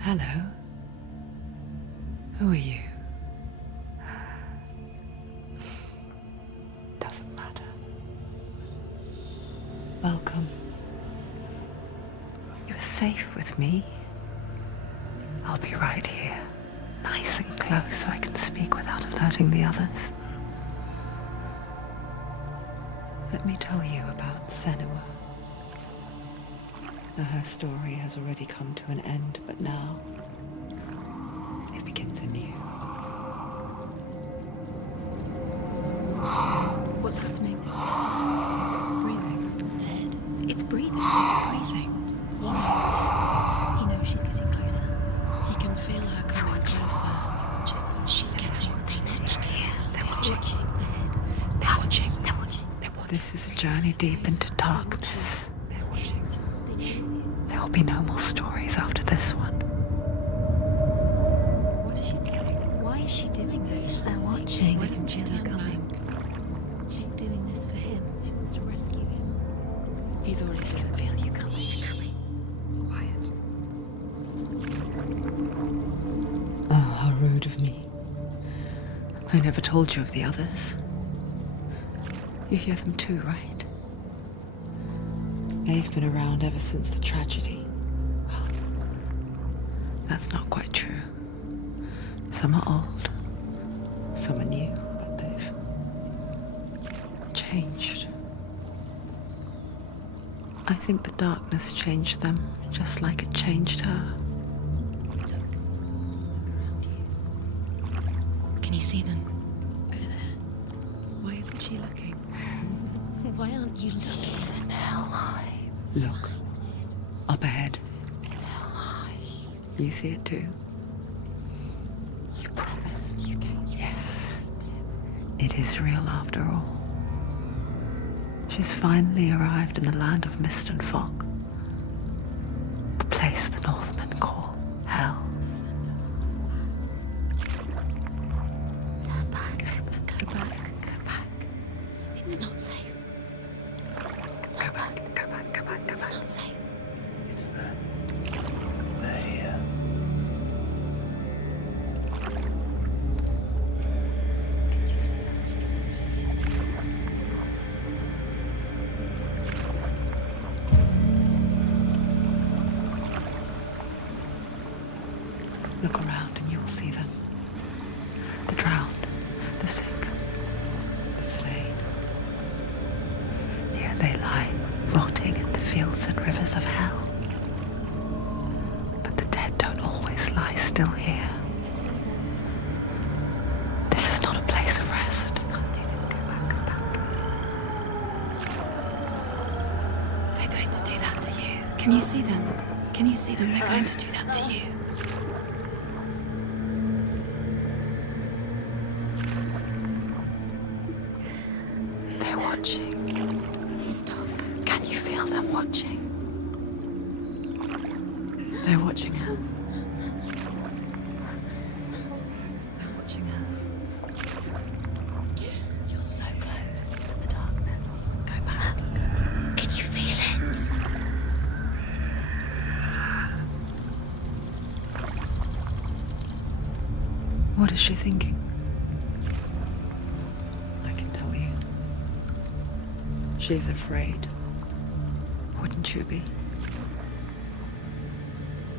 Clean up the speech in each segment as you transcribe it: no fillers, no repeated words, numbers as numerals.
Hello. Who are you? Doesn't matter. Welcome. You're safe with me. I'll be right here, nice and close so I can speak without alerting the others. Let me tell you about Senua. Her story has already come to an end, but now it begins anew. What's happening? It's breathing. Dead. It's breathing. It's breathing. He knows she's getting closer. He can feel her coming closer. She's getting closer. They're watching. They're watching. They're watching. They're watching. This is a journey deep into darkness. They're watching. There will be no more stories after this one. What is she doing? Why is she doing this? They're watching. Why doesn't she turn coming? She's doing this for him. She wants to rescue him. He's already dead. I can feel you coming. Quiet. Oh, how rude of me. I never told you of the others. You hear them too, right? They've been around ever since the tragedy. Well, that's not quite true. Some are old, some are new, but they've changed. I think the darkness changed them, just like it changed her. Look around you. Can you see them? Over there. Why isn't she looking? Why aren't you looking? It's in Helheim. Look, up ahead. You see it too? You promised you came. Yes. It is real after all. She's finally arrived in the land of mist and fog. The place the Northmen call Hell. Turn back. Go back. Go back. It's not safe. Go back, go back, go back, go It's back. not safe. It's there. They're here. Can you see them? You can see him. Look around and you will see them. The drowned, the sick, the slain. Here they lie, rotting in the fields and rivers of hell. But the dead don't always lie still here. You see them? This is not a place of rest. You can't do this. Go back. Go back. They're going to do that to you. Can you see them? Can you see them? They're going to do that to you. They're watching. Stop. Can you feel them watching? They're watching her. They're watching her. You're so close to the darkness. Go back. Can you feel it? What is she thinking? I can tell you. She's afraid. Wouldn't you be?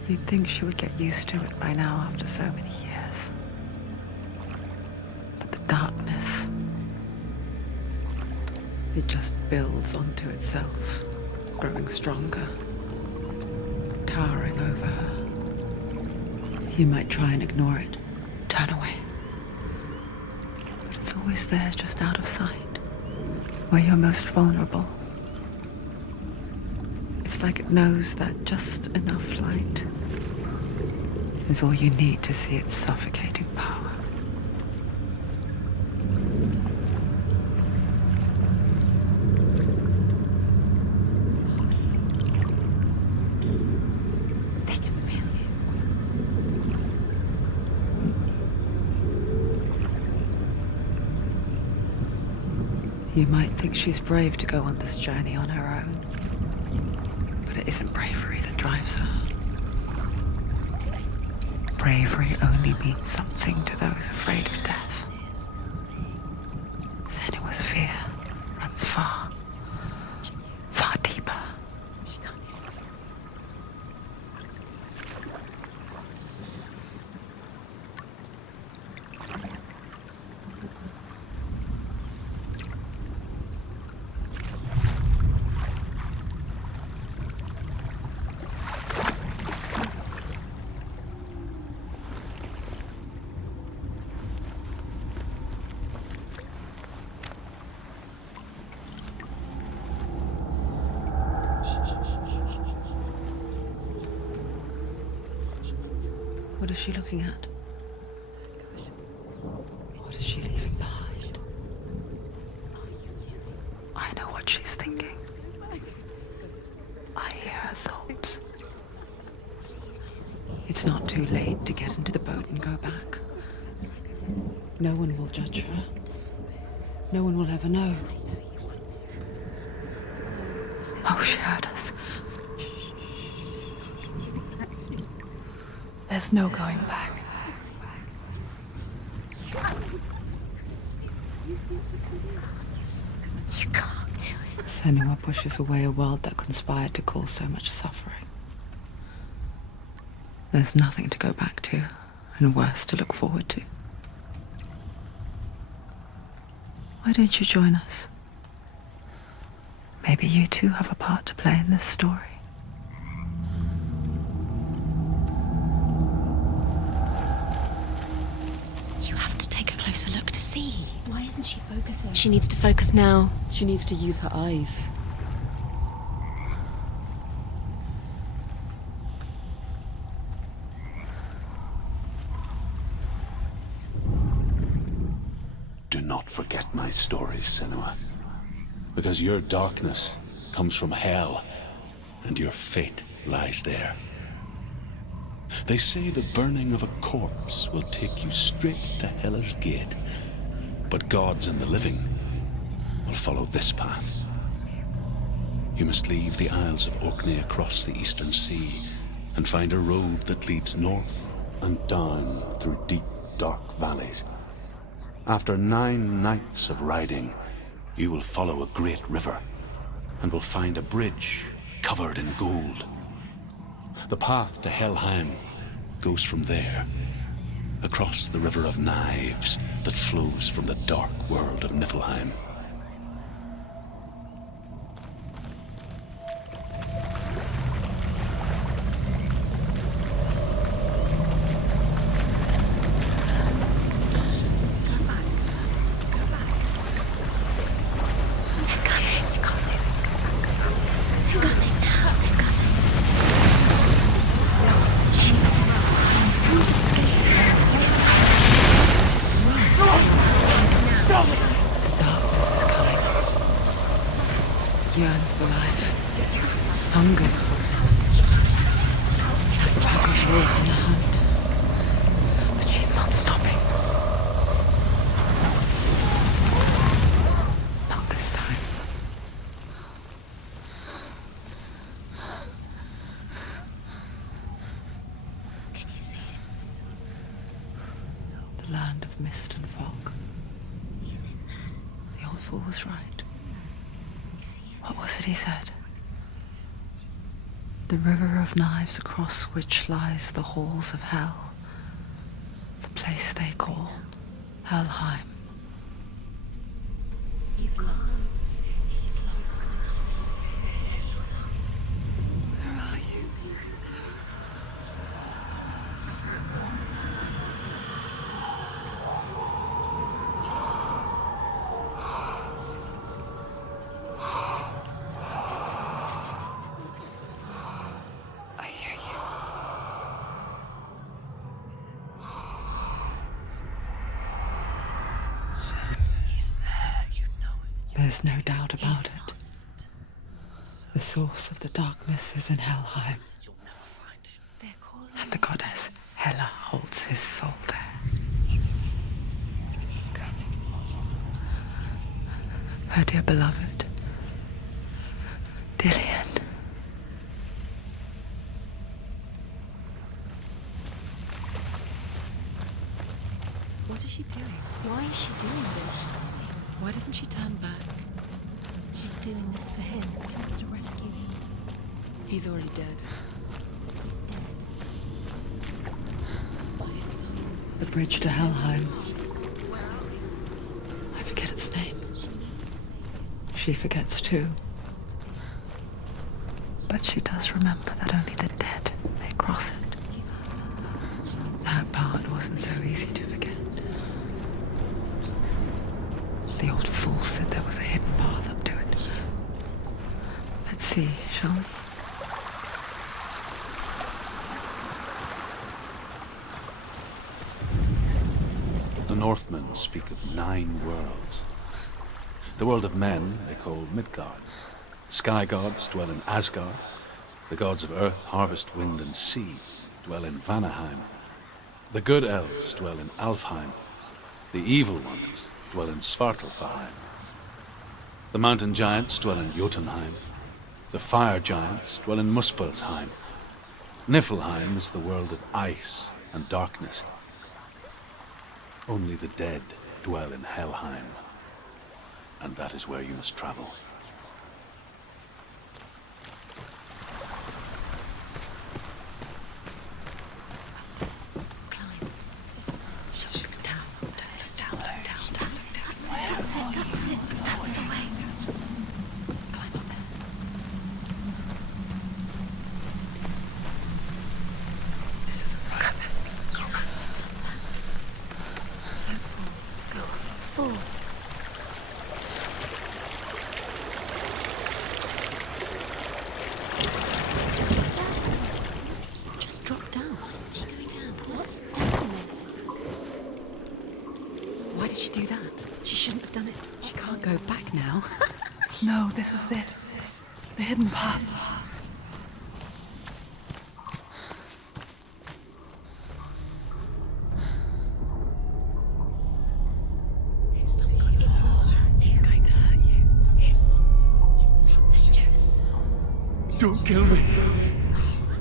You'd think she would get used to it by now after so many years. But the darkness, it just builds onto itself, growing stronger, towering over her. You might try and ignore it, turn away. But it's always there, just out of sight, where you're most vulnerable. It's like it knows that just enough light is all you need to see its suffocating power. They can feel you. You might think she's brave to go on this journey on her own, but it isn't bravery that drives her. bravery only means something to those afraid of death. Senua's fear runs far, far deeper. What is she looking at? What is she leaving behind? I know what she's thinking. I hear her thoughts. It's not too late to get into the boat and go back. No one will judge her. No one will ever know. Oh, she heard us. There's no going back. You can't do it. Senua pushes away a world that conspired to cause so much suffering. There's nothing to go back to, and worse to look forward to. Why don't you join us? Maybe you too have a part to play in this story. You have to take a closer look to see. Why isn't she focusing? She needs to focus now. She needs to use her eyes. Do not forget my stories, Senua. Because your darkness comes from hell, and your fate lies there. They say the burning of a corpse will take you straight to Hela's gate, but gods and the living will follow this path. You must leave the Isles of Orkney across the eastern sea and find a road that leads north and down through deep, dark valleys. After 9 nights of riding, you will follow a great river and will find a bridge covered in gold. The path to Helheim goes from there, across the River of Knives that flows from the dark world of Niflheim. Yearns for life, hungers for it. The pack of wolves in a hunt, but she's not stopping. Not this time. Can you see it? The land of mist and fog. He's in there. The old fool was right. You see it? What was it he said? The river of knives across which lies the halls of hell. The place they call Helheim. He's lost. He's lost. Where are you? I hear you. He's there, you know it. There's no doubt about it. Lost. The source of the darkness is in Helheim, They're calling and the goddess Hela holds his soul there. Her dear beloved, Dillian. she doing? Why is she doing this? Why doesn't she turn back? She's doing this for him. She wants to rescue him. He's already dead. The bridge to Helheim. I forget its name. She forgets too. But she does remember that only the dead may cross it. That part wasn't so easy to forget. The old fool said there was a hidden path up to it. Let's see, shall we? The Northmen speak of 9 worlds. The world of men they call Midgard. Sky gods dwell in Asgard. The gods of earth, harvest, wind, and sea dwell in Vanaheim. The good elves dwell in Alfheim. The evil ones dwell in Svartalfheim. The mountain giants dwell in Jotunheim. The fire giants dwell in Muspelheim. Niflheim is the world of ice and darkness. Only the dead dwell in Helheim, and that is where you must travel. That's the way. Climb up there. This is a rock. Go forward. Just drop down. What's down there? Why did she do that? She shouldn't have done it. She can't go back now. No, this is it. The hidden path. He's going to hurt you. It's dangerous. Don't kill me.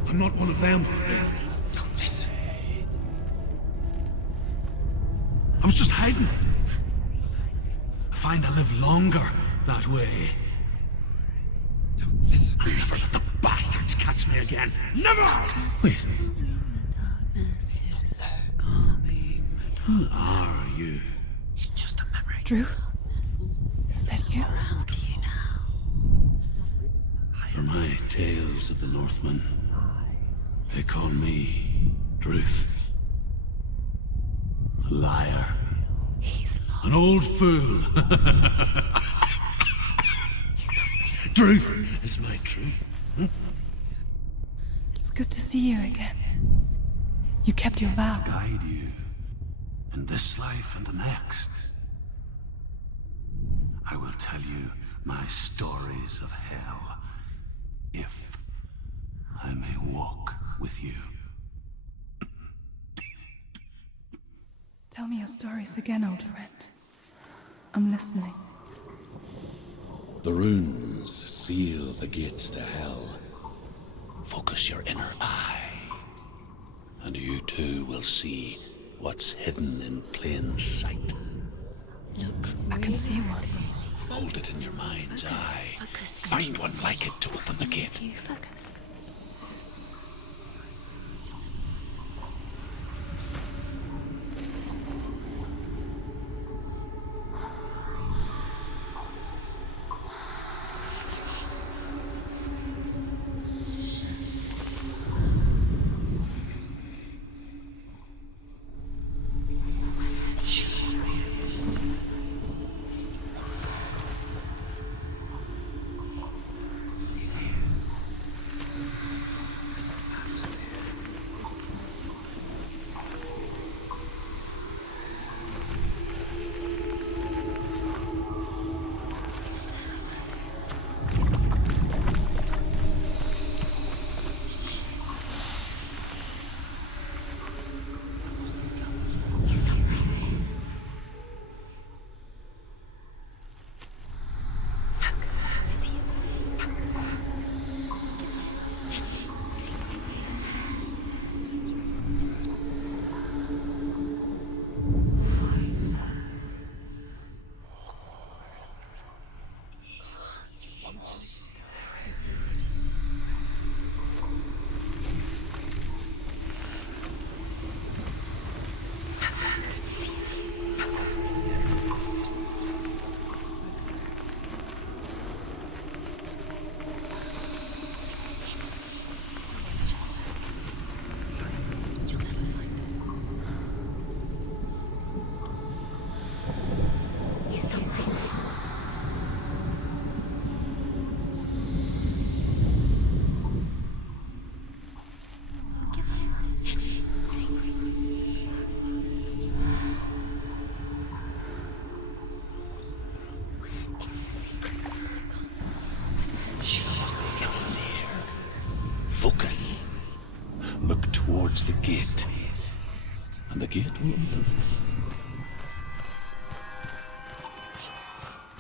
I'm not one of them. Don't listen. I was just hiding. I find I live longer that way. Don't listen. I'm not gonna let the bastards catch me again. Never! Wait. Who are you? It's just a memory. Drew? Is that you? Around you now. For my tales of the Northmen, they call me Druth. A liar. He's lost. An old fool. Truth is my truth. It's good to see you again. You kept your vow. Guide you in this life and the next. I will tell you my stories of hell, if I may walk with you. Tell me your stories again, old friend. I'm listening. The runes seal the gates to hell. Focus your inner eye, and you too will see what's hidden in plain sight. Look. I can see one. Hold it in your mind's eye. Focus. Find one like it to open the gate. You focus. gate. And the gate will open.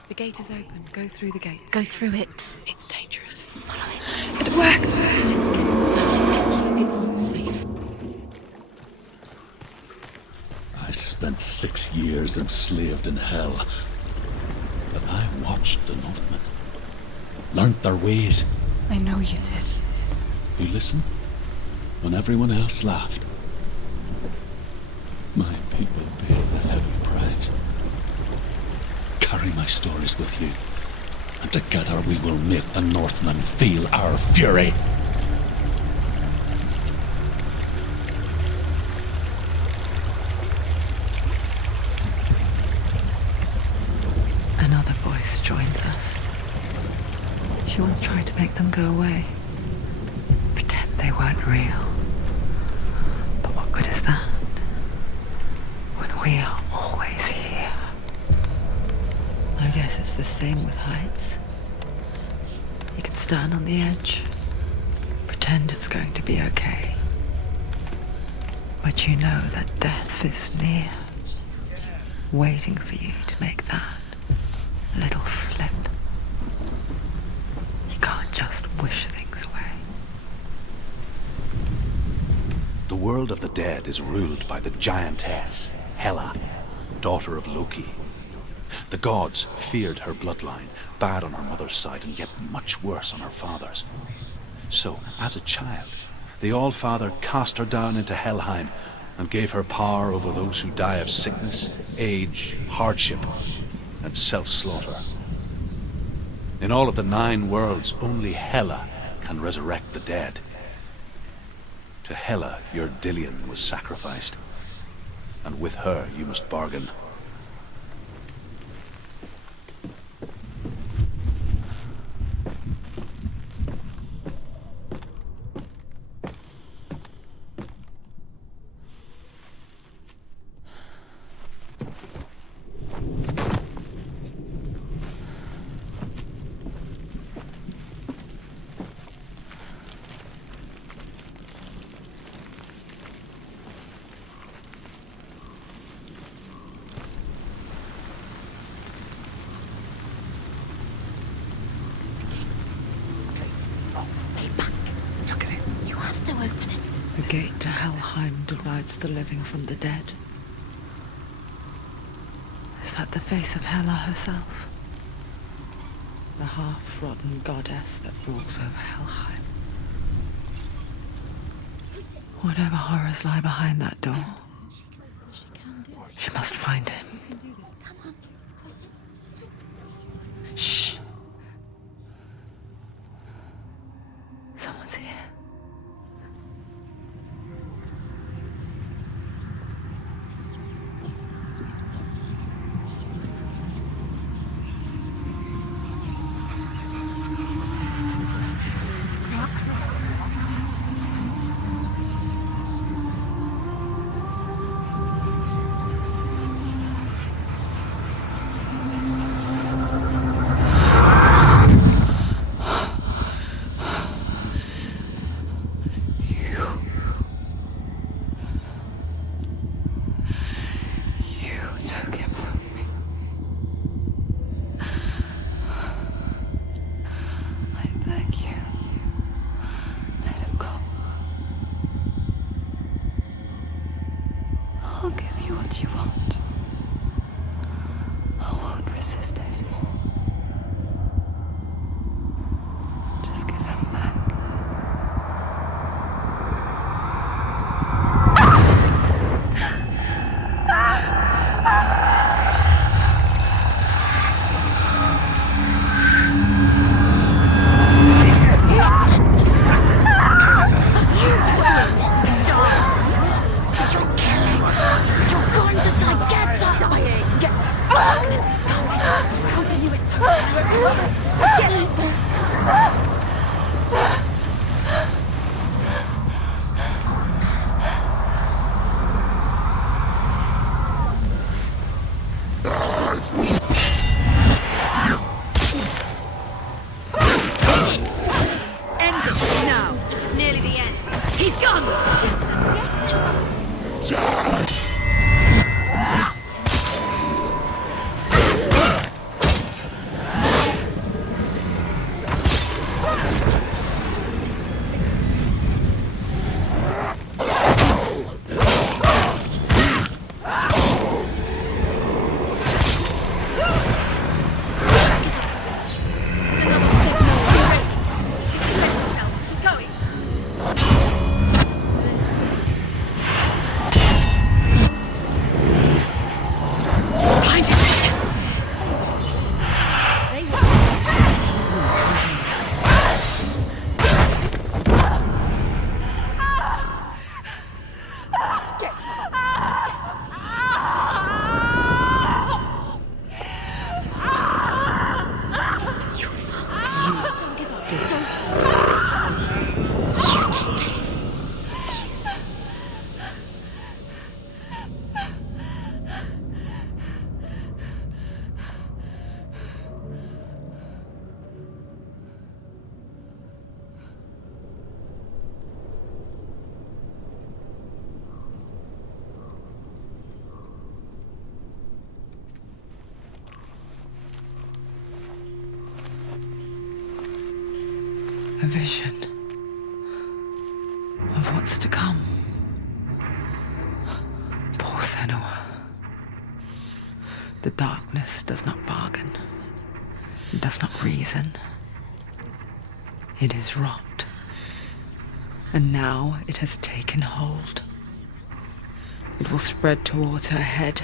The gate is open. Go through the gate. Go through it. It's dangerous. Follow it. It worked. Thank you. It's not safe. I spent 6 years enslaved in hell. But I watched the Northmen. Learnt their ways. I know you did. You listened when everyone else laughed. My people paid the heavy price. Carry my stories with you, and together we will make the Northmen feel our fury. Another voice joins us. She once tried to make them go away. Pretend they weren't real. But what good is that? When we are always here. I guess it's the same with heights. You can stand on the edge, pretend it's going to be okay. But you know that death is near, waiting for you to make that little slip. You can't just wish things away. The world of the dead is ruled by the giantess, Hela, daughter of Loki. The gods feared her bloodline, bad on her mother's side and yet much worse on her father's. So, as a child, the All-Father cast her down into Helheim and gave her power over those who die of sickness, age, hardship, and self-slaughter. In all of the 9 worlds, only Hela can resurrect the dead. To Hela, your Dillion was sacrificed, and with her you must bargain. Stay back. Look at it. You have to open it. The gate to Helheim divides the living from the dead. Is that the face of Hela herself? The half-rotten goddess that walks over Helheim. Whatever horrors lie behind that door, she must find him. Shh. Someone's here. I'll give you what you want. I won't resist anymore. Just give him back. vision of what's to come. Poor Senua. The darkness does not bargain. It does not reason. It is rot. And now it has taken hold. It will spread towards her head,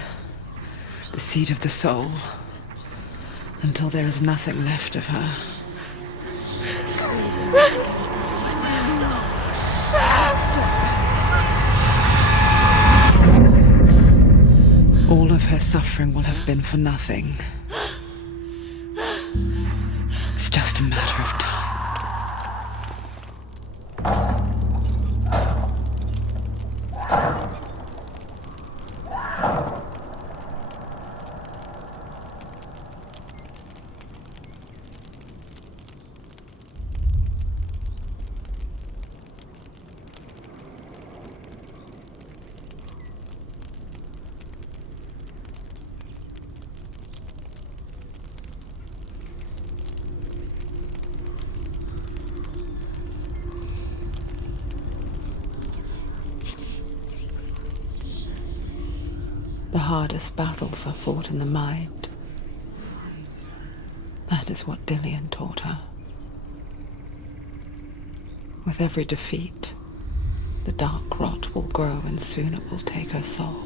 the seat of the soul, until there is nothing left of her. All of her suffering will have been for nothing. It's just a matter of time. The hardest battles are fought in the mind. That is what Dillian taught her. With every defeat, the dark rot will grow and soon it will take her soul.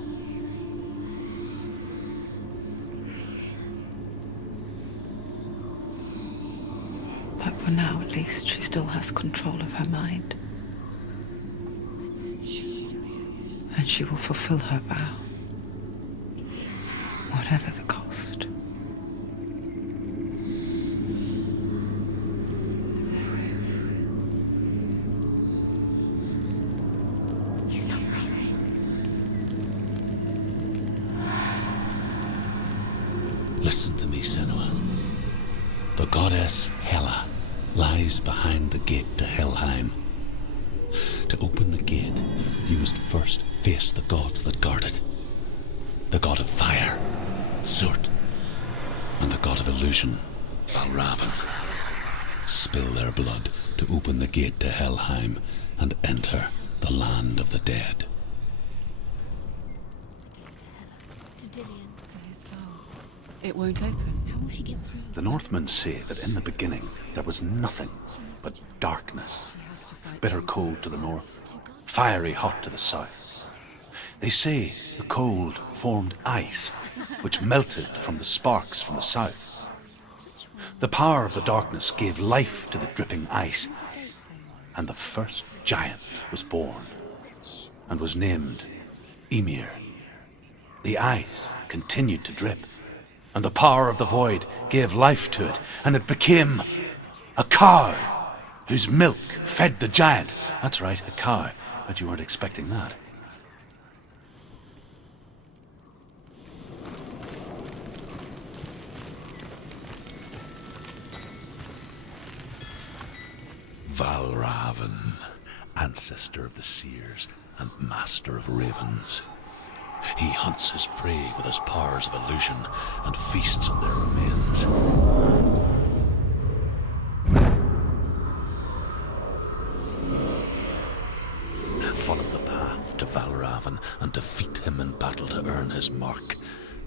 But for now, at least, she still has control of her mind. And she will fulfill her vow. Whatever the cost. He's not right. Listen to me, Senua. The goddess Hela lies behind the gate to Helheim. To open the gate, you must first face the gods that guard it. The god of fire, Surtr, and the god of illusion, Valravn. Spill their blood to open the gate to Helheim and enter the land of the dead. To Dillian. To his soul. It won't open. How will she get through? The Northmen say that in the beginning there was nothing but darkness. She has to fight Bitter too. cold to the north, fiery hot to the south. They say the cold formed ice, which melted from the sparks from the south. The power of the darkness gave life to the dripping ice, and the first giant was born, and was named Ymir. The ice continued to drip, and the power of the void gave life to it, and it became a cow, whose milk fed the giant. That's right, a cow. Bet you weren't expecting that. Valravn, ancestor of the seers and master of ravens. He hunts his prey with his powers of illusion and feasts on their remains. Follow the path to Valravn and defeat him in battle to earn his mark.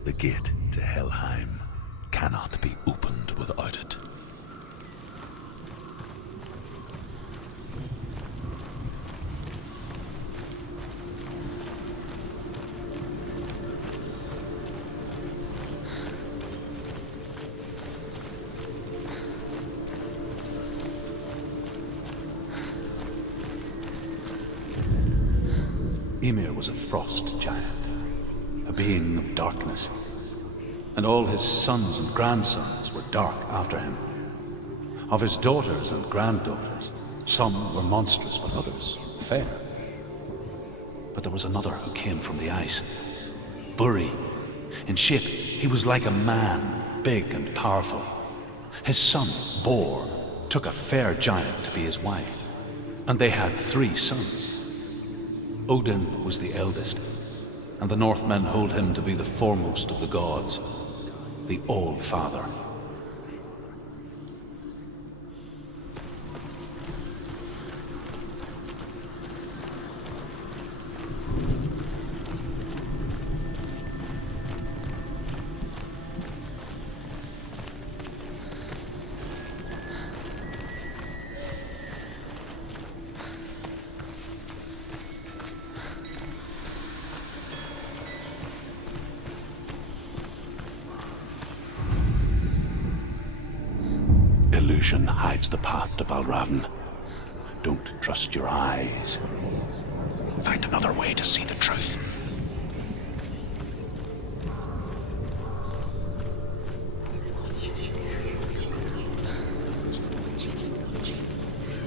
The gate to Helheim cannot be opened without it. Ymir was a frost giant, a being of darkness, and all his sons and grandsons were dark after him. Of his daughters and granddaughters, some were monstrous, but others fair. But there was another who came from the ice. Buri. In shape, he was like a man, big and powerful. His son, Bor, took a fair giant to be his wife, and they had 3 sons. Odin was the eldest, and the Northmen hold him to be the foremost of the gods, the All-Father. illusion hides the path to Valravn. Don't trust your eyes. Find another way to see the truth.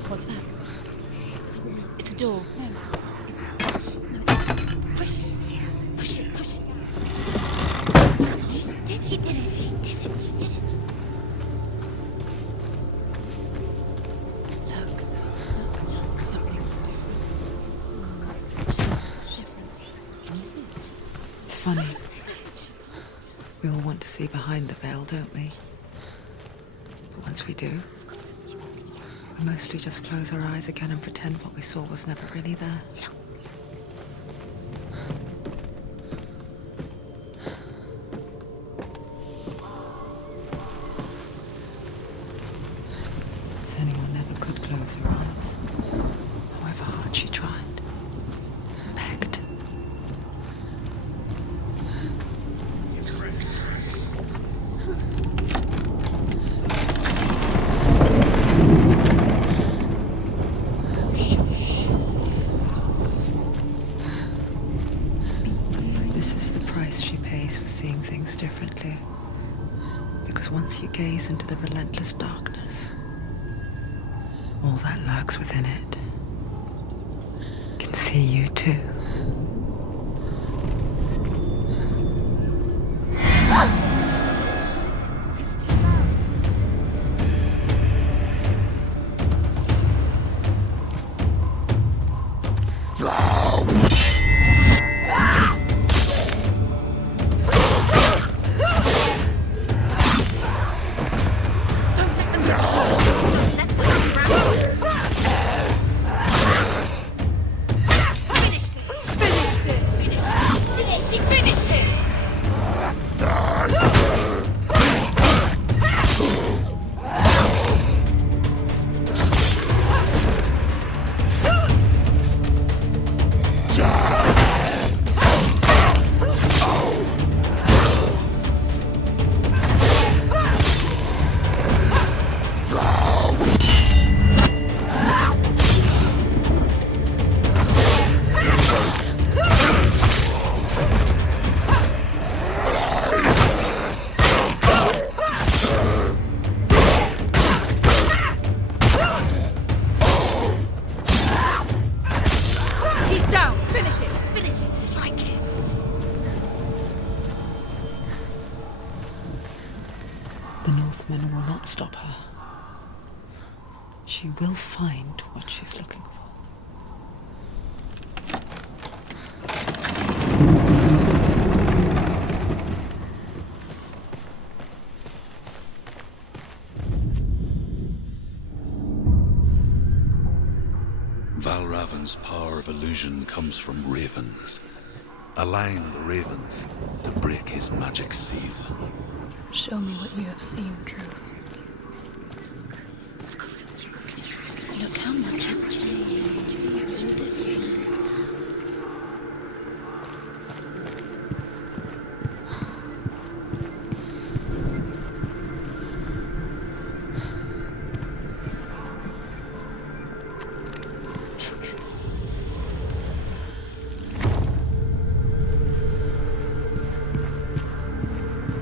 What's that? It's a door. No. Push it. Push it. Push it. Come on. She did it. She did it. Look. Something's different. Can you see? It's funny. We all want to see behind the veil, don't we? But once we do, we mostly just close our eyes again and pretend what we saw was never really there. Senua never could close her eyes, however hard she tried, begged. Differently, because once you gaze into the relentless darkness, all that lurks within it can see you too. It's too loud. The Northmen will not stop her. She will find what she's looking for. Valravn's power of illusion comes from ravens. Align the ravens to break his magic seal. Show me what you have seen, Truth. Look how much it's changed. It's so different.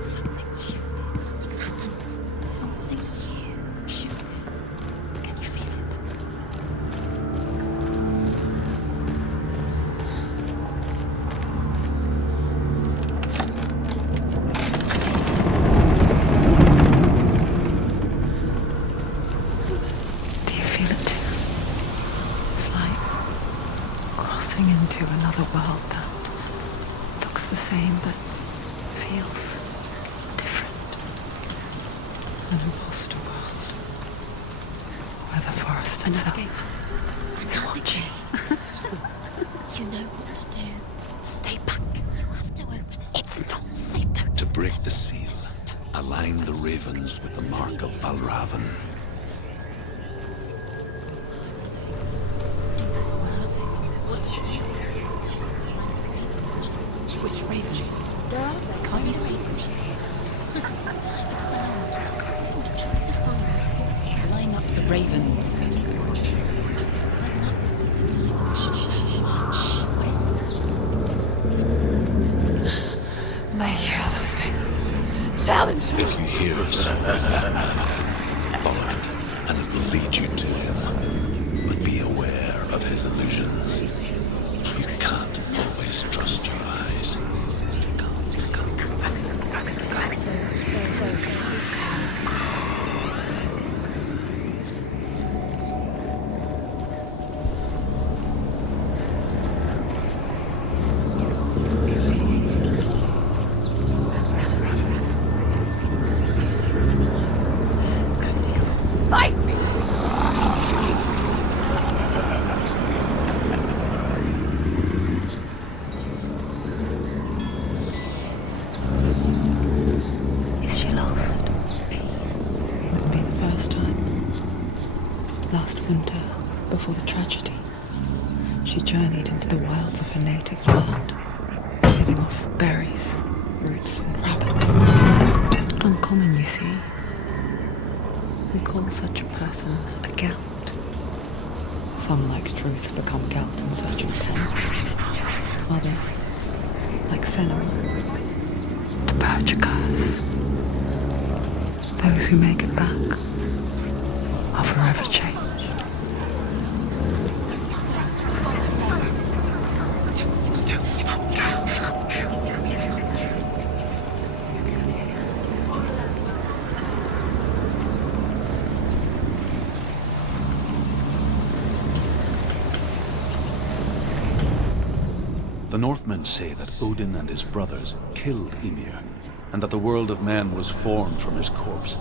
Something's shifted. Something's happened. Something's shifted. Can you feel it? Do you feel it too? It's like crossing into another world that looks the same but feels different. An imposter world where the forest itself is watching. You know what to do. Stay back. You have to open it. It's not safe. Don't To break the seal, align the ravens with the mark of Valravn. Which ravens? Can't you see them, she is? Try to find the ravens. Shh. What is it? I hear something. Challenge me. If you hear something, follow it, and it will lead you to him. But be aware of his illusions. You can't always trust your eyes. Fight me! Is she lost? Wouldn't be the first time. Last winter, before the tragedy, she journeyed into the wilds of her native land, living off berries, roots, and rabbits. It's not uncommon, you see. We call such a person a Gelt. Some, like Truth, become Gelt in search of pen. Others, like Senua, the Berserkers. Those who make it back are forever changed. The Northmen say that Odin and his brothers killed Ymir, and that the world of men was formed from his corpse.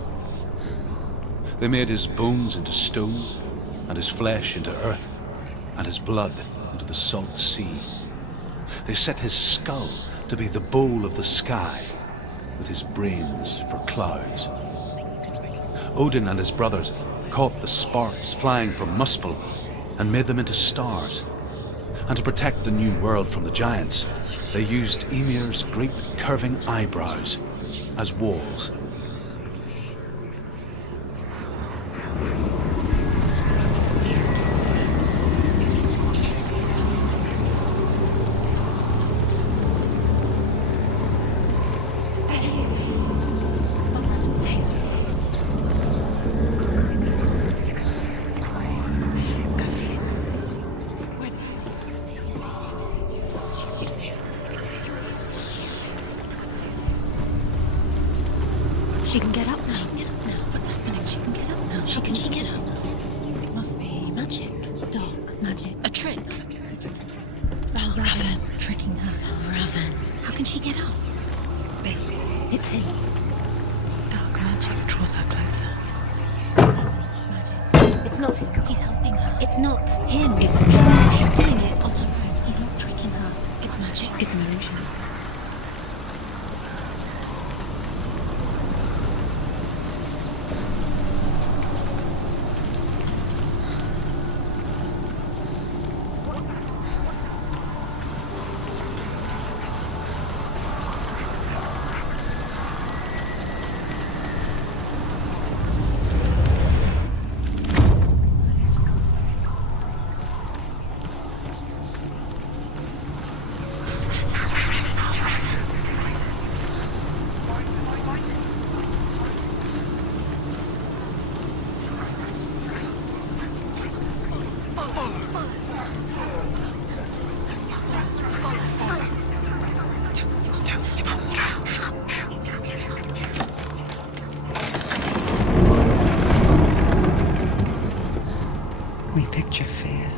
They made his bones into stone, and his flesh into earth, and his blood into the salt sea. They set his skull to be the bowl of the sky, with his brains for clouds. Odin and his brothers caught the sparks flying from Muspel and made them into stars. And to protect the new world from the giants, they used Ymir's great curving eyebrows as walls. She can get up now. What's happening? She can get up now. How can she get up? It must be magic. Dark magic. A trick. Valravn tricking her. Valravn. How can she get up? Wait. It's him. Dark magic draws her closer. It's not him. He's helping her. It's not him. It's a trick. She's doing it on her own. He's not tricking her. It's magic. It's an illusion. We picture fear,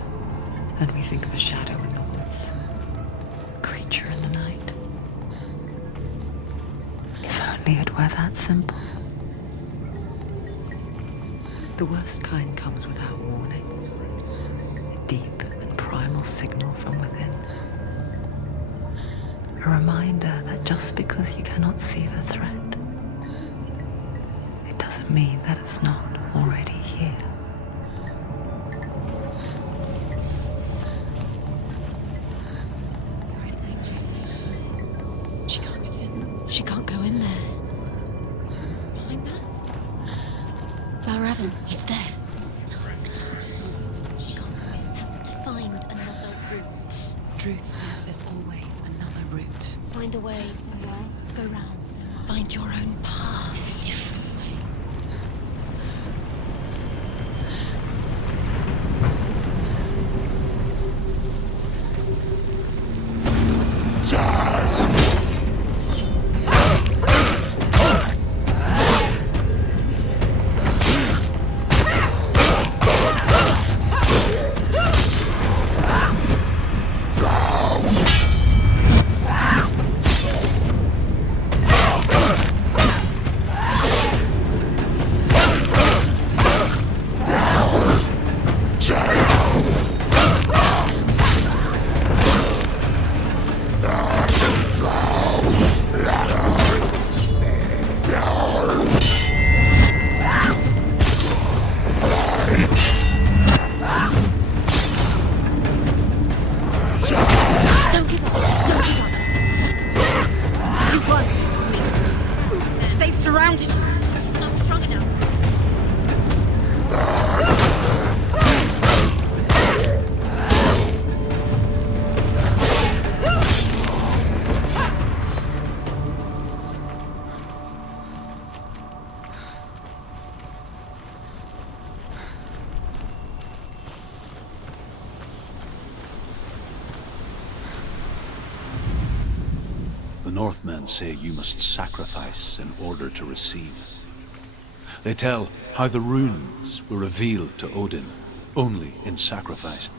and we think of a shadow in the woods, a creature in the night. If only it were that simple. The worst kind comes without warning. A deep and primal signal from within. A reminder that just because you cannot see the threat, it doesn't mean that it's not already here. She can't get in. She can't go in there. Find that? Valravn, he's there. Find a way, Senua. Go round, Senua. Find your own path. There's a different way. Surrounded you. She's not strong enough. The Northmen say you must sacrifice in order to receive. They tell how the runes were revealed to Odin only in sacrifice.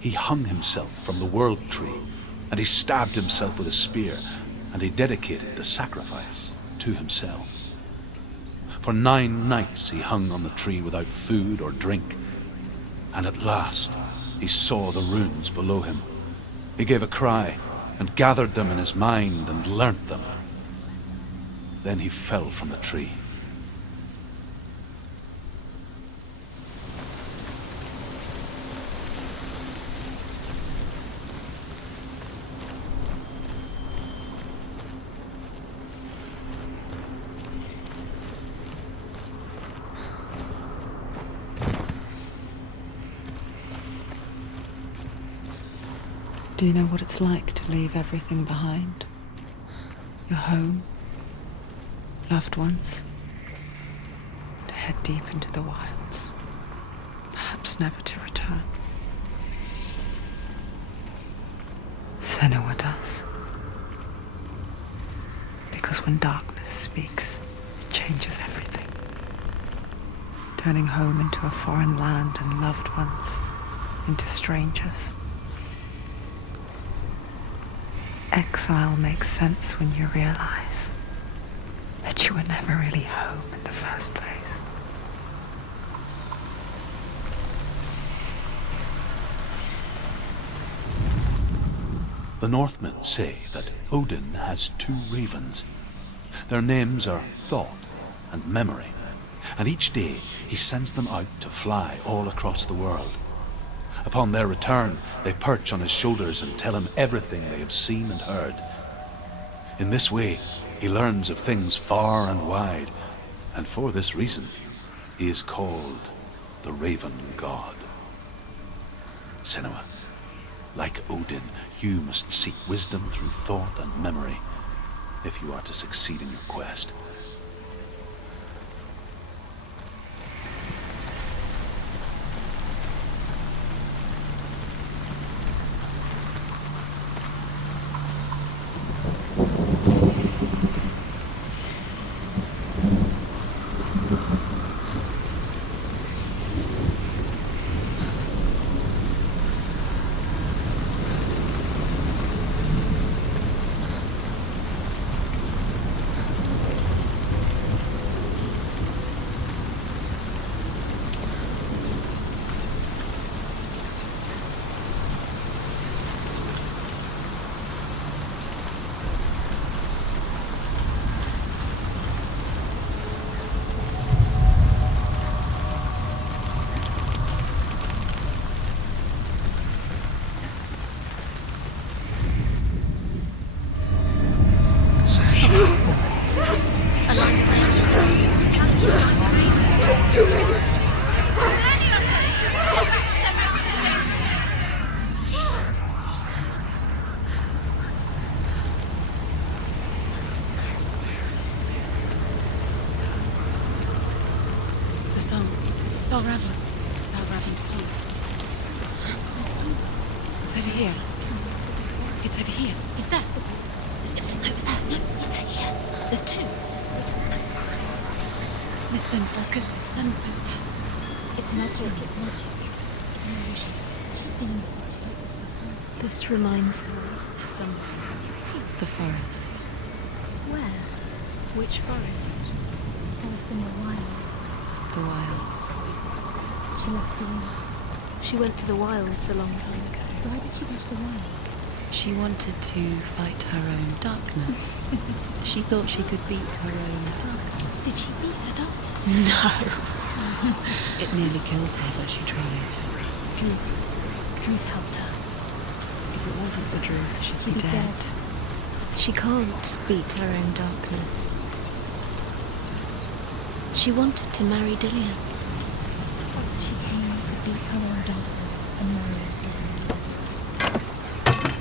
He hung himself from the world tree, and he stabbed himself with a spear, and he dedicated the sacrifice to himself. For 9 nights he hung on the tree without food or drink, and at last he saw the runes below him. He gave a cry, and gathered them in his mind and learnt them. Then he fell from the tree. Do you know what it's like to leave everything behind? Your home, loved ones, to head deep into the wilds, perhaps never to return. Senua does. Because when darkness speaks, it changes everything, turning home into a foreign land and loved ones into strangers. Exile makes sense when you realize that you were never really home in the first place. The Northmen say that Odin has 2 ravens. Their names are Thought and Memory, and each day he sends them out to fly all across the world. Upon their return, they perch on his shoulders and tell him everything they have seen and heard. In this way, he learns of things far and wide, and for this reason, he is called the Raven God. Senua, like Odin, you must seek wisdom through thought and memory if you are to succeed in your quest. song. Valravn. Valravn's song. It's over here. It's over here. Is that? It's over there. No, it's here. There's two. Listen, focus. Listen. It's magic. It's magic. It's an illusion. She's been in the forest like this before. This reminds her of something. The forest. Where? Which forest? Forest in the wilds. The wilds. She left the wilds. She went to the wilds a long time ago. Why did she go to the wilds? She wanted to fight her own darkness. She thought she could beat her own darkness. Did she beat her darkness? No. It nearly killed her, but she tried. Druth helped her. If it wasn't for Druth, she'd be dead. dead. She can't beat her own darkness. She wanted to marry Dillian. She came to beat her own darkness and marry her.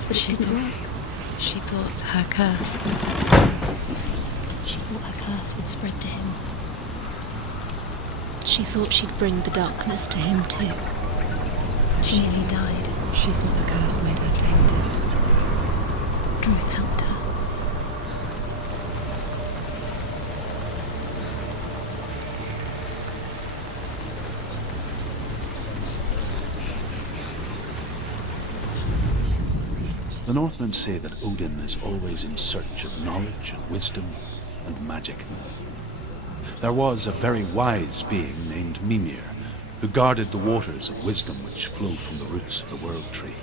But it didn't work. She thought her curse would affect him. She thought her curse would spread to him. She thought she'd bring the darkness to him too. She nearly died. She thought the curse made her tainted. Druth helped her. The Northmen say that Odin is always in search of knowledge and wisdom and magic. There was a very wise being named Mimir, who guarded the waters of wisdom which flow from the roots of the World Tree.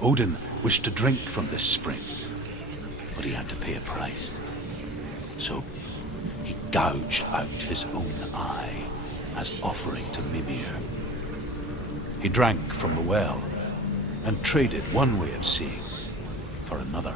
Odin wished to drink from this spring, but he had to pay a price. So he gouged out his own eye as offering to Mimir. He drank from the well and traded one way of seeing for another.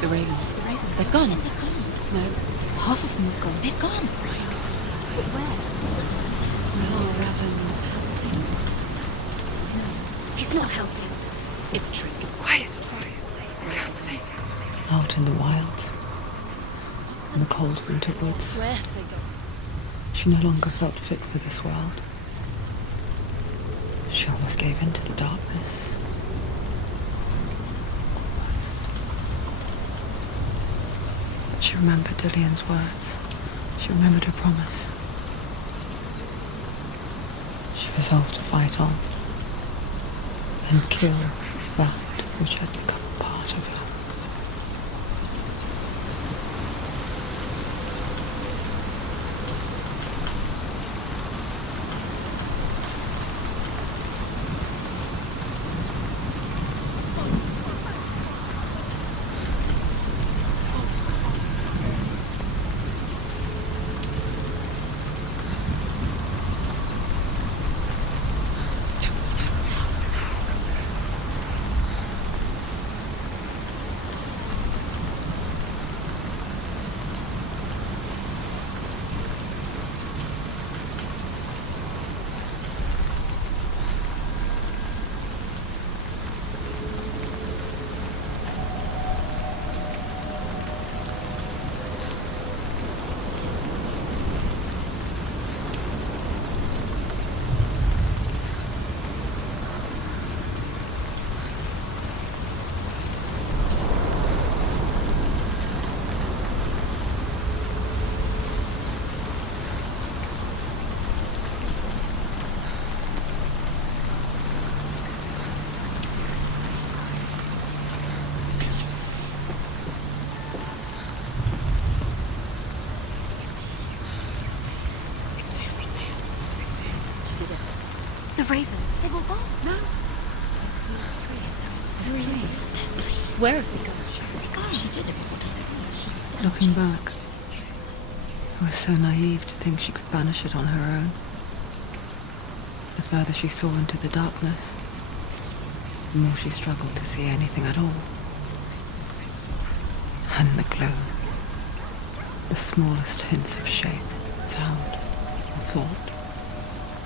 The ravens. They've gone. No. Half of them have gone. They've gone. Seems to. But where? No, Raven's helping. He's not helping. It's a trick. Quiet. Can't think. Out in the wilds, in the cold winter woods, Where have they gone? she no longer felt fit for this world. She almost gave in to the darkness. But she remembered Dillian's words. She remembered her promise. She resolved to fight on and kill that which had become part of her. The ravens. They will go. No. There's still three of them. There's three. Where have they gone? She did it, but what does it mean? Looking back, I was so naive to think she could banish it on her own. The further she saw into the darkness, the more she struggled to see anything at all. And the gloom, the smallest hints of shape, sound, or thought,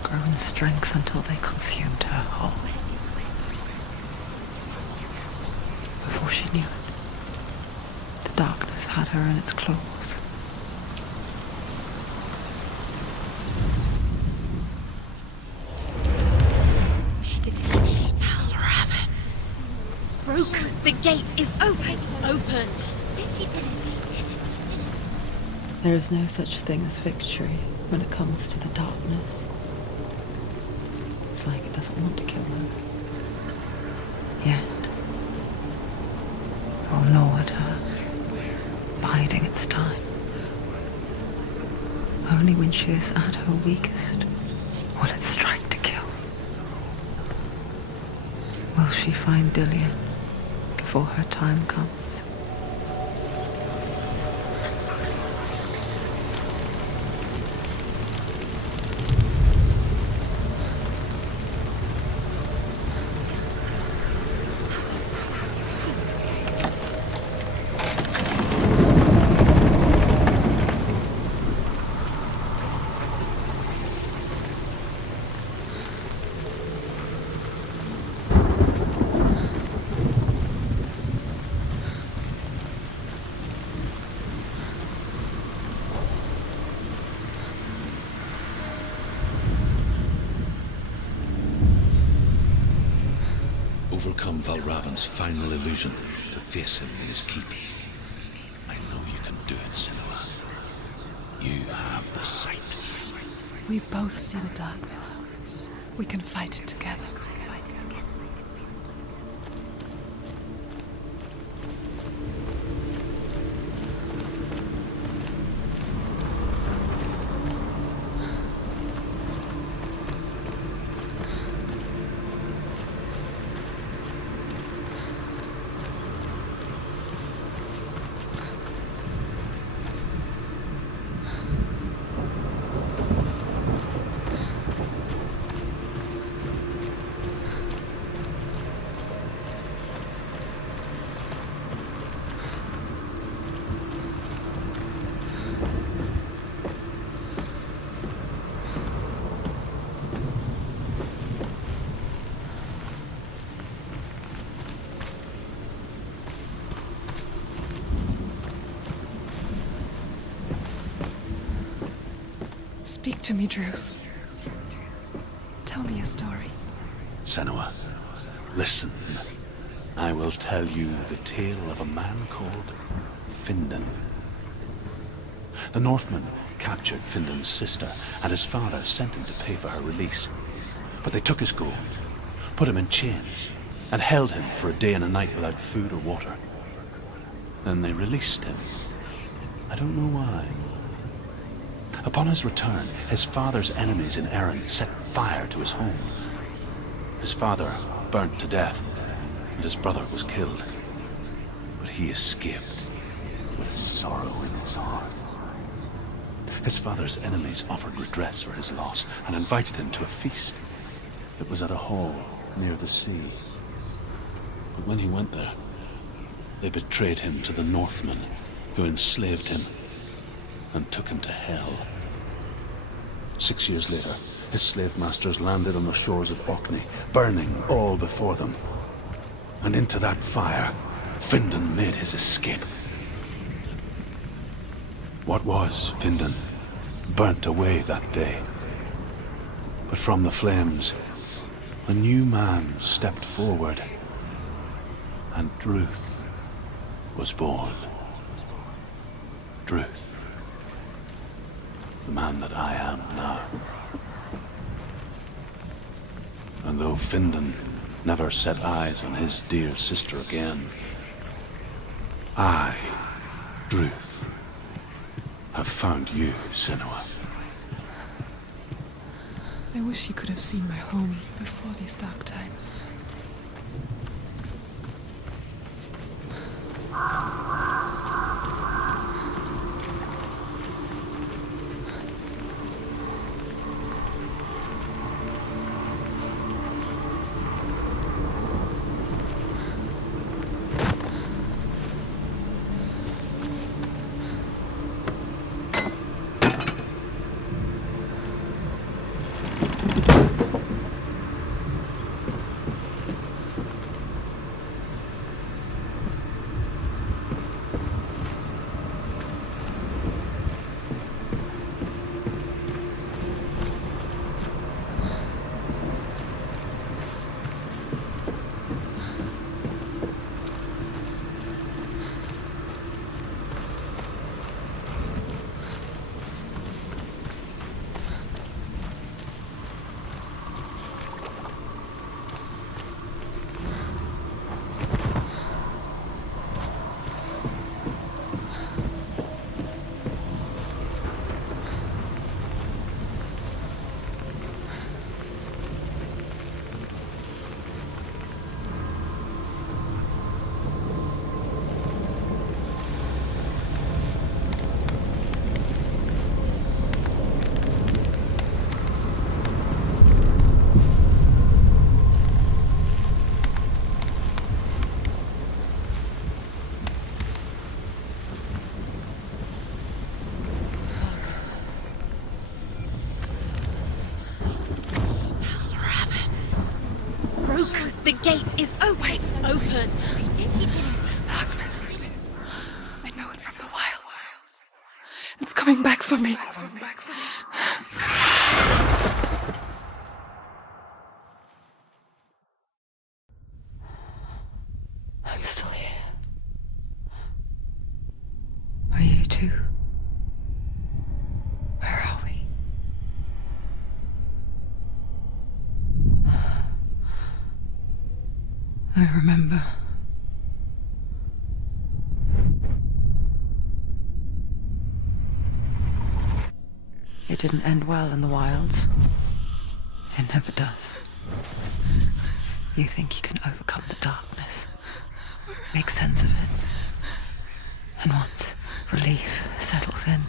grow in strength until they consumed her whole. Before she knew it, the darkness had her in its claws. She did it. Valravn. Broken. The gate is open. Opened. She did it. There is no such thing as victory when it comes to the darkness. It's like it doesn't want to kill her. Yet, it will gnaw at her, biding its time. Only when she is at her weakest will it strike to kill. Will she find Dillion before her time comes? Overcome Valravn's final illusion to face him in his keep. I know you can do it, Senua. You have the sight. We both see the darkness. We can fight it together. Speak to me, Druth. Tell me a story. Senua, listen. I will tell you the tale of a man called Findan. The Northmen captured Findan's sister, and his father sent him to pay for her release. But they took his gold, put him in chains, and held him for a day and a night without food or water. Then they released him. I don't know why. Upon his return, his father's enemies in Erin set fire to his home. His father burnt to death, and his brother was killed. But he escaped with sorrow in his heart. His father's enemies offered redress for his loss and invited him to a feast. It was at a hall near the sea. But when he went there, they betrayed him to the Northmen, who enslaved him and took him to Hell. 6 years later, his slave masters landed on the shores of Orkney, burning all before them. And into that fire, Findan made his escape. What was Findan burnt away that day. But from the flames, a new man stepped forward, and Druth was born. Druth. The man that I am now. And though Findan never set eyes on his dear sister again, I, Druth, have found you, Senua. I wish you could have seen my home before these dark times. The gate is open. This darkness. I know it from the wilds. It's coming back for me. I'm still here. Are you too? Where are we? I remember. It didn't end well in the wilds. It never does. You think you can overcome the darkness, make sense of it, and once relief settles in,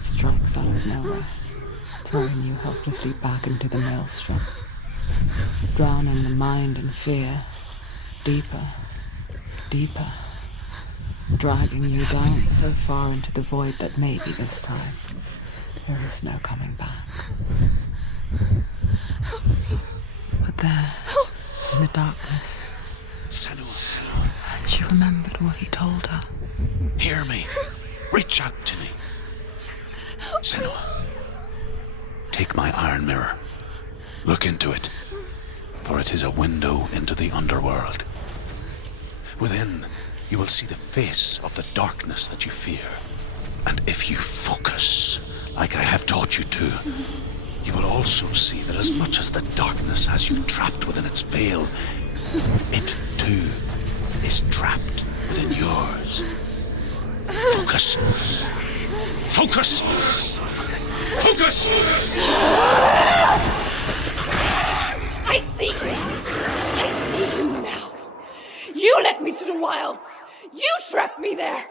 it strikes out of nowhere, throwing you helplessly back into the maelstrom, drowning the mind in fear, deeper, deeper, dragging you down so far into the void that maybe this time there is no coming back. But there, in the darkness, Senua, and she remembered what he told her. hear me. Reach out to me. Senua, take my iron mirror. Look into it, for it is a window into the underworld. Within, you will see the face of the darkness that you fear. And if you focus, like I have taught you to, you will also see that as much as the darkness has you trapped within its veil, it too is trapped within yours. Focus. Focus! Focus! I see you now. You led me to the wilds. You trapped me there.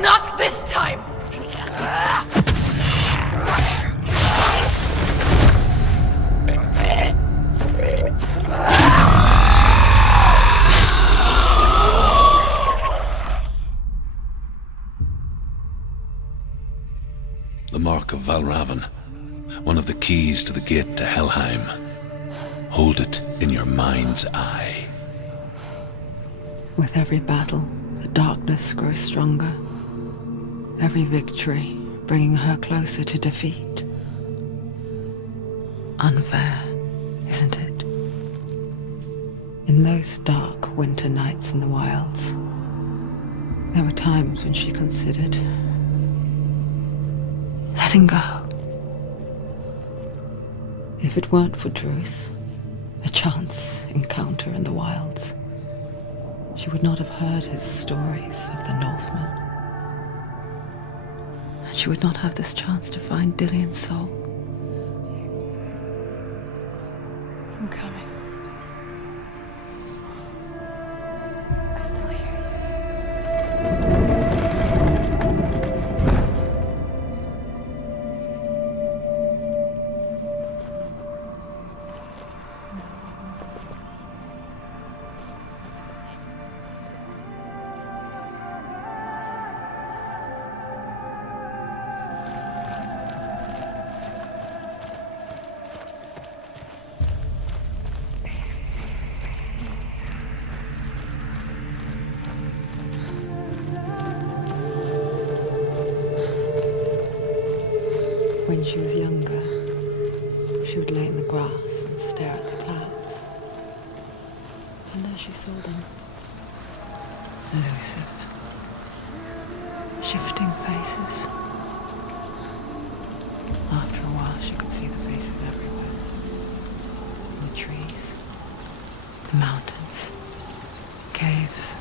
Not this time! The mark of Valravn, one of the keys to the gate to Helheim. Hold it in your mind's eye. With every battle, the darkness grows stronger. Every victory bringing her closer to defeat. Unfair, isn't it? In those dark winter nights in the wilds, there were times when she considered letting go. If it weren't for Druth, a chance encounter in the wilds, she would not have heard his stories of the Northmen. And she would not have this chance to find Dillion's soul. I'm coming. I still hear you. When she was younger, she would lay in the grass and stare at the clouds. And as she saw them, elusive, shifting faces. After a while, she could see the faces everywhere. In the trees, the mountains, caves.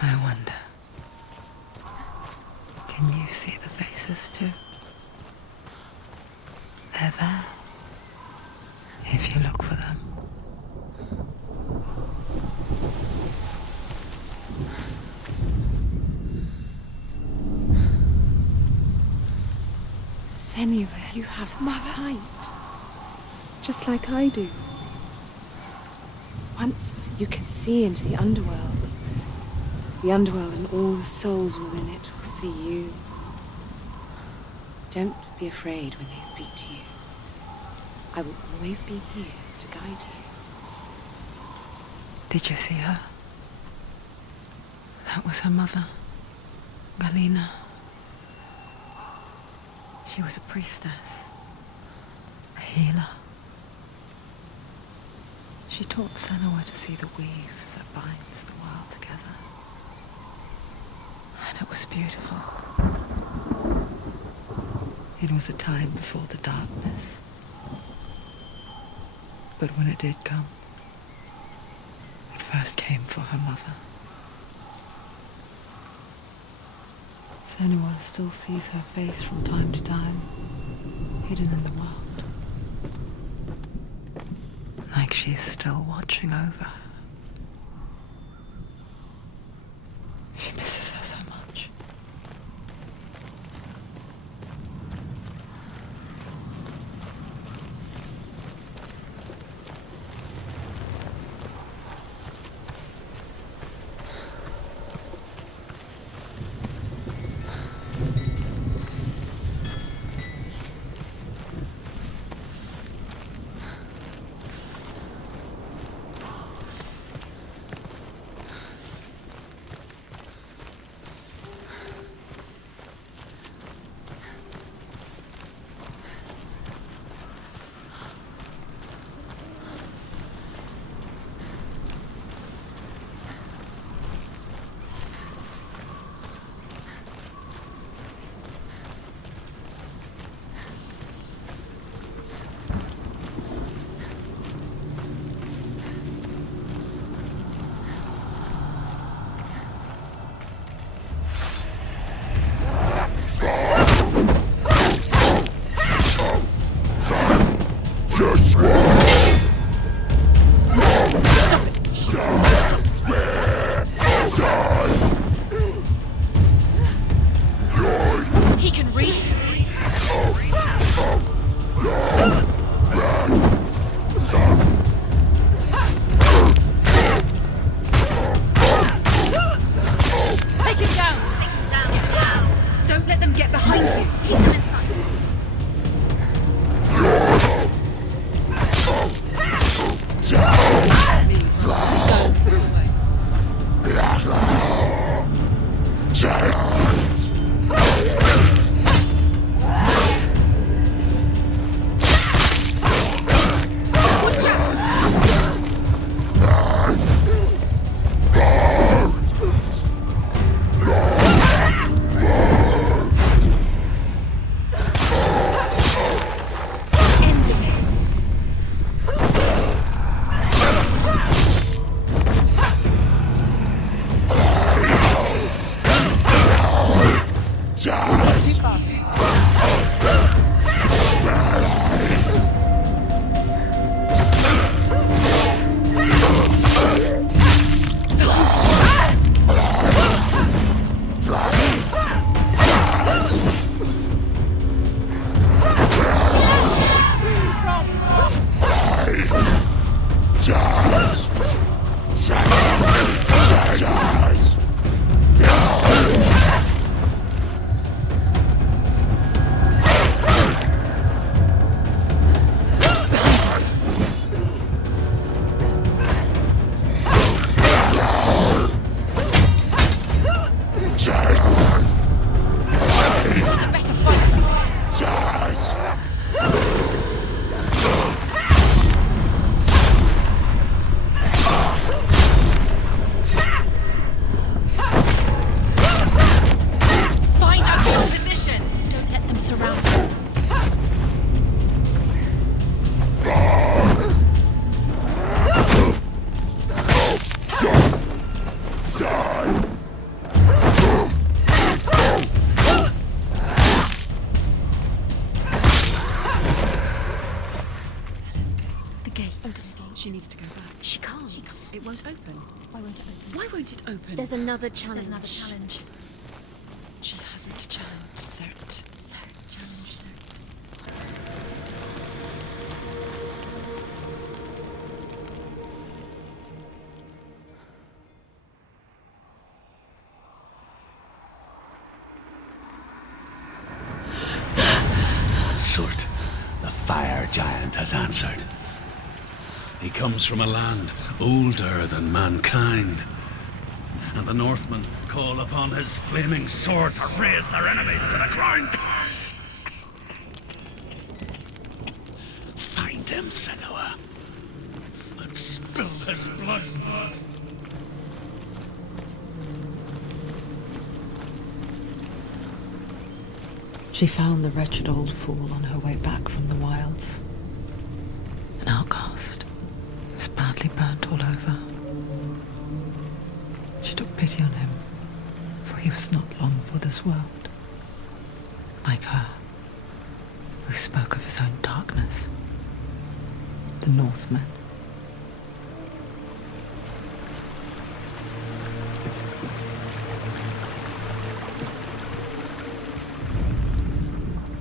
I wonder, can you see the faces too? They're there, if you look for them. Senua, you have sight. Just like I do. Once you can see into the underworld. The underworld and all the souls within it will see you. Don't be afraid when they speak to you. I will always be here to guide you. Did you see her? That was her mother, Galina. She was a priestess, a healer. She taught Senua to see the weave that binds the world together. And it was beautiful. It was a time before the darkness. But when it did come, it first came for her mother. Senua still sees her face from time to time, hidden in the world. Like she's still watching over her. She misses her so much. He can read. Take him down! Take him down! Get down! Don't let them get behind you! Keep them in sight! She needs to go back. She can't. It won't open. Why won't it open? Why won't it open? There's another challenge. She hasn't challenged Surtr. Surtr, the fire giant, has answered. He comes from a land older than mankind, and the Northmen call upon his flaming sword to raze their enemies to the ground. Find him, Senua, and spill his blood. She found the wretched old fool on her way back from the wilds. An outcast. He was badly burnt all over. She took pity on him, for he was not long for this world. Like her, who spoke of his own darkness. The Northmen.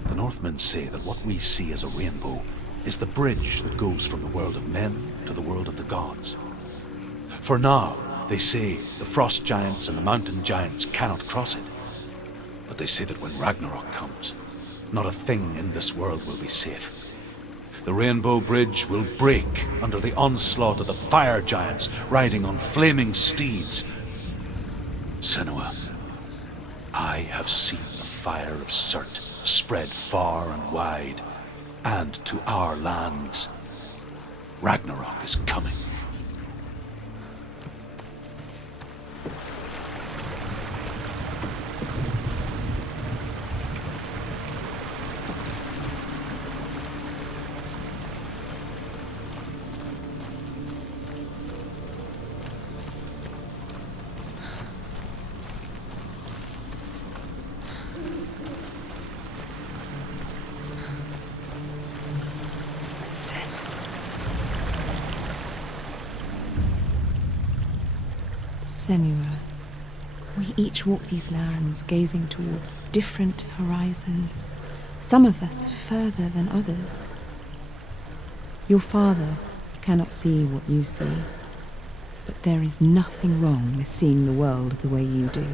The Northmen say that what we see as a rainbow is the bridge that goes from the world of men to the world of the gods. For now, they say the frost giants and the mountain giants cannot cross it. But they say that when Ragnarok comes, not a thing in this world will be safe. The rainbow bridge will break under the onslaught of the fire giants riding on flaming steeds. Senua, I have seen the fire of Surtr spread far and wide, and to our lands. Ragnarok is coming. Senua, We each walk these lands, gazing towards different horizons, some of us further than others. Your father cannot see what you see, but there is nothing wrong with seeing the world the way you do.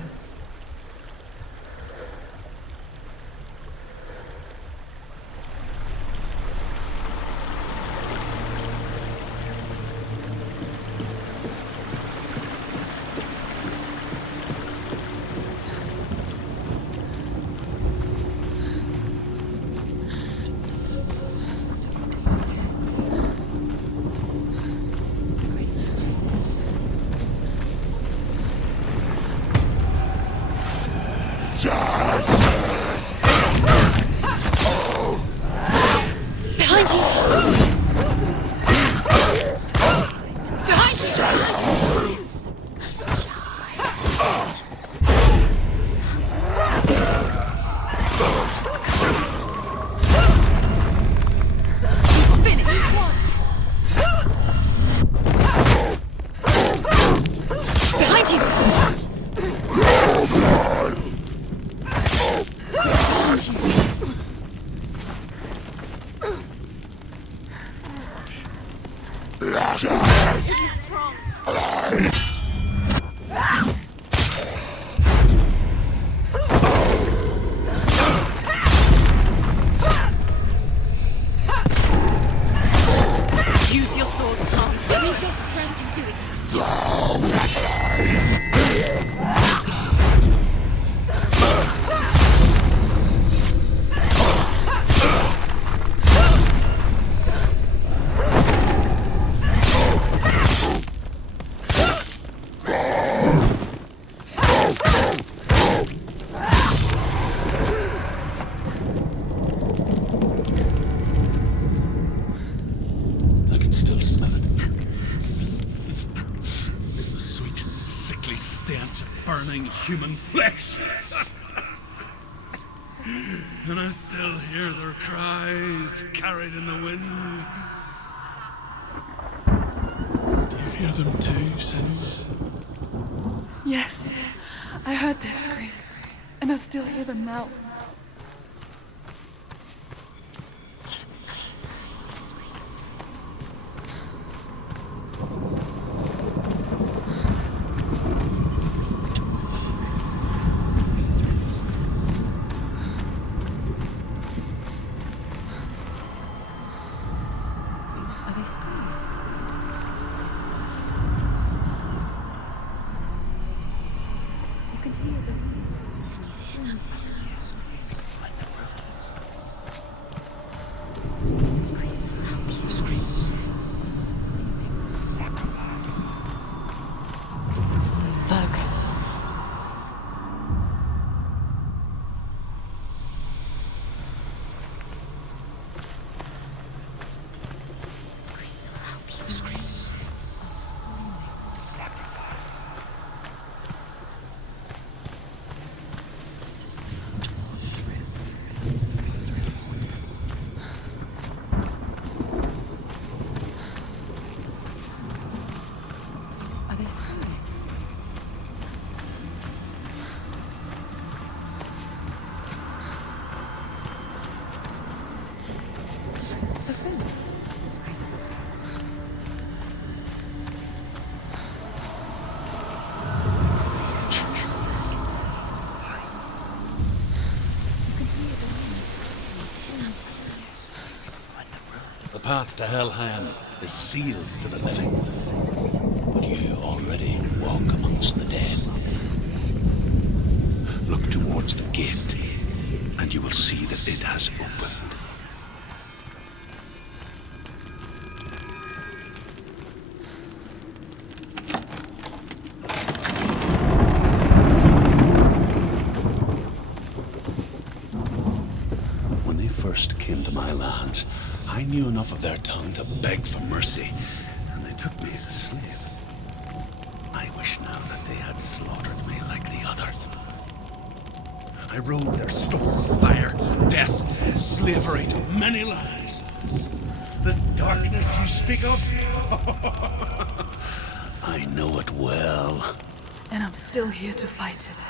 Human flesh. And I still hear their cries carried in the wind. Do you hear them too, Senua? Yes, I heard their screams, and I still hear them now. The path to Helheim is sealed to the living, but you already walk amongst the dead. Look towards the gate, and you will see that it has opened. When they first came to my lands, I knew enough of their tongue to beg for mercy, and they took me as a slave. I wish now that they had slaughtered me like the others. I rode their storm of fire, death, slavery to many lands. This darkness you speak of, I know it well. And I'm still here to fight it.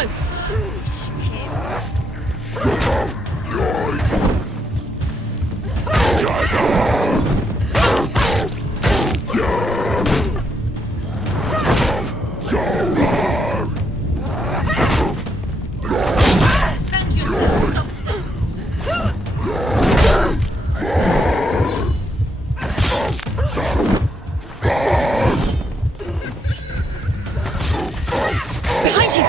close! Behind you!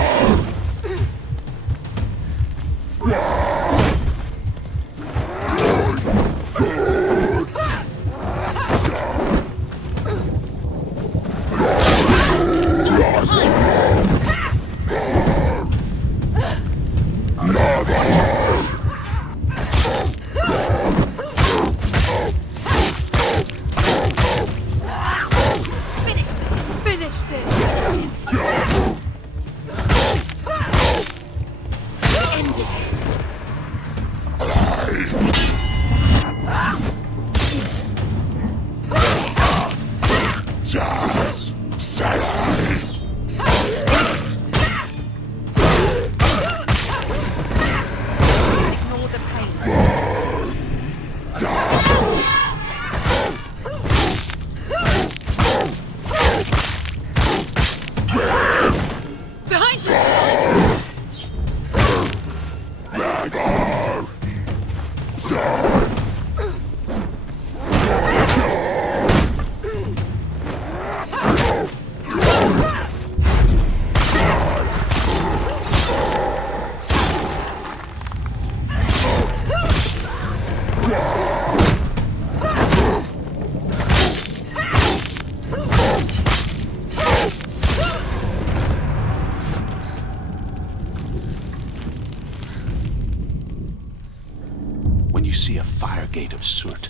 When you see a fire gate of Surtr,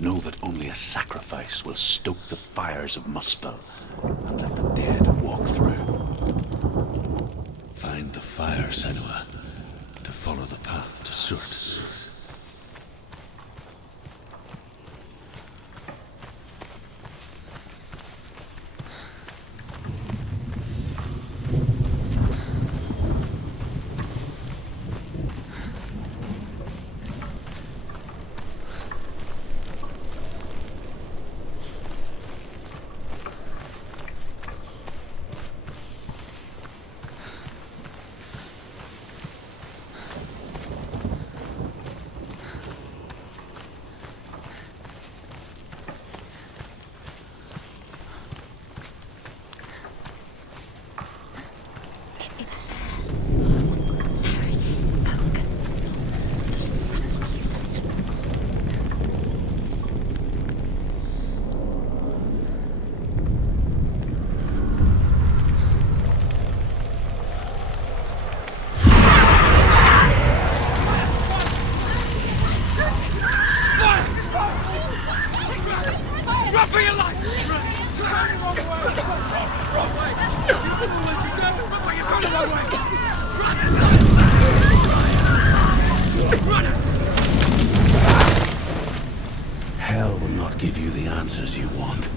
know that only a sacrifice will stoke the fires of Muspel and let the dead walk through. Find the fire, Senua, to follow the path to Surtr. Hell will not give you the answers you want.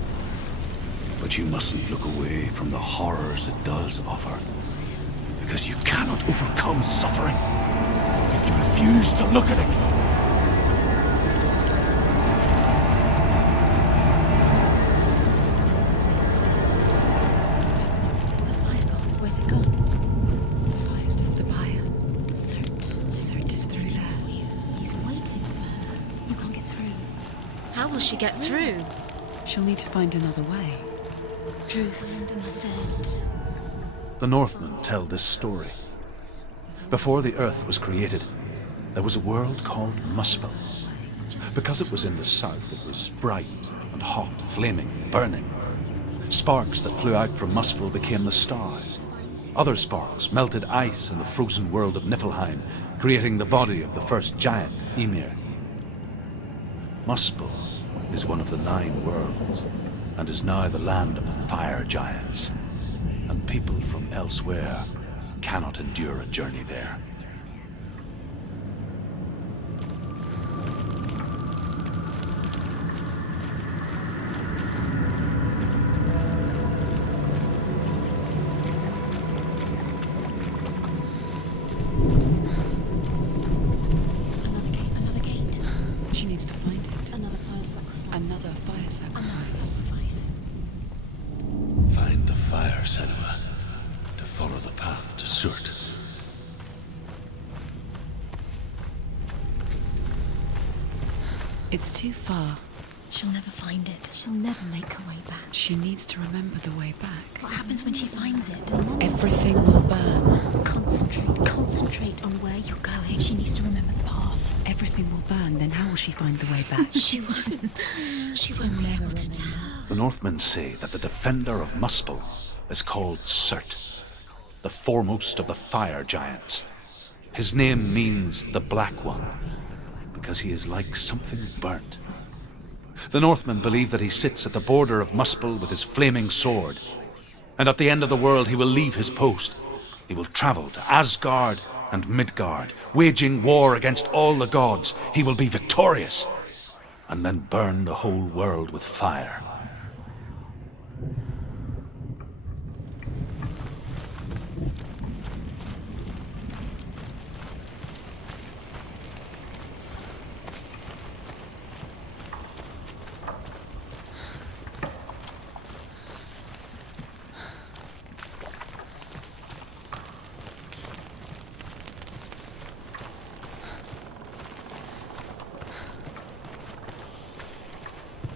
But you mustn't look away from the horrors it does offer. Because you cannot overcome suffering if you refuse to look at it. Where's the fire gone? Where's it gone? The fire's just the buyer. Surtr is through there. He's waiting for her. You can't get through. How will she get through? She'll need to find another way. Truth said. The Northmen tell this story. Before the earth was created, there was a world called Muspel. Because it was in the south, it was bright and hot, flaming, burning. Sparks that flew out from Muspel became the stars. Other sparks melted ice in the frozen world of Niflheim, creating the body of the first giant, Ymir. Muspel is one of the 9 worlds, and is now the land of the fire giants. And people from elsewhere cannot endure a journey there. Surtr. It's too far. She'll never find it. She'll never make her way back. She needs to remember the way back. What happens when she finds it? Everything will burn. Concentrate on where you're going. She needs to remember the path. Everything will burn, then how will she find the way back? She won't. She won't be able to tell. The Northmen say that the defender of Muspel is called Surtr, the foremost of the fire giants. His name means the Black One, because he is like something burnt. The Northmen believe that he sits at the border of Muspel with his flaming sword, and at the end of the world he will leave his post. He will travel to Asgard and Midgard, waging war against all the gods. He will be victorious, and then burn the whole world with fire.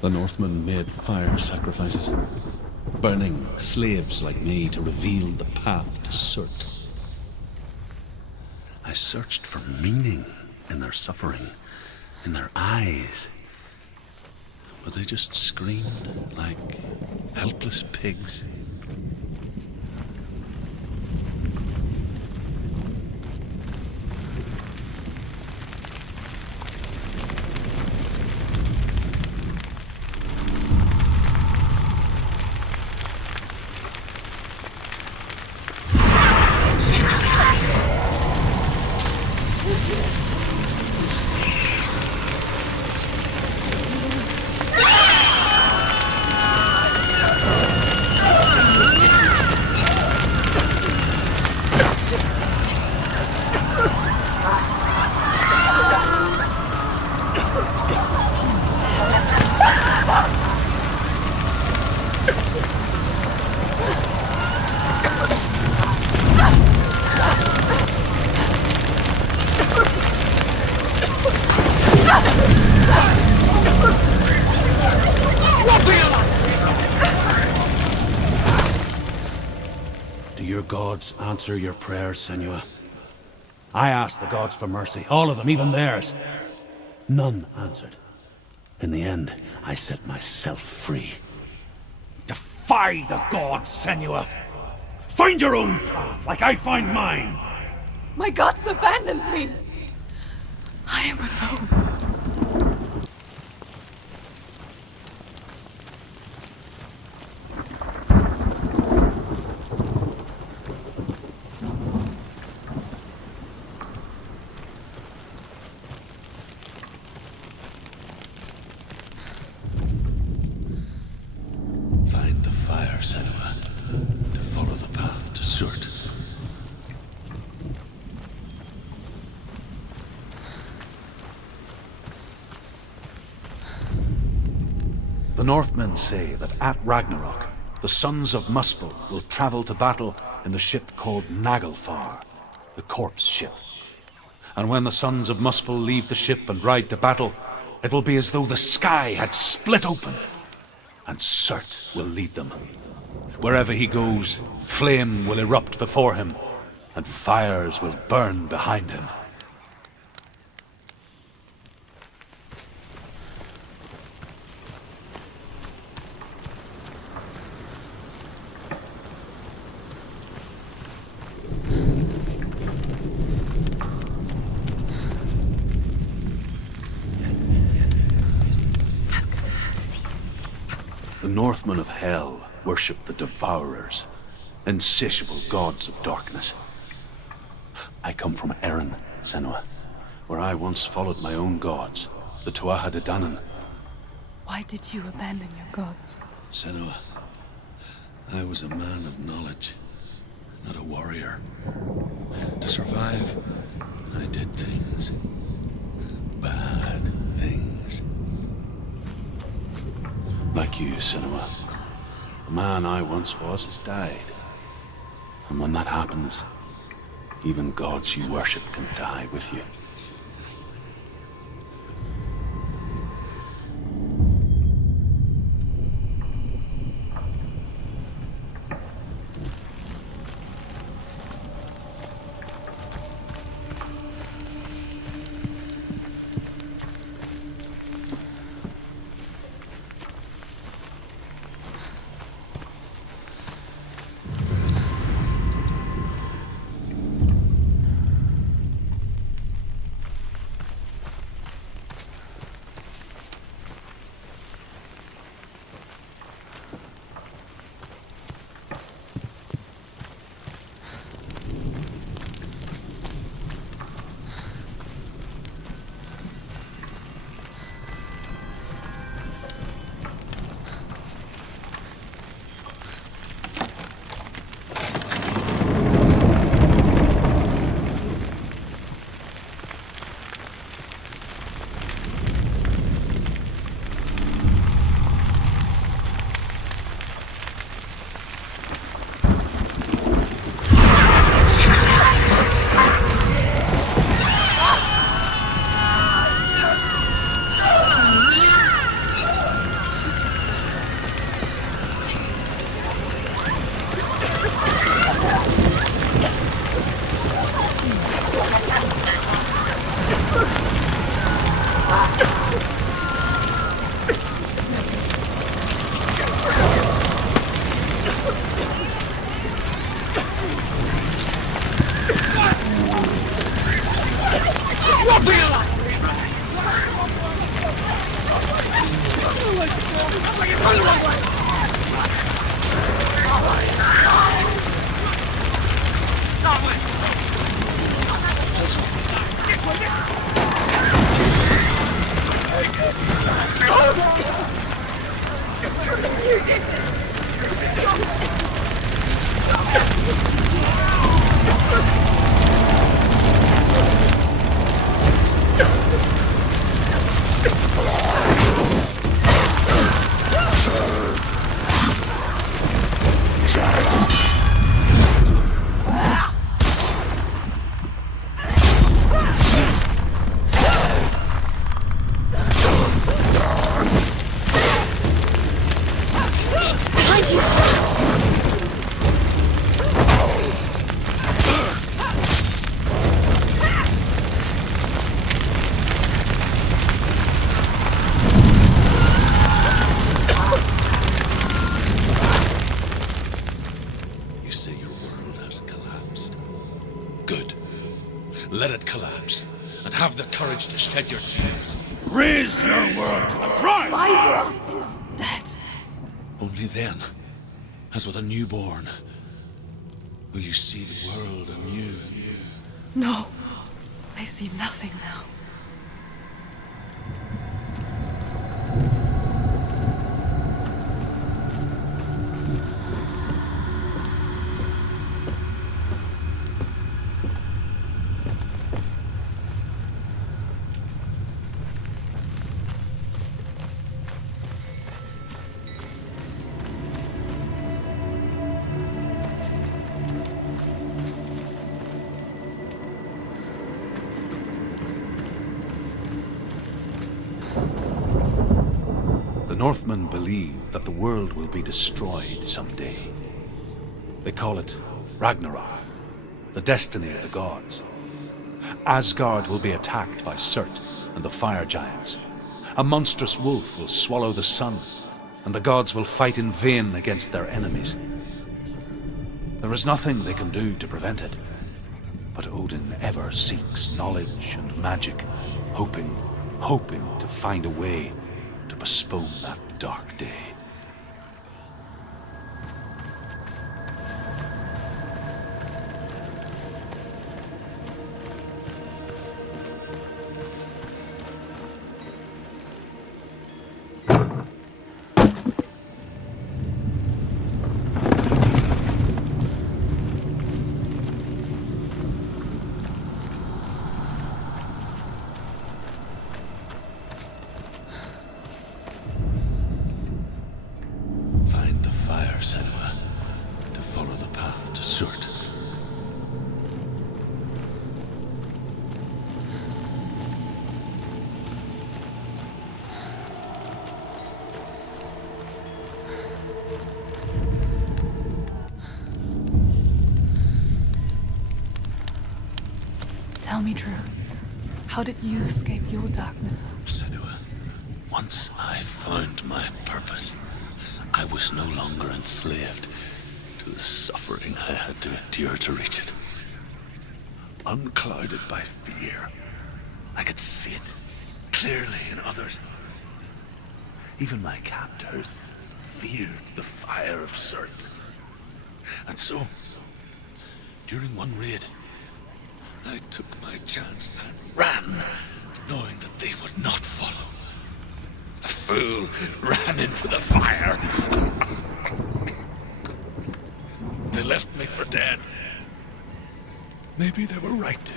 The Northmen made fire sacrifices, burning slaves like me to reveal the path to Surtr. I searched for meaning in their suffering, in their eyes, but they just screamed like helpless pigs. Answer your prayers, Senua. I asked the gods for mercy, all of them, even theirs. None answered. In the end, I set myself free. Defy the gods, Senua! Find your own path, like I find mine! My gods abandoned me! I am alone. The Northmen say that at Ragnarok, the sons of Muspel will travel to battle in the ship called Naglfar, the corpse ship. And when the sons of Muspel leave the ship and ride to battle, it will be as though the sky had split open, and Surtr will lead them. Wherever he goes, flame will erupt before him, and fires will burn behind him. The Northmen of Hell worship the Devourers, insatiable gods of darkness. I come from Erin, Senua, where I once followed my own gods, the Tuatha De Danann. Why did you abandon your gods? Senua, I was a man of knowledge, not a warrior. To survive, I did things. Bad things. Like you, Senua. The man I once was has died. And when that happens, Even gods you worship can die with you. Let it collapse, and have the courage to shed your tears. Raise your world to the prime! My world is dead. Only then, as with a newborn, will you see the world anew. No, I see nothing now. The Northmen believe that the world will be destroyed someday. They call it Ragnarok, the destiny of the gods. Asgard will be attacked by Surtr and the fire giants. A monstrous wolf will swallow the sun, and the gods will fight in vain against their enemies. There is nothing they can do to prevent it, but Odin ever seeks knowledge and magic, hoping to find a way to postpone that dark day. Tell me truth. How did you escape your darkness? Senua, once I found my purpose, I was no longer enslaved to the suffering I had to endure to reach it. Unclouded by fear, I could see it clearly in others. Even my captors feared the fire of Surtr. And so, during one raid, I took my chance and ran, knowing that they would not follow. The fool ran into the fire. They left me for dead. Maybe they were right to.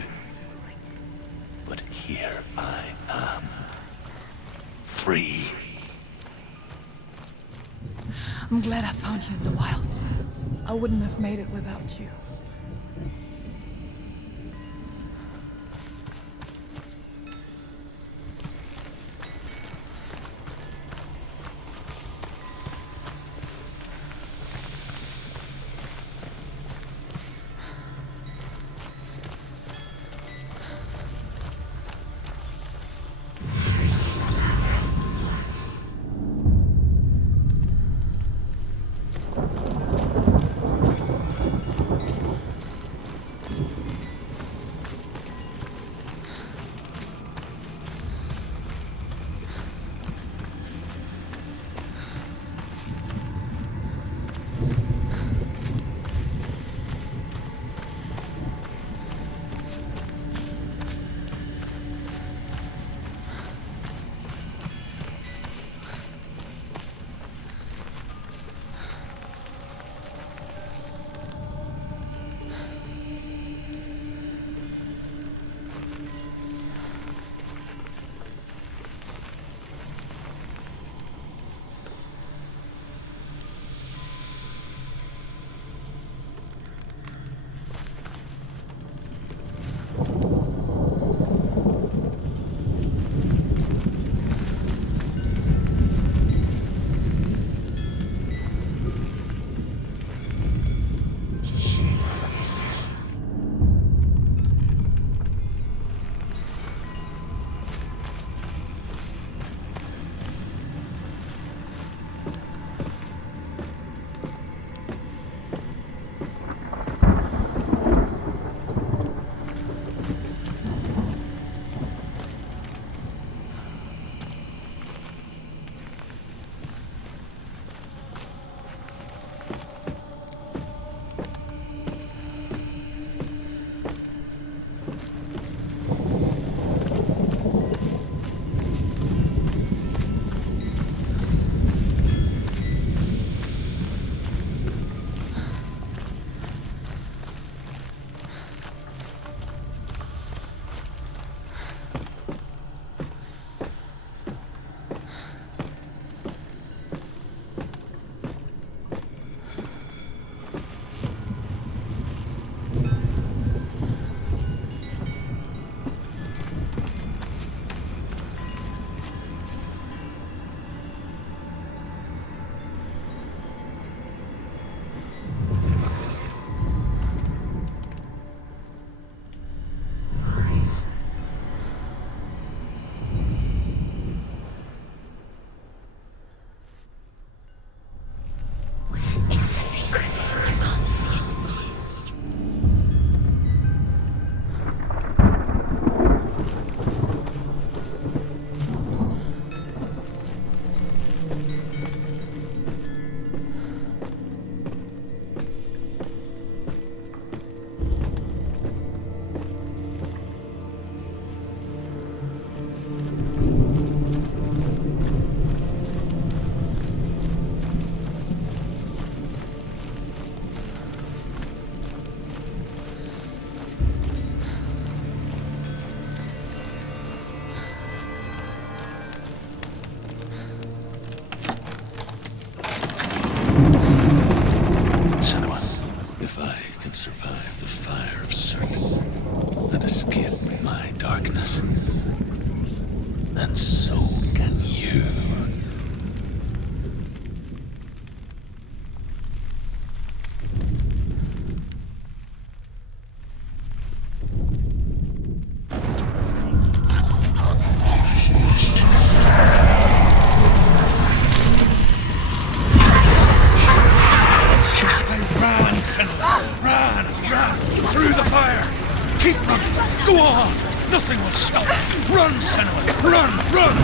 But here I am. Free. I'm glad I found you in the wilds. I wouldn't have made it without you. Is the secret? Senua, if I can survive the fire of Surtr and escape my darkness, then so can you. Keep running! Go on! Nothing will stop! Run, Senua! Run! Run!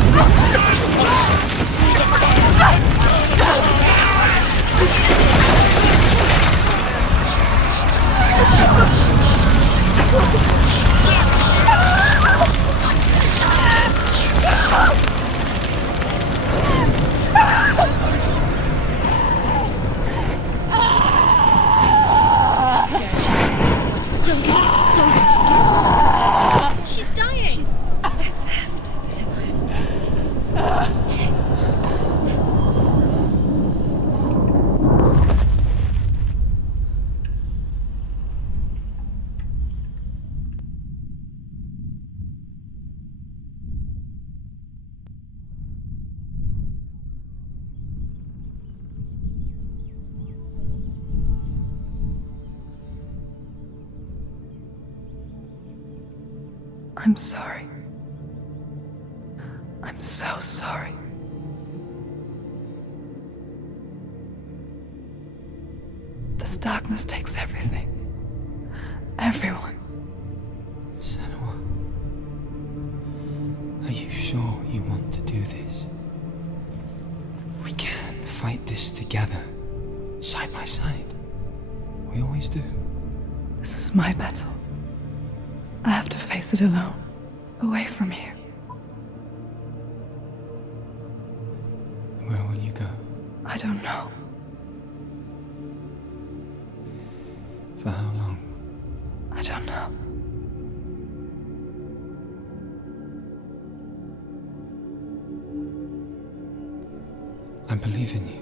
She's dying! It's him. It's him. I'm sorry. I'm so sorry. This darkness takes everything. Everyone. Senua, are you sure you want to do this? We can fight this together, side by side. We always do. This is my battle. I have to face it alone, away from here. Where will you go? I don't know. For how long? I don't know. I believe in you.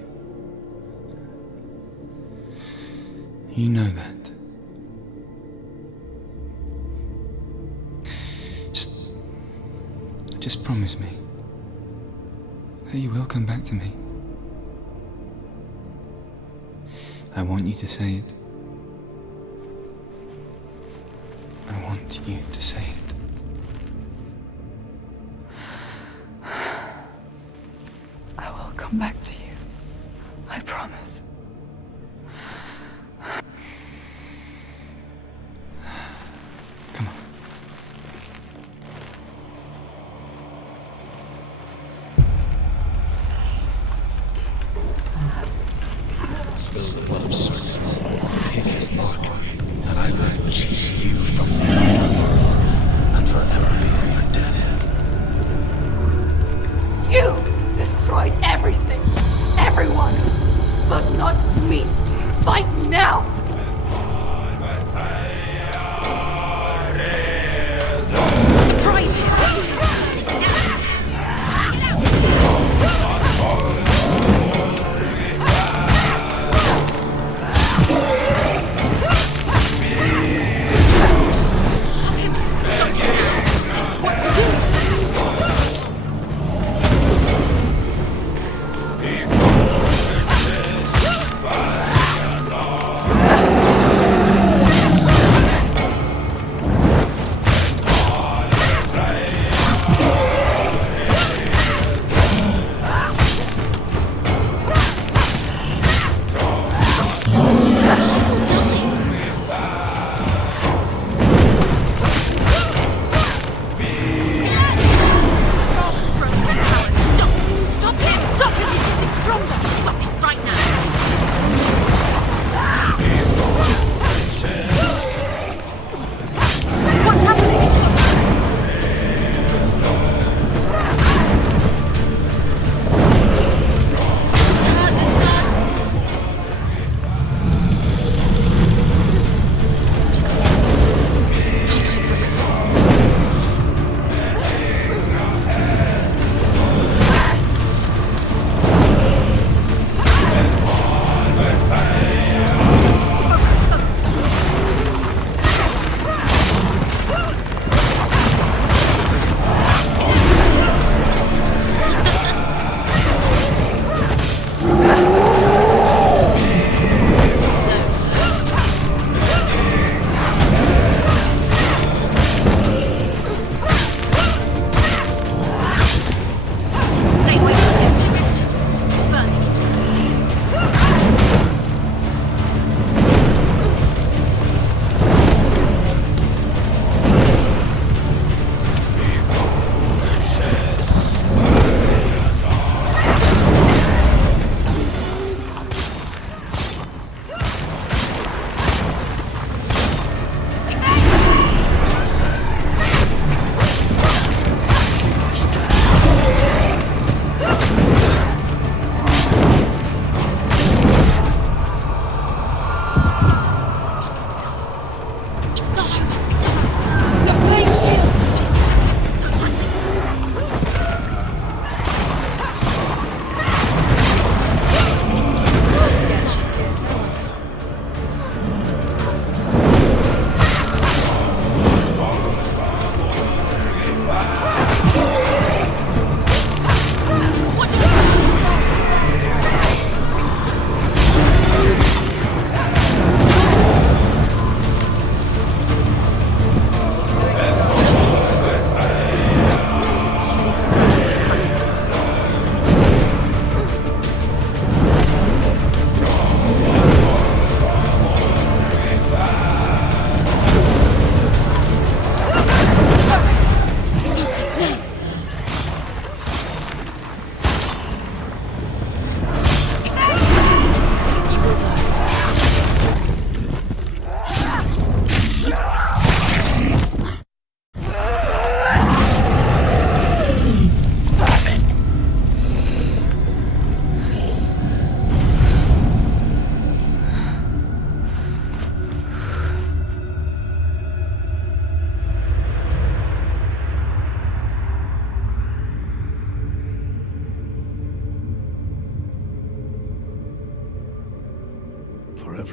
You know that. Just promise me that you will come back to me. I want you to say it. I want you to say it. I will come back to you. I promise. Come on. Spill the blood of Surtr. Take his mark, and I will change you from the underworld and forever be your dead. You destroyed everything!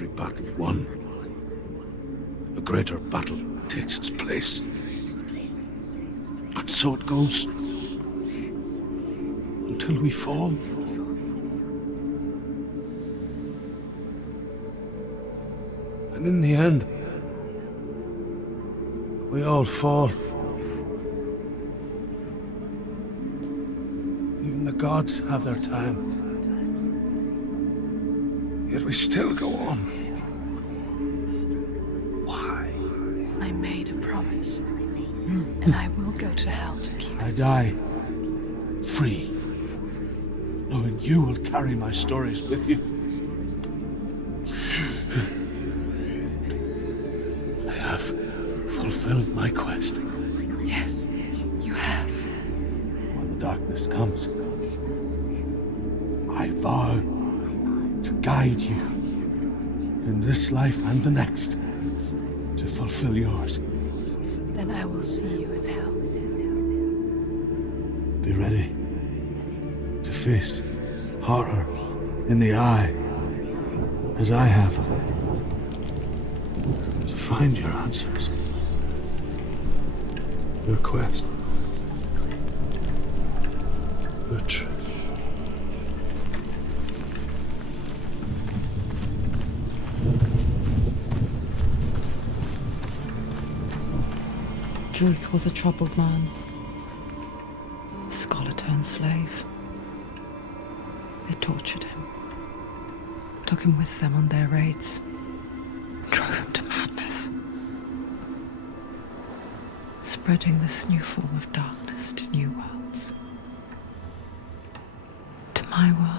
every battle won, a greater battle takes its place. And so it goes. Until we fall. And in the end, we all fall. Even the gods have their time. Yet we still go on. Why? I made a promise, and I will go to hell to keep it. I die free, knowing you will carry my stories with you. I have fulfilled my quest. Yes, you have. When the darkness comes, I vow to guide you in this life and the next to fulfill yours. Then I will see you in hell. Be ready to face horror in the eye, as I have, to find your answers, your quest, the truth. Druth was a troubled man, a scholar turned slave. They tortured him, took him with them on their raids, drove him to madness, spreading this new form of darkness to new worlds, to my world.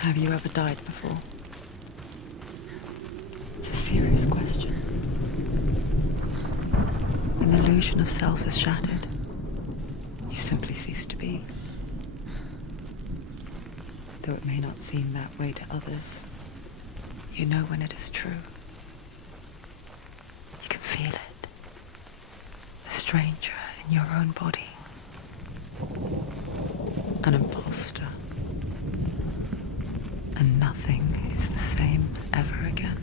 Have you ever died before? It's a serious question. When the illusion of self is shattered, you simply cease to be. Though it may not seem that way to others, you know when it is true. You can feel it. A stranger in your own body. An imposter. And nothing is the same ever again.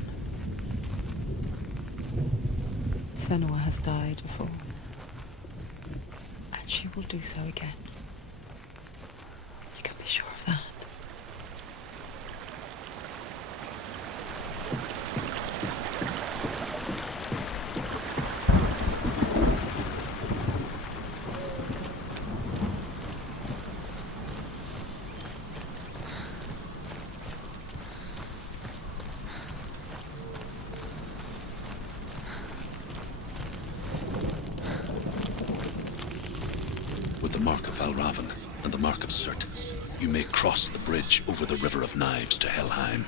Senua has died before, and she will do so again. You can be sure of that. Surtr, you may cross the bridge over the River of Knives to Helheim.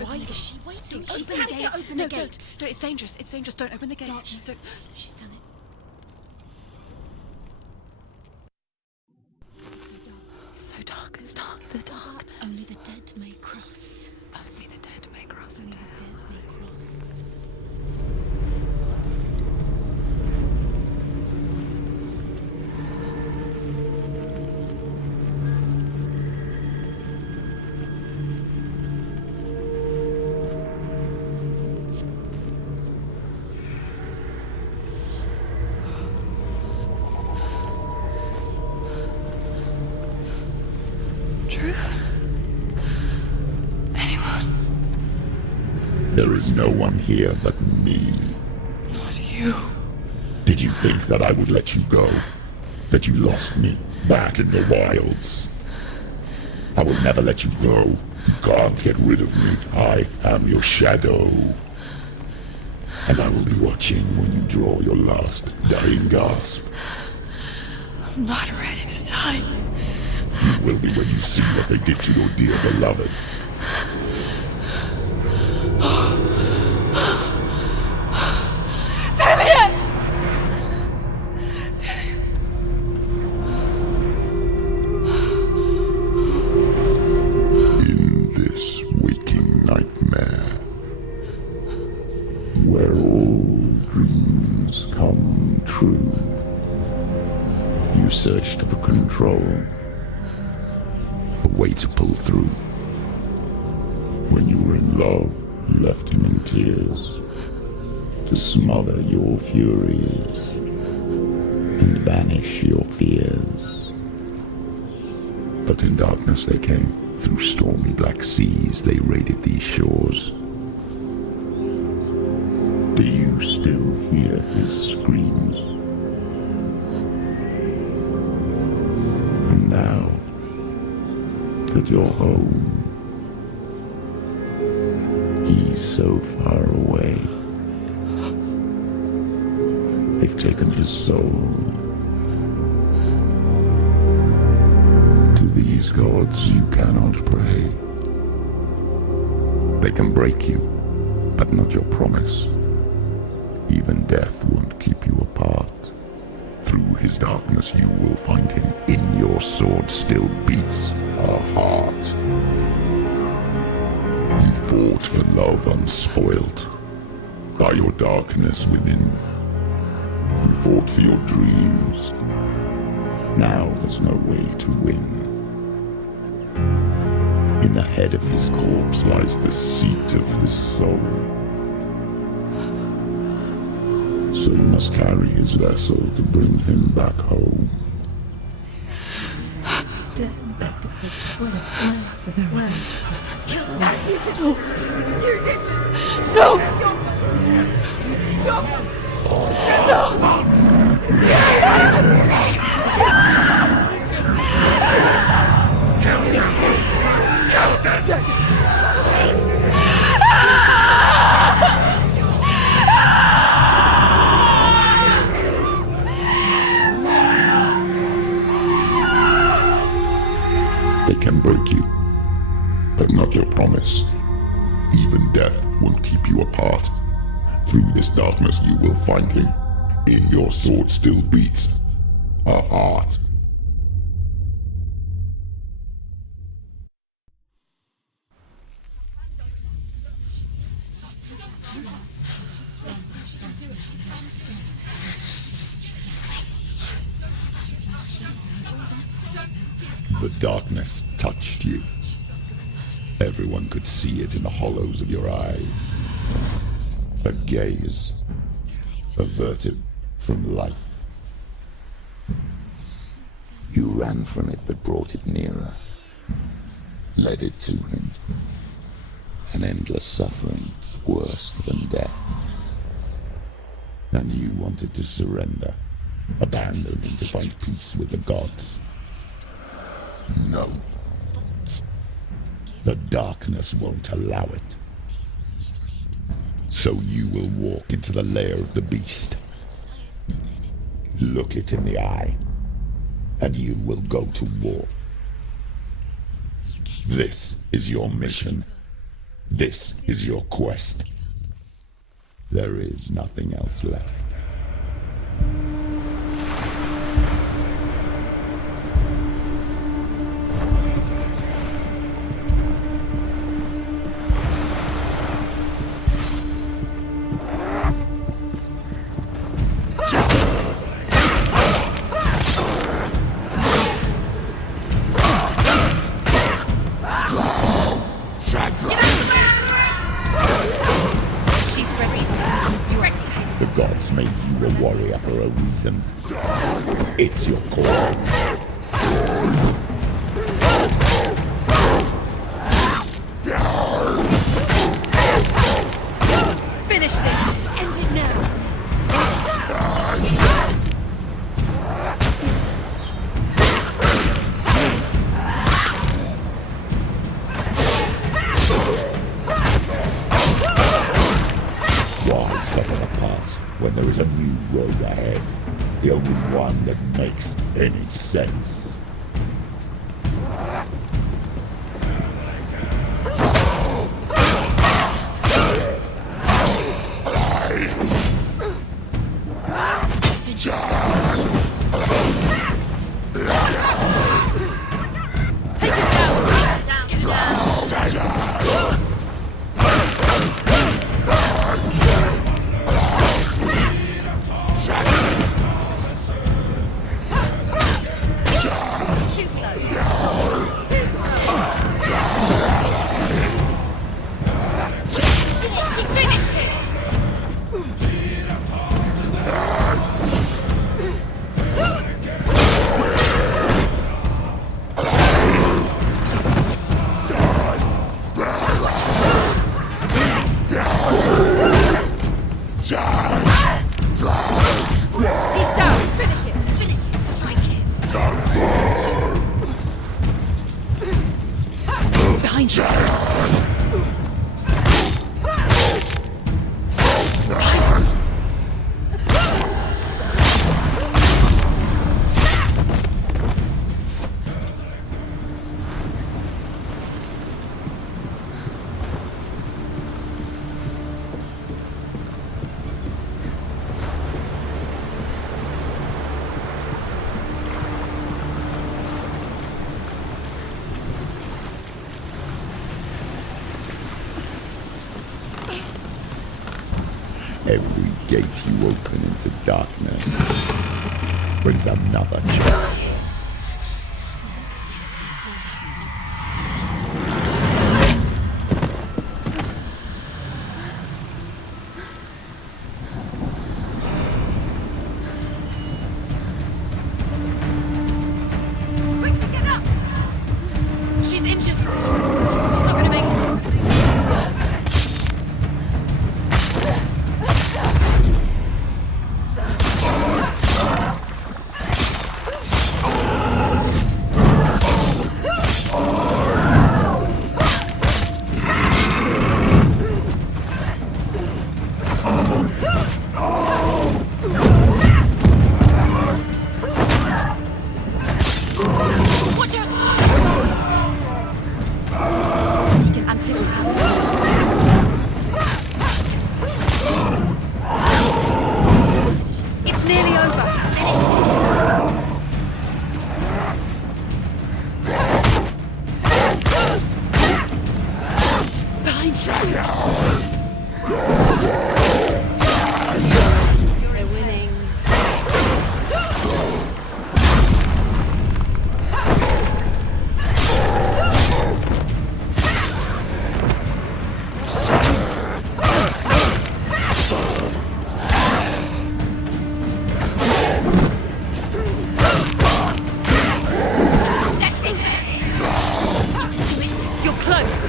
Why is she waiting? Open the gate. Open the gate. No, it's dangerous. It's dangerous. Don't open the gate. No, don't. She's done it. It's so dark. It's dark. The darkness. Only the dead may cross. Only the dead may cross Only into the hell. dead may cross. Truth? Anyone? There is no one here but me. Not you. Did you think that I would let you go? That you lost me back in the wilds? I will never let you go. You can't get rid of me. I am your shadow. And I will be watching when you draw your last dying gasp. I'm not ready to die. You will be when you see what they did to your dear beloved. In this waking nightmare, where all dreams come true, you searched for control. A way to pull through. When you were in love, you left him in tears to smother your furies and banish your fears. But in darkness they came, through stormy black seas they raided these shores. Do you still hear his screams? And now that you're home, he's so far away. They've taken his soul. To these gods you cannot pray. They can break you, but not your promise. Even death won't keep you apart. Through his darkness you will find him. In your sword still beats a heart. You fought for love unspoilt by your darkness within. You fought for your dreams. Now there's no way to win. In the head of his corpse lies the seat of his soul. So you must carry his vessel to bring him back home. They can break you, but not your promise. Even death won't keep you apart. Through this darkness you will find him. In your sword still beats a heart. The darkness touched you. Everyone could see it in the hollows of your eyes. A gaze averted from life. You ran from it but brought it nearer. Led it to him. An endless suffering, worse than death. And you wanted to surrender, abandon and to find peace with the gods. No. The darkness won't allow it. So you will walk into the lair of the beast. Look it in the eye, and you will go to war. This is your mission. This is your quest. There is nothing else left. The gods made you a warrior for a reason. It's your calling. Finish this! End it now! Why suffer the past when there is a new road ahead? The only one that makes any sense. Every gate you open into darkness brings another challenge. Quickly get up! She's injured! She's not gonna make it! Watch out! He can anticipate. It's nearly over. Behind you. You're winning. You're close.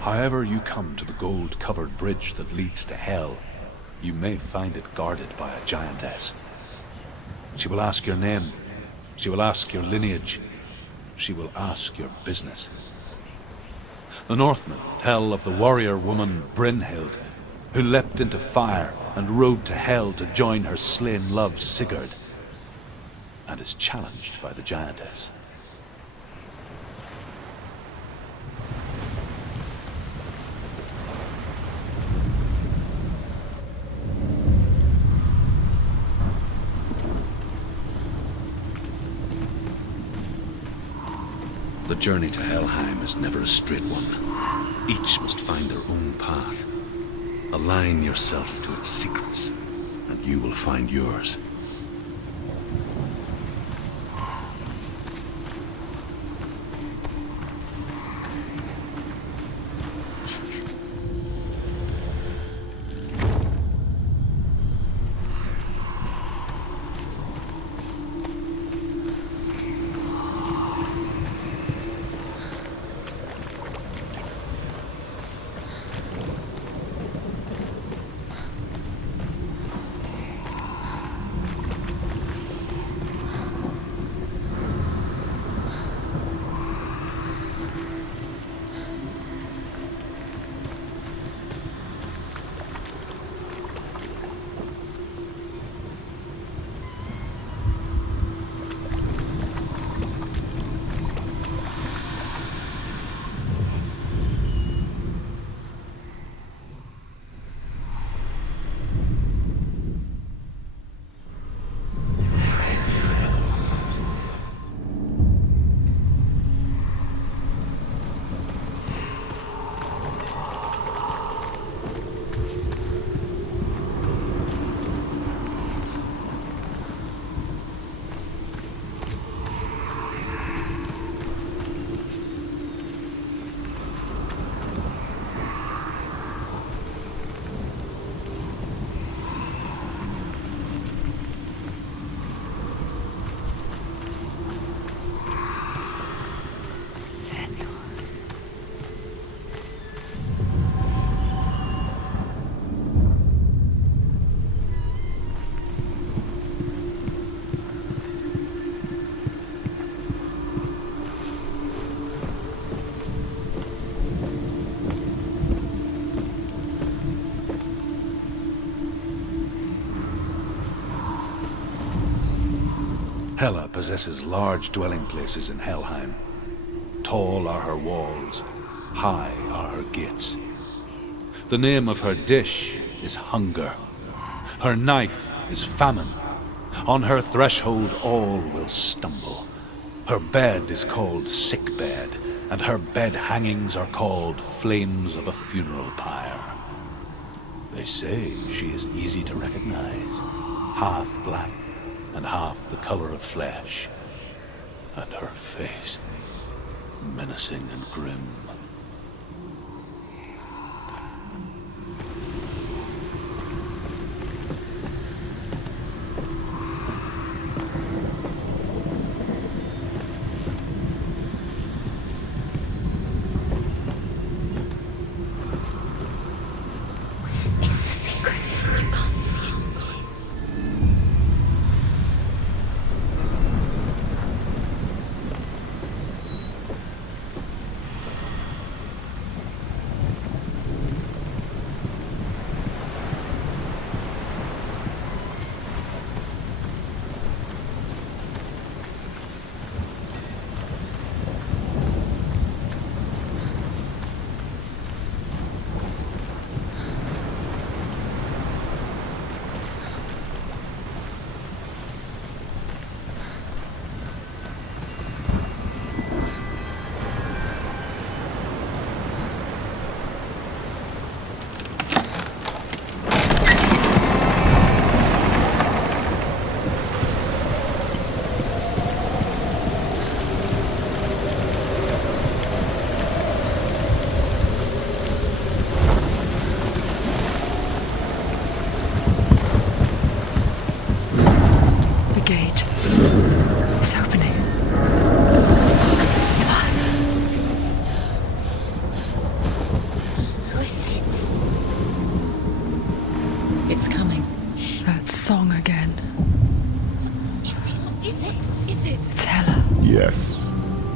However you come to the gold-covered bridge that leads to Hell, you may find it guarded by a giantess. She will ask your name. She will ask your lineage. She will ask your business. The Northmen tell of the warrior woman Brynhild, who leapt into fire and rode to Hell to join her slain love Sigurd, and is challenged by the giantess. The journey to Helheim is never a straight one. Each must find their own path. Align yourself to its secrets, and you will find yours. Hela possesses large dwelling places in Helheim. Tall are her walls, high are her gates. The name of her dish is hunger. Her knife is famine. On her threshold all will stumble. Her bed is called sick bed, and her bed hangings are called flames of a funeral pyre. They say she is easy to recognize, half black and half the color of flesh, and her face menacing and grim. It's the secret. You can't see it.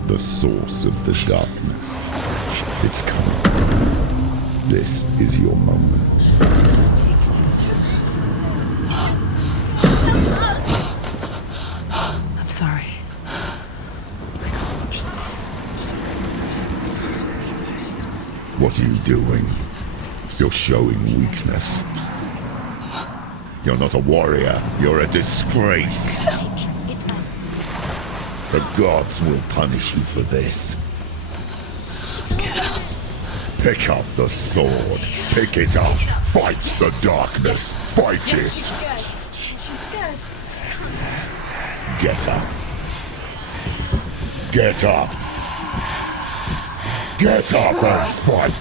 the source of the darkness. It's coming. This is your moment. I'm sorry. What are you doing? You're showing weakness. You're not a warrior. You're a disgrace. The gods will punish you for this. Get up. Pick up the sword. Pick it up. Fight the darkness. Fight it. Get up. Get up. Get up and fight.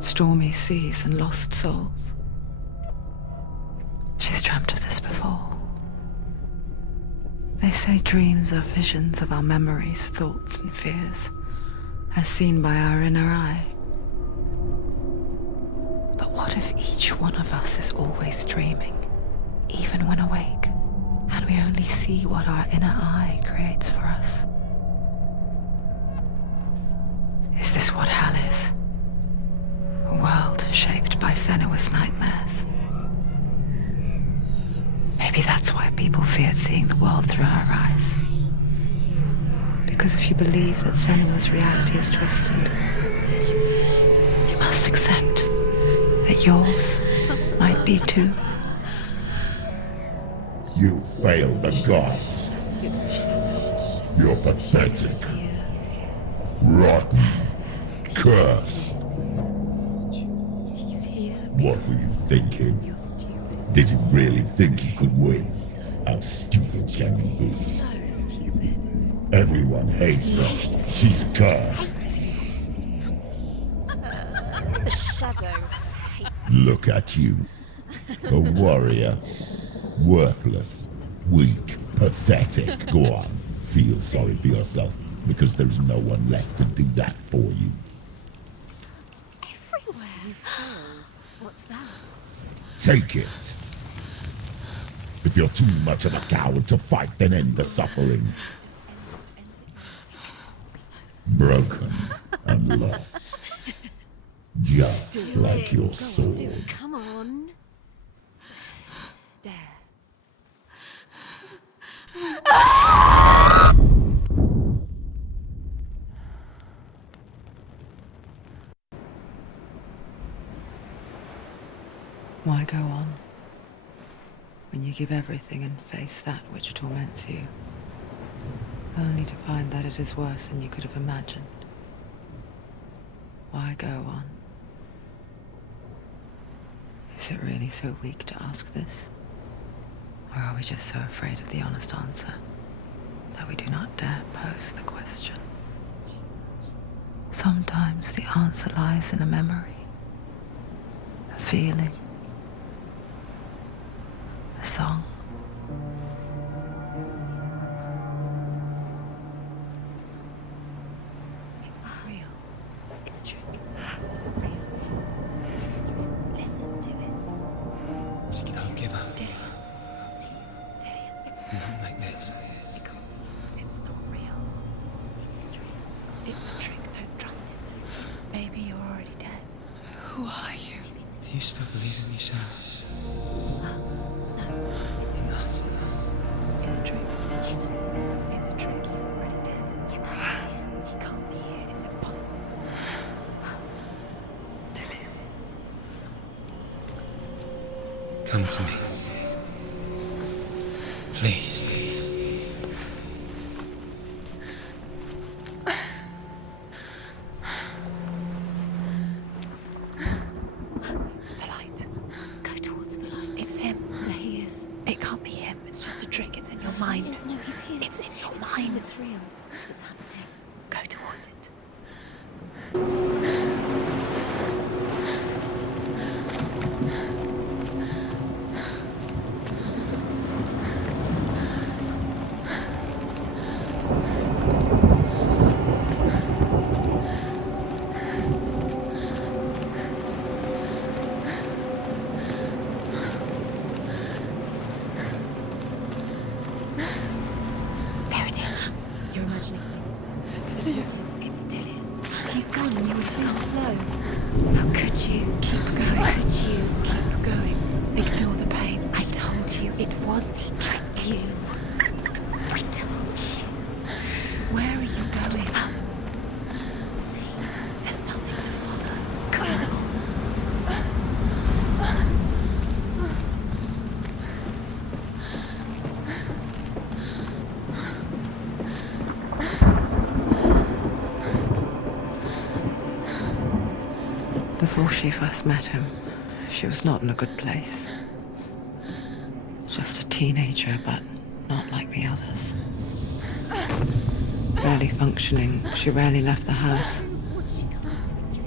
Stormy seas and lost souls. She's dreamt of this before. They say dreams are visions of our memories, thoughts and fears, as seen by our inner eye. But what if each one of us is always dreaming, even when awake, and we only see what our inner eye creates for us? Is this what hell is? A world shaped by Senua's nightmares. Maybe that's why people feared seeing the world through her eyes. Because if you believe that Senua's reality is twisted, you must accept that yours might be too. You failed the gods. You're pathetic. Rotten. Cursed. What were you thinking? Did you really think you could win? How stupid can you be? So stupid. Everyone hates her. She's cursed. The shadow hates. Look at you. A warrior. Worthless. Weak. Pathetic. Go on. Feel sorry for yourself, because there's no one left to do that for you. Everywhere. You failed. What's that? Take it. If you're too much of a coward to fight, then end the suffering. Broken and lost. Just like your sword. Come on. Dare. Why go on when you give everything and face that which torments you, only to find that it is worse than you could have imagined? Why go on? Is it really so weak to ask this? Or are we just so afraid of the honest answer that we do not dare pose the question? Sometimes the answer lies in a memory, a feeling, a song. It's not real. It's a trick. It's not real. It's real. Listen to it. Don't give up. Did it? It's Not like this. it can't. It's not real. It is real. It's a trick. Don't trust it. Maybe you're already dead. Who are you? Maybe this Do you still believe in yourself? No, it's not. It's a trick. She knows it's him. It's a trick. He's already dead. You know he's here. He can't be here. It's impossible. Come to me. Please. The light. Go towards the light. It's him. There he is. It can't be him. It's just a trick. It's in your mind. Yes, no, he's here. It's in your mind. It's real. It's happening. Go towards it. you. It's Dillian. He's gone and you were so slow. How could you? Keep going. How could you? Keep going. Ignore the pain. I told you it was. He tricked you. I told you. Where are you going? See, There's nothing to follow. come on. Before she first met him, she was not in a good place. Just a teenager, but not like the others. Barely functioning, she rarely left the house.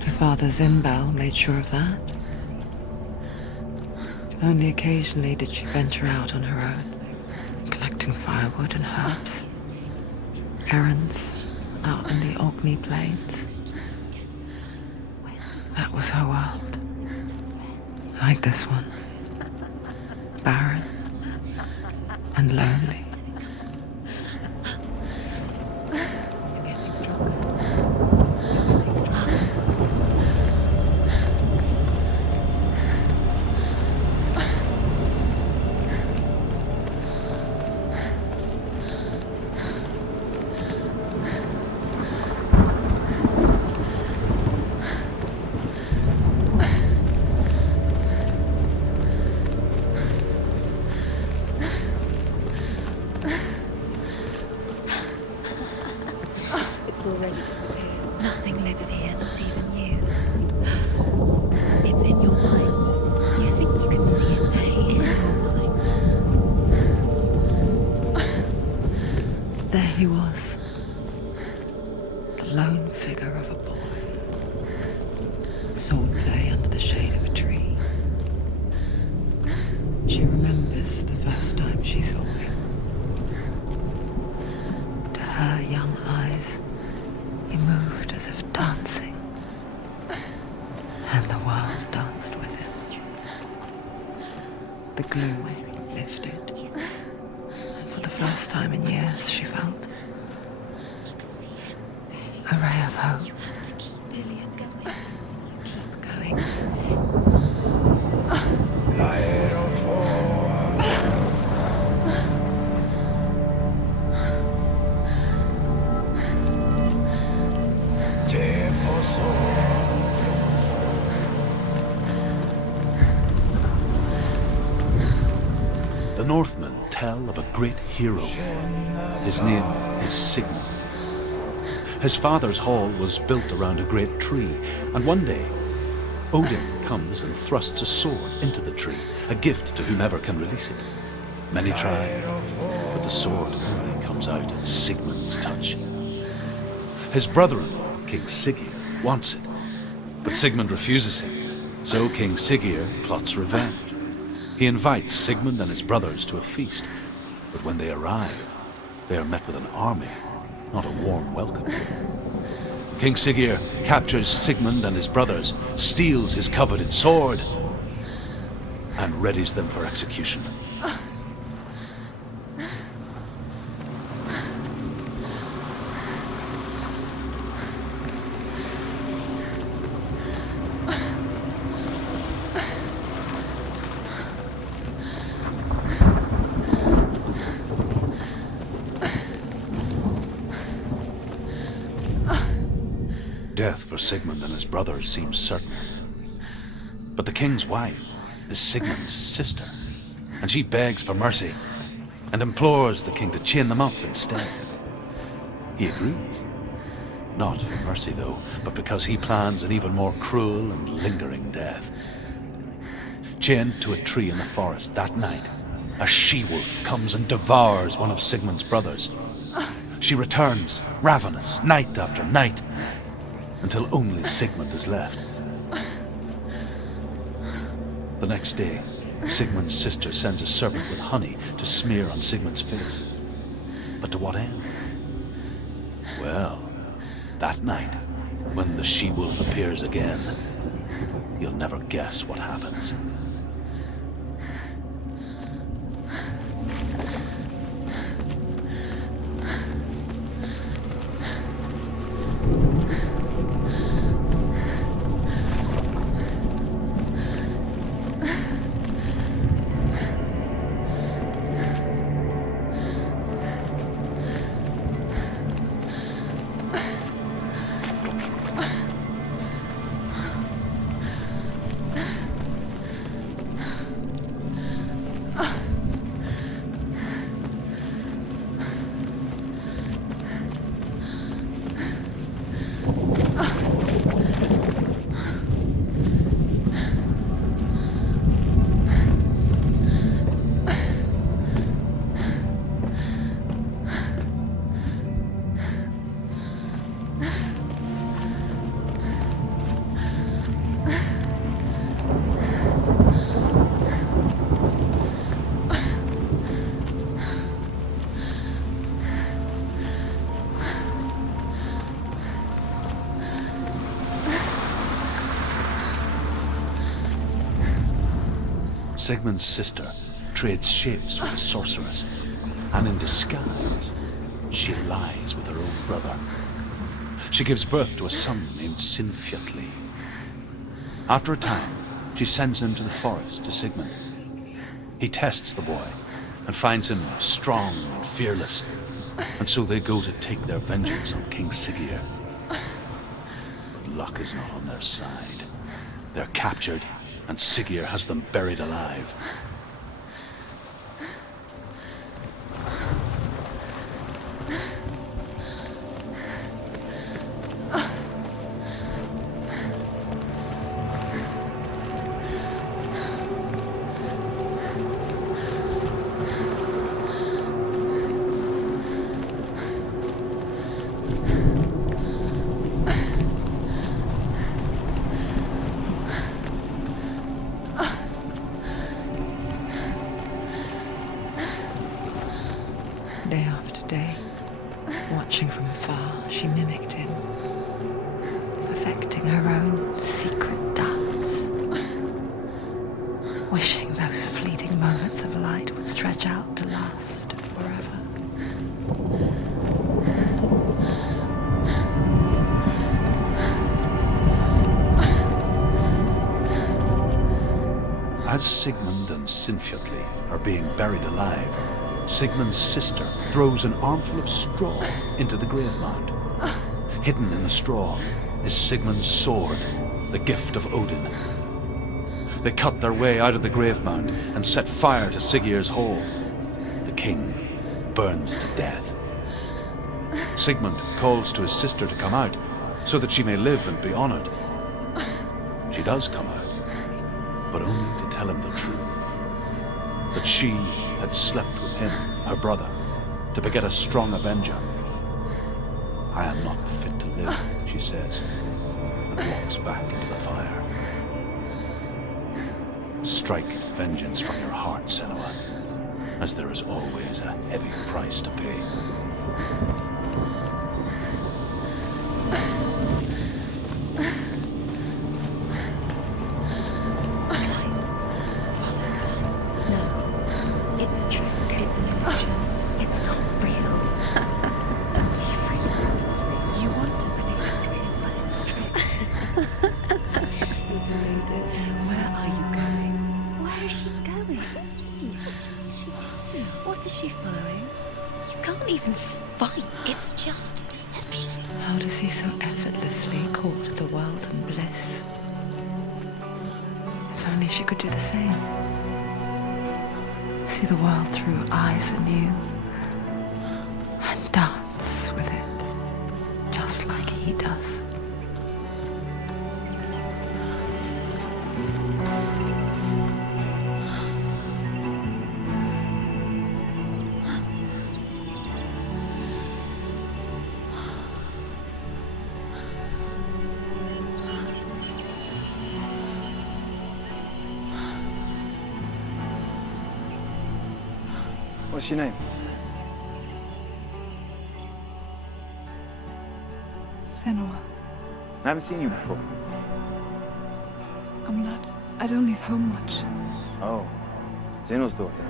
Her father's in-bell made sure of that. Only occasionally did she venture out on her own, collecting firewood and herbs. Errands out in the Orkney Plains. That was her world. Like this one. Barren and lonely. You're getting stronger. You're getting stronger. It's already disappeared. Nothing lives here, not even you. It's in your mind. You think you can see it, but it's in your mind. There he was. The lone figure of a boy. Swordplay under the shade of a tree. She remembers the first time she saw him. To her young eyes, he moved as if dancing, and the world danced with him. The gloom lifted, and for the first time in years, she felt a ray of hope. Keep going. The Northmen tell of a great hero. His name is Sigmund. His father's hall was built around a great tree, and one day, Odin comes and thrusts a sword into the tree, a gift to whomever can release it. Many try, but the sword only comes out at Sigmund's touch. His brother-in-law, King Siggeir, wants it, but Sigmund refuses him, so King Siggeir plots revenge. He invites Sigmund and his brothers to a feast, but when they arrive, they are met with an army, not a warm welcome. King Siggeir captures Sigmund and his brothers, steals his coveted sword, and readies them for execution. Death for Sigmund and his brothers seems certain. But the king's wife is Sigmund's sister, and she begs for mercy and implores the king to chain them up instead. He agrees. Not for mercy, though, but because he plans an even more cruel and lingering death. Chained to a tree in the forest that night, a she-wolf comes and devours one of Sigmund's brothers. She returns, ravenous, night after night, until only Sigmund is left. The next day, Sigmund's sister sends a servant with honey to smear on Sigmund's face. But to what end? Well, that night, when the she-wolf appears again, you'll never guess what happens. Sigmund's sister trades shapes with a sorceress, and in disguise, she lies with her own brother. She gives birth to a son named Sinfjotli. After a time, she sends him to the forest to Sigmund. He tests the boy and finds him strong and fearless, and so they go to take their vengeance on King Siggeir. But luck is not on their side. They're captured, and Siggeir has them buried alive. Day after day, watching from afar, she mimicked him, perfecting her own secret dance, wishing those fleeting moments of light would stretch out to last forever. As Sigmund and Sinfjotli are being buried alive, Sigmund's sister throws an armful of straw into the grave mound. Hidden in the straw is Sigmund's sword, the gift of Odin. They cut their way out of the grave mound and set fire to Siggeir's hall. The king burns to death. Sigmund calls to his sister to come out so that she may live and be honored. She does come out, but only to tell him the truth. That she had slept with him, her brother, to beget a strong avenger. I am not fit to live, she says, and walks back into the fire. Strike vengeance from your heart, Senua, as there is always a heavy price to pay. What is she following? You can't even fight. It's just deception. How does he so effortlessly court the world and bliss? If only she could do the same. See the world through eyes anew and dance with it, just like he does. What's your name? Senua. I haven't seen you before. I don't leave home much. Oh, Zenua's daughter.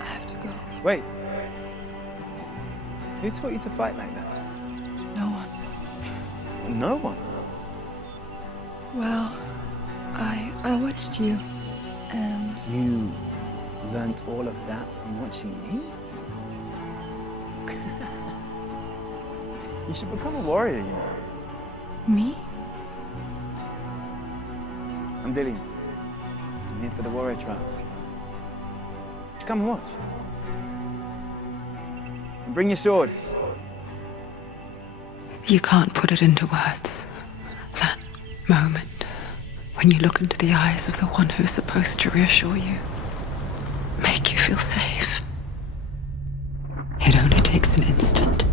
I have to go. Wait. Who taught you to fight like that? No one. No one? Well, I watched you, and... You learnt all of that from watching me? You should become a warrior, you know. Me? I'm Dillian. I'm here for the warrior trials. Just come and watch. And bring your sword. You can't put it into words. That moment when you look into the eyes of the one who is supposed to reassure you, make you feel safe. It only takes an instant.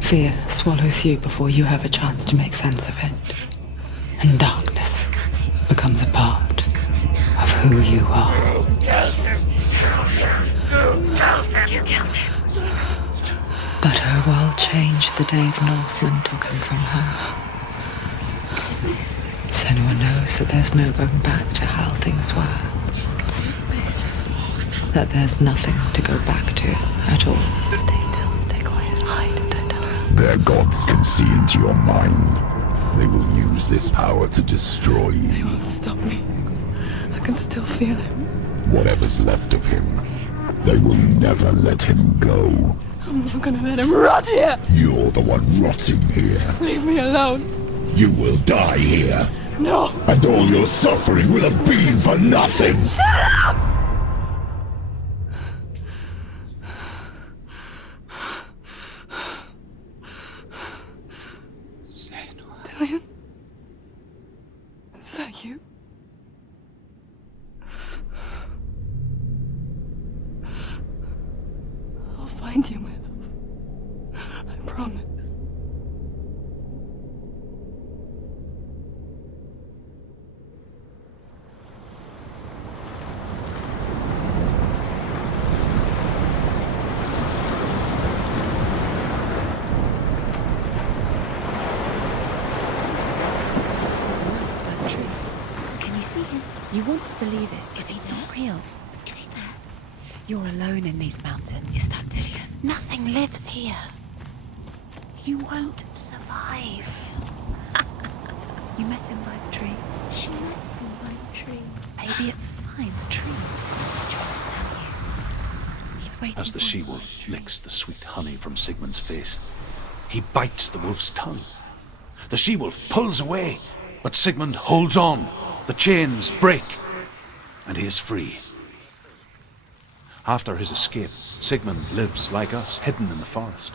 Fear swallows you before you have a chance to make sense of it. And darkness becomes a part of who you are. You killed him. But her world changed the day the Northmen took him from her. Senua knows that there's no going back to how things were. that there's nothing to go back to at all. Stay still, stay quiet, hide, don't tell her. Their gods can see into your mind. They will use this power to destroy you. They won't stop me. I can still feel him. Whatever's left of him, they will never let him go. I'm not gonna let him rot here! You're the one rotting here. Leave me alone. You will die here. No! And all your suffering will have been for nothing. Shut up! Dillion? Is that you? I'll find you, my love. I promise. You want to believe it. Is he It's there? not real. Is he there? You're alone in these mountains. Is that Dillion? Nothing lives here. You won't survive. You met him by the tree. She met him by a tree. Maybe it's a sign, the tree. What's he trying to tell you? He's waiting As the for you. she-wolf licks the sweet honey from Sigmund's face, he bites the wolf's tongue. The she-wolf pulls away, but Sigmund holds on. The chains break, and he is free. After his escape, Sigmund lives like us, hidden in the forest.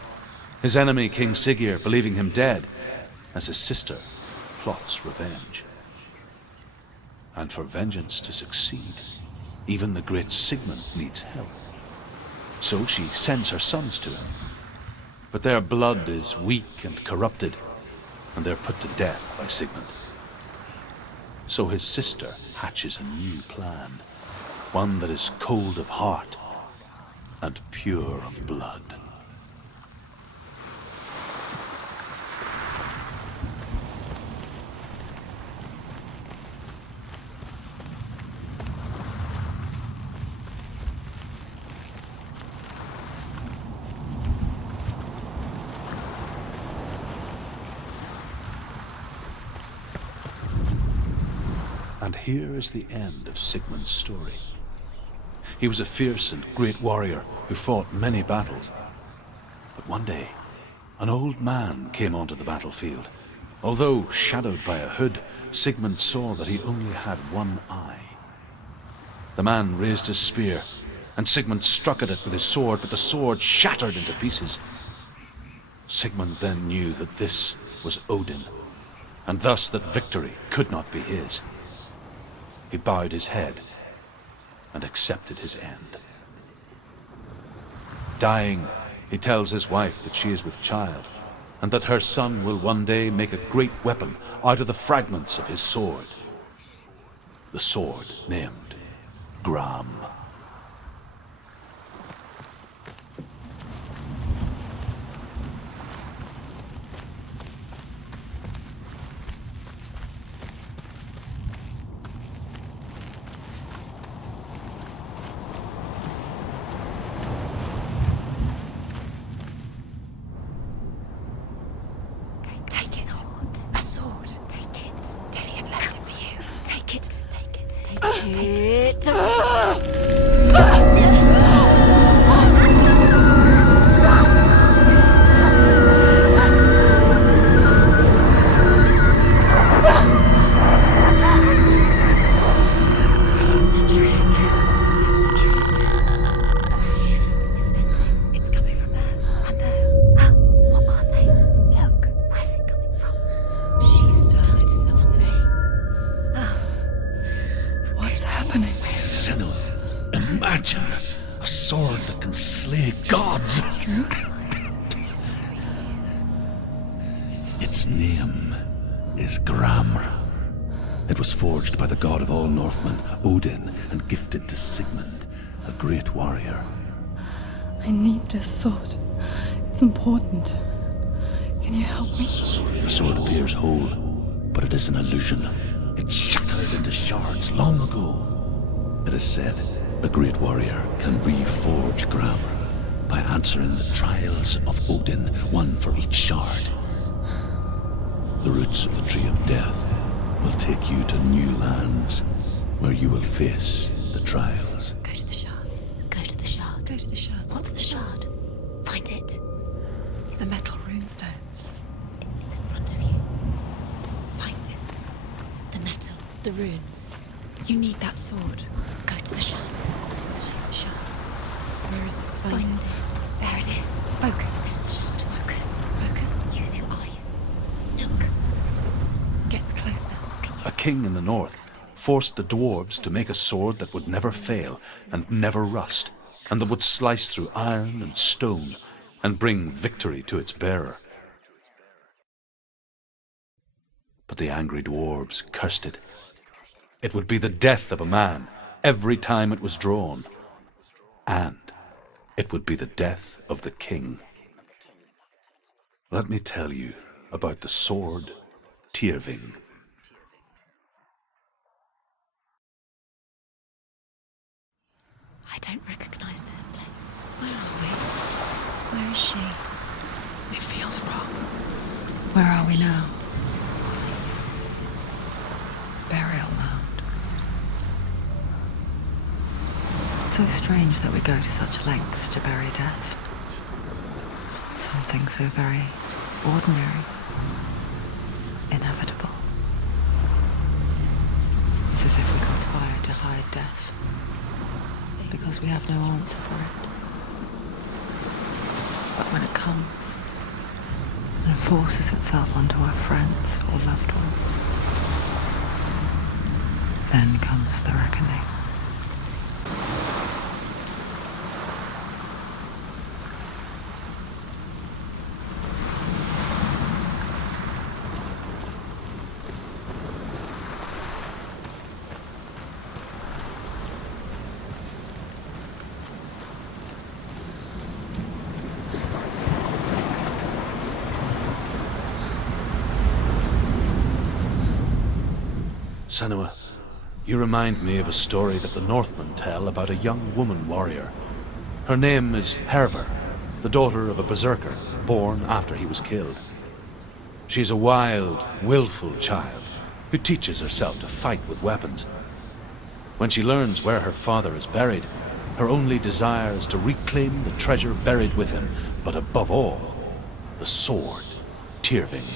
His enemy, King Siggeir, believing him dead, as his sister plots revenge. And for vengeance to succeed, even the great Sigmund needs help. So she sends her sons to him. But their blood is weak and corrupted, and they're put to death by Sigmund. So his sister hatches a new plan, one that is cold of heart and pure of blood. And here is the end of Sigmund's story. He was a fierce and great warrior who fought many battles. But one day, an old man came onto the battlefield. Although shadowed by a hood, Sigmund saw that he only had one eye. The man raised his spear, and Sigmund struck at it with his sword, but the sword shattered into pieces. Sigmund then knew that this was Odin, and thus that victory could not be his. He bowed his head and accepted his end. Dying, he tells his wife that she is with child, and that her son will one day make a great weapon out of the fragments of his sword. The sword named Gram. Its name is Gram. It was forged by the god of all Northmen, Odin, and gifted to Sigmund, a great warrior. I need this sword. It's important. Can you help me? The sword appears whole, but it is an illusion. It shattered into shards long ago. It is said A great warrior can reforge grammar by answering the trials of Odin, one for each shard. The roots of the Tree of Death will take you to new lands where you will face the trials. Go to the shards. Go to the shard. Go to the shards. What's the shard? Find it. It's the metal runestones. It's in front of you. Find it. The metal. The runes. You need that sword. Go to the shard. Find the shards. Where is it? Find it. There it is. Focus. Where's the shard? Focus. Focus. Use your eyes. Look. Get closer. A king in the north forced the dwarves to make a sword that would never fail and never rust, and that would slice through iron and stone and bring victory to its bearer. But the angry dwarves cursed it. It would be the death of a man every time it was drawn, and it would be the death of the king. Let me tell you about the sword Tyrving. I don't recognize this place. Where are we? Where is she? It feels wrong. Where are we now? Burial mound. So strange that we go to such lengths to bury death. Something so very ordinary, inevitable. It's as if we conspire to hide death, because we have no answer for it. But when it comes and forces itself onto our friends or loved ones, then comes the reckoning. Senua, you remind me of a story that the Northmen tell about a young woman warrior. Her name is Hervor, the daughter of a berserker born after he was killed. She is a wild, willful child who teaches herself to fight with weapons. When she learns where her father is buried, her only desire is to reclaim the treasure buried with him, but above all, the sword Tyrving.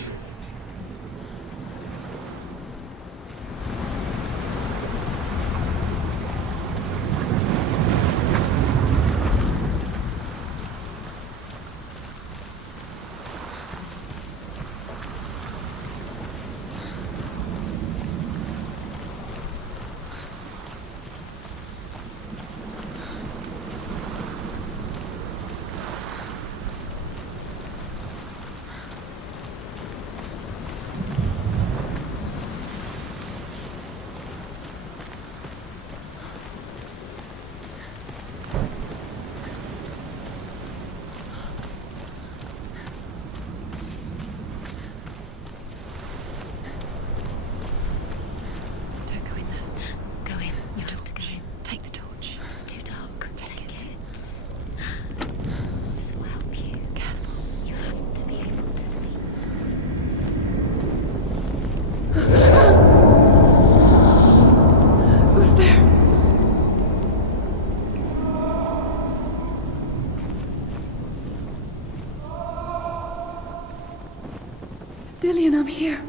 I'm here.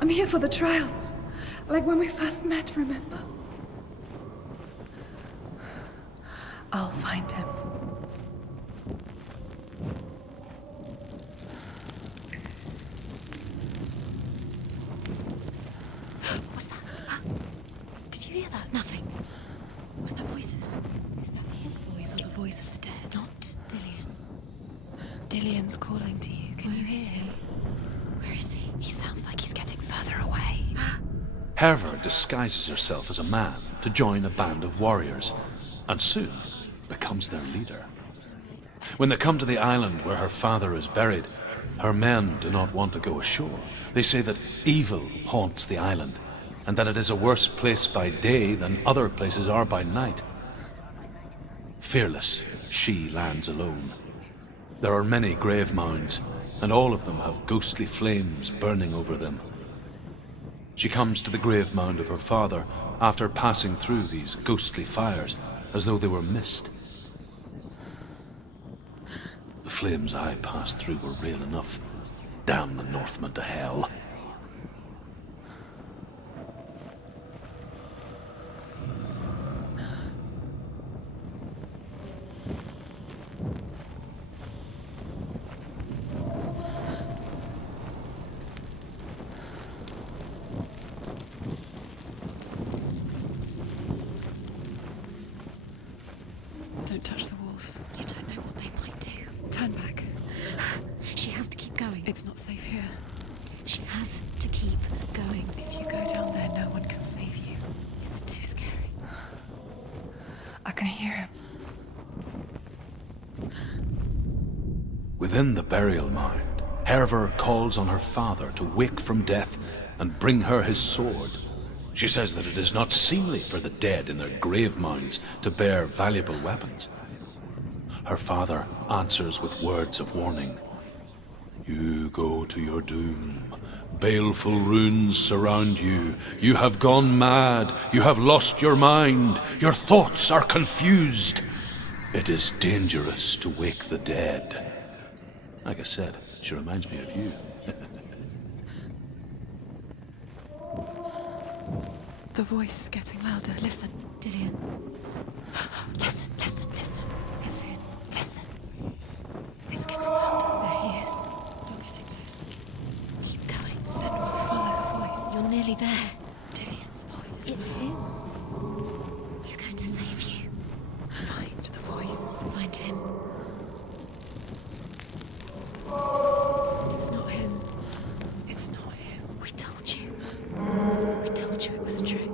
I'm here for the trials. Like when we first met, remember? I'll find him. What's that? Did you hear that? Nothing. Was that voices? Is that his voice or the voice of the dead? Not Dillian. Dillian's calling to you. Can you hear him? Where is he? He sounds like he's getting further away. Hervor disguises herself as a man to join a band of warriors, and soon becomes their leader. When they come to the island where her father is buried, her men do not want to go ashore. They say that evil haunts the island, and that it is a worse place by day than other places are by night. Fearless, she lands alone. There are many grave mounds, and all of them have ghostly flames burning over them. She comes to the grave mound of her father after passing through these ghostly fires, as though they were mist. The flames I passed through were real enough. Damn the Northmen to hell. Don't touch the walls. You don't know what they might do. Turn back. She has to keep going. It's not safe here. She has to keep going. If you go down there, no one can save you. It's too scary. I can hear him. Within the burial mound, Hervor calls on her father to wake from death and bring her his sword. She says that it is not seemly for the dead in their grave mounds to bear valuable weapons. Her father answers with words of warning. You go to your doom. Baleful runes surround you. You have gone mad. You have lost your mind. Your thoughts are confused. It is dangerous to wake the dead. Like I said, she reminds me of you. The voice is getting louder. Listen. Dillian. Listen, listen, listen. It's him. Listen. It's getting louder. There he is. You're getting closer. Keep going. Senua, follow the voice. You're nearly there. Dillian's voice. It's him. He's going to save you. Find the voice. Find him. It's not him. It's not him. We told you. We told you it was a trick.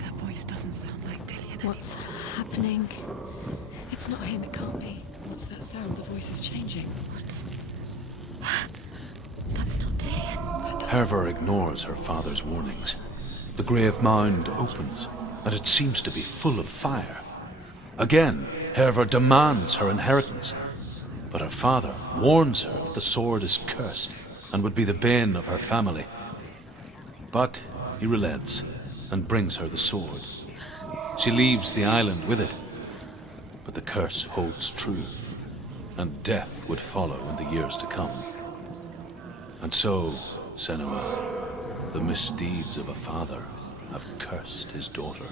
That voice doesn't sound like Dillian. What's happening? It's not him, it can't be. What's that sound? The voice is changing. What? That's not Dillian. That doesn't Hervor ignores her father's warnings. The grave mound opens, and it seems to be full of fire. Again, Hervor demands her inheritance, but her father warns her that the sword is cursed and would be the bane of her family. But he relents and brings her the sword. She leaves the island with it, but the curse holds true, and death would follow in the years to come. And so, Senua, the misdeeds of a father have cursed his daughter.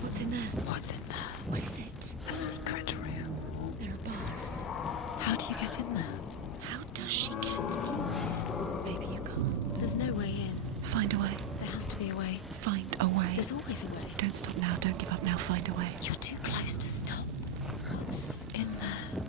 What's in there? What's in there? What is it? A secret room. There are bars. How do you get in there? How does she get in there? Maybe you can't. There's no way in. Find a way. There has to be a way. Find a way. There's always a way. Don't stop now. Don't give up now. Find a way. You're too close to stop. What's in there?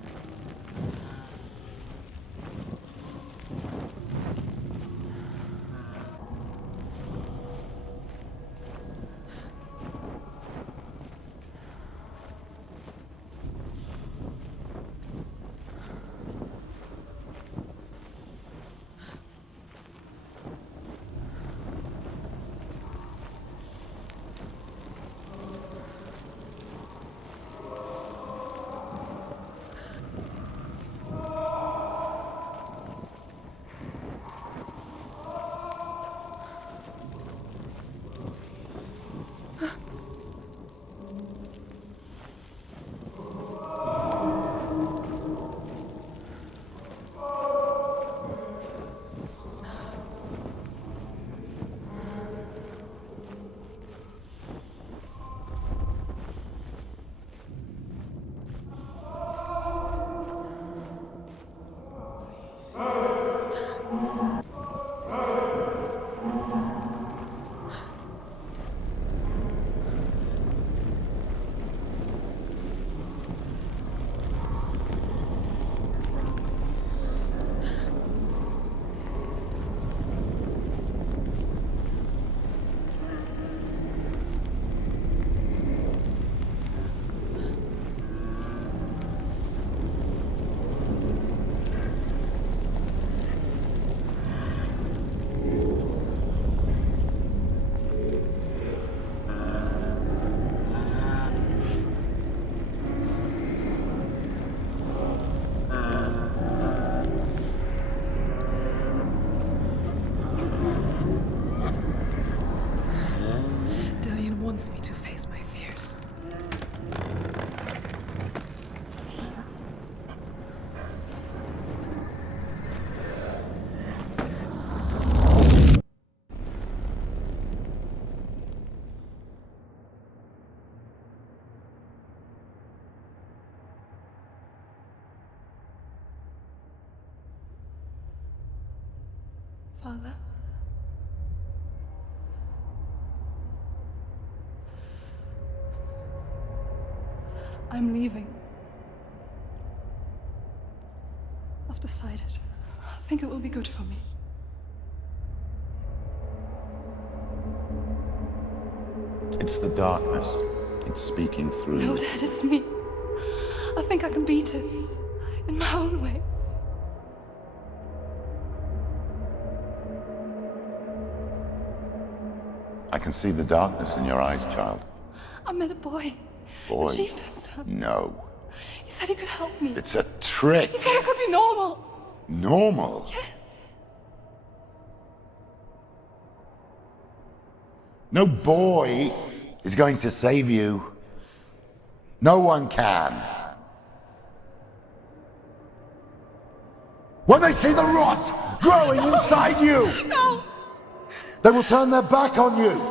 Father? I'm leaving. I've decided. I think it will be good for me. It's the darkness. It's speaking through No, you. Dad, it's me. I think I can beat it. In my own way. I can see the darkness in your eyes, child. I met a boy. Boy. The chieftain's son. No. He said he could help me. It's a trick. He said I could be normal. Normal? Yes. No boy is going to save you. No one can. When they see the rot growing inside you, No! they will turn their back on you.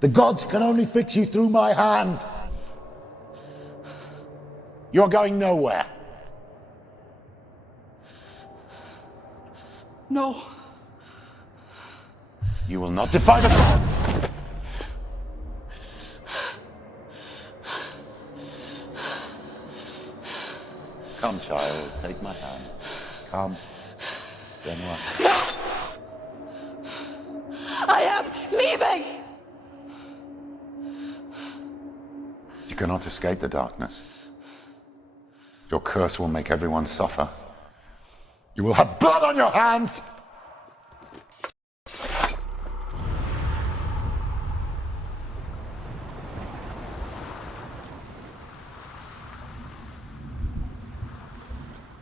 The gods can only fix you through my hand. You're going nowhere. No. You will not defy the gods! Come, child, take my hand. Come. Senua. I am leaving! You cannot escape the darkness. Your curse will make everyone suffer. You will have blood on your hands!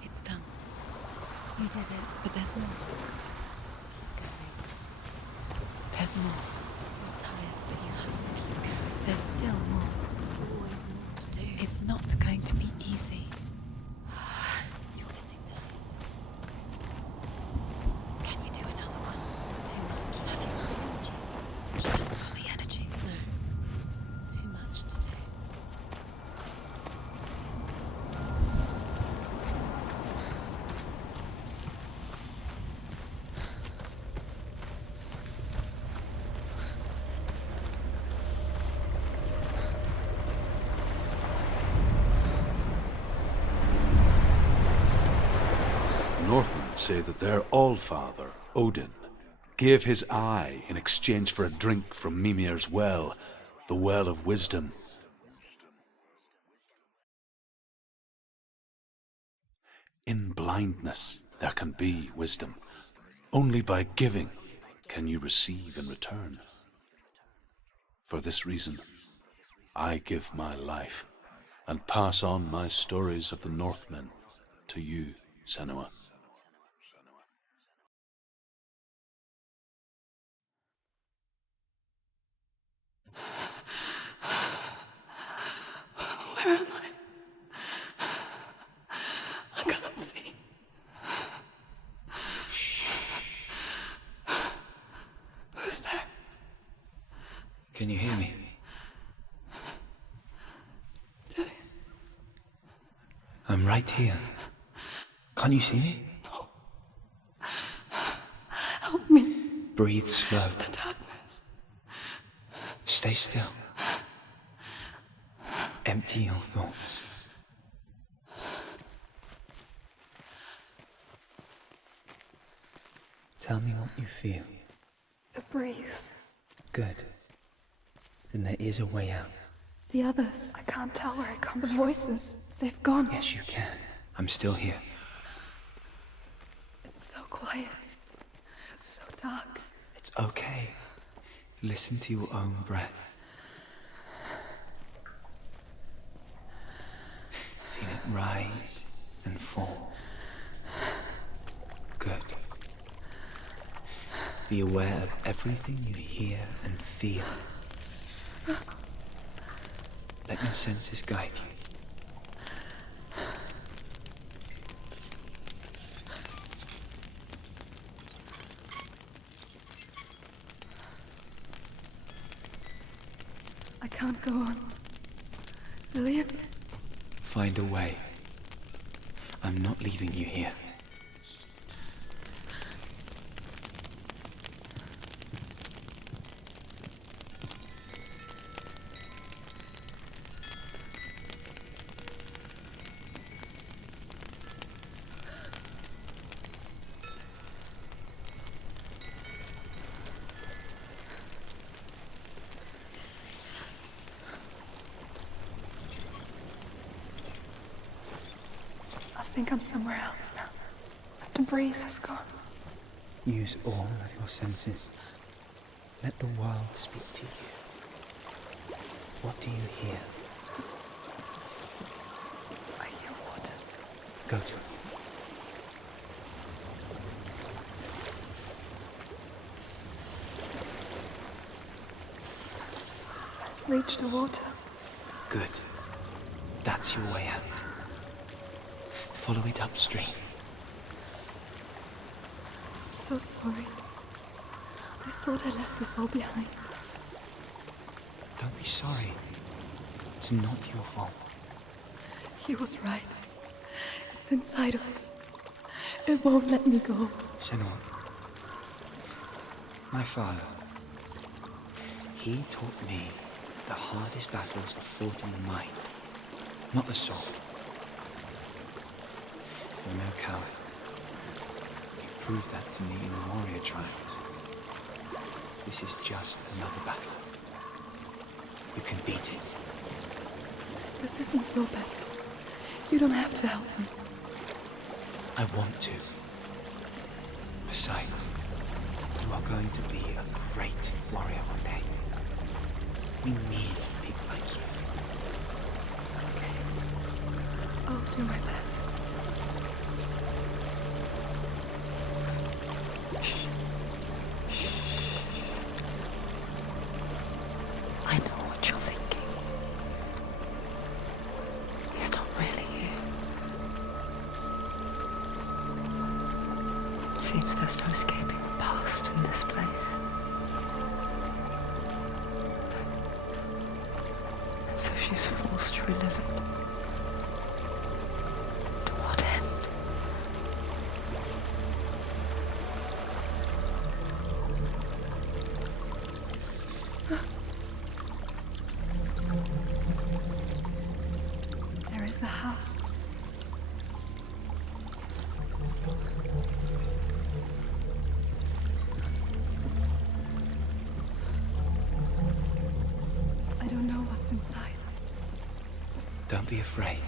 It's done. You did it. But there's more. There's more. You're tired, but you have to keep going. There's still more. There's always more to do. It's not going to be easy. You're getting tired. Can you do another one? It's too much. Have you got the energy? She doesn't have the energy. No. Too much to do. Northmen say that their Allfather, Odin, gave his eye in exchange for a drink from Mimir's well, the Well of Wisdom. In blindness there can be wisdom. Only by giving can you receive in return. For this reason, I give my life and pass on my stories of the Northmen to you, Senua. Where am I? I can't see. Who's there? Can you hear me? Dillian? I'm right here. Can't you see me? No. Help me. Breathe slow. It's the darkness. Stay still. Empty your thoughts. Tell me what you feel. The breeze. Good. Then there is a way out. The others. I can't tell where it comes. The voices. They've gone. Yes, you can. I'm still here. It's so quiet. So dark. It's okay. Listen to your own breath. Feel it rise and fall. Good. Be aware of everything you hear and feel. Let your senses guide you. I can't go on. Dillian? Find a way. I'm not leaving you here. I think I'm somewhere else now. The breeze has gone. Use all of your senses. Let the world speak to you. What do you hear? I hear water. Go to it. I've reached the water. Good. That's your way out. Follow it upstream. I'm so sorry. I thought I left this all behind. Don't be sorry. It's not your fault. He was right. It's inside of me. It won't let me go. Senua. My father. He taught me the hardest battles are fought in the mind, not the soul. You're no coward. You've proved that to me in the warrior trials. This is just another battle. You can beat it. This isn't your battle. You don't have to help me. I want to. Besides, you are going to be a great warrior one day. We need people like you. Okay. I'll do my best. I know what you're thinking. He's not really here. It seems there's no escaping the past in this place. And so she's forced to relive it. To what end? There is a house. I don't know what's inside. Don't be afraid.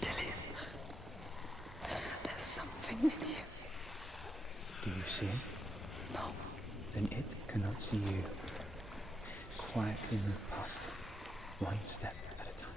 Tilly, there's something in here. Do you see it? No. Then it cannot see you. Quietly move past it, one step at a time.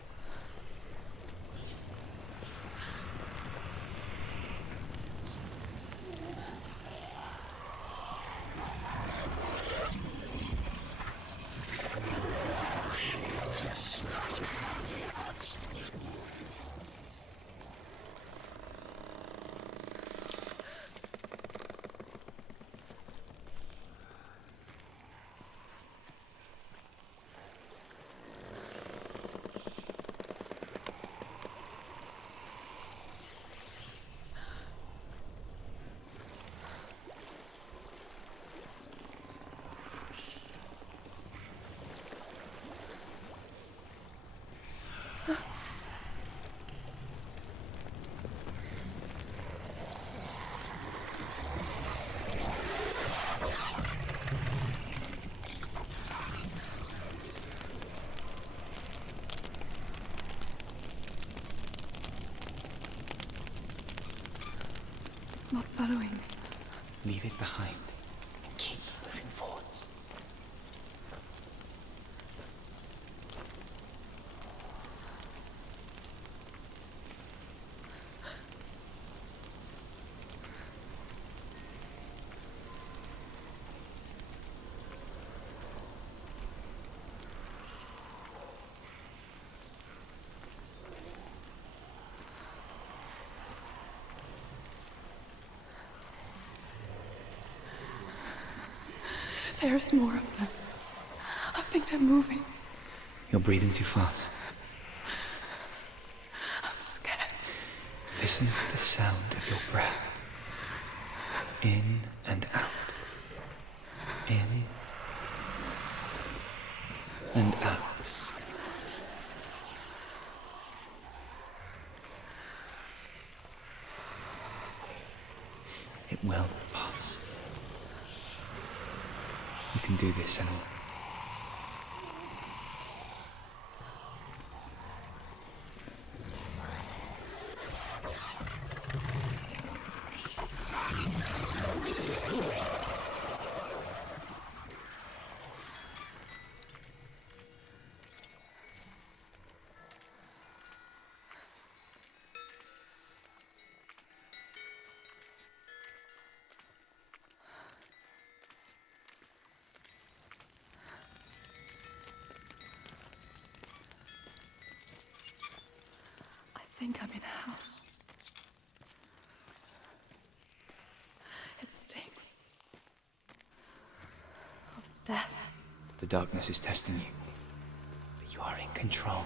It's not following me. Leave it behind and keep moving forwards. There's more of them. think they're moving. You're breathing too fast. I'm scared. Listen to the sound of your breath. In and out. In and out. It will pass. You can do this, Senua. I think I'm in a house. It stinks of death. The darkness is testing you, but you are in control.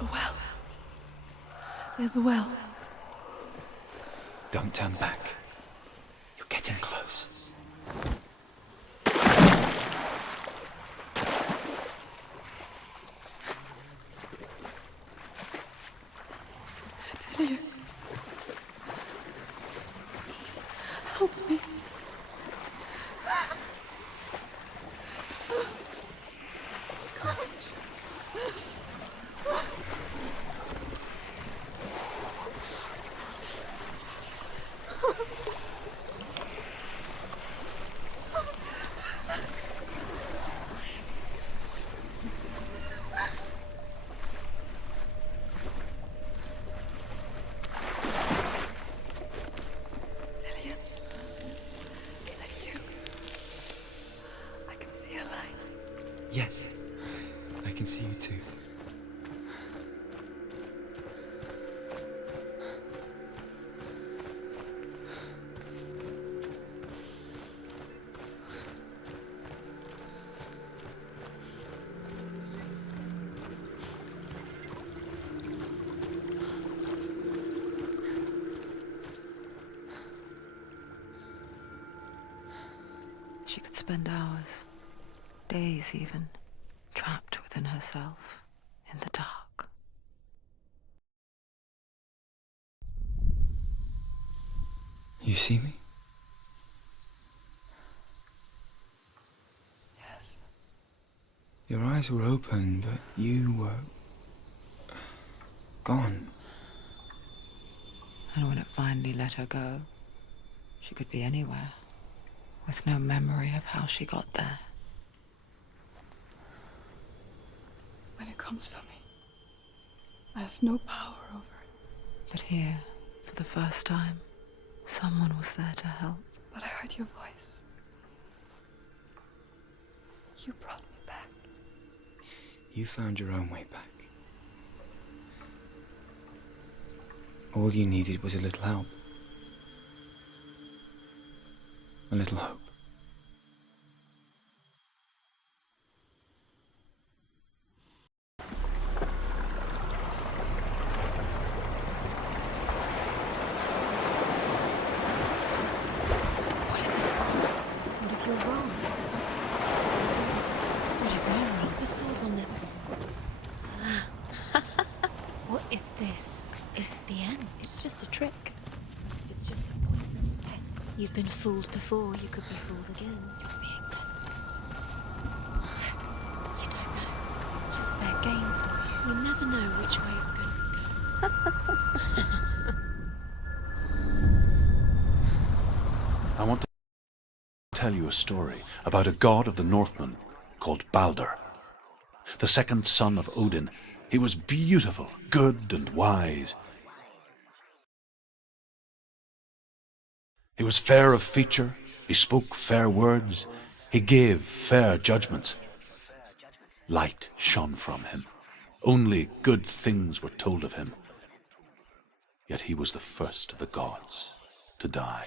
A well. There's a well. Don't turn back. You're getting close. Delia. Help me. Calm yourself. Delia. Is that you? I can see a light. Yes, I can see you too. She could spend hours, days even, trapped within herself, in the dark. You see me? Yes. Your eyes were open, but you were gone. And when it finally let her go, she could be anywhere, with no memory of how she got there. When it comes for me, I have no power over it. But here, for the first time, someone was there to help. But I heard your voice. You brought me back. You found your own way back. All you needed was a little help. A little hope. What if this is bogus? What if you're wrong? What if we're wrong? The sword will never be bogus. What if this is the end? It's just a trick. It's just a pointless test. You've been fooled before, you could be fooled again. You're being tested. You don't know. It's just their game for you. You never know which way it's going to go. I want to tell you a story about a god of the Northmen called Baldur. the second son of Odin. He was beautiful, good, and wise. He was fair of feature, he spoke fair words, he gave fair judgments. Light shone from him. Only good things were told of him. Yet he was the first of the gods to die.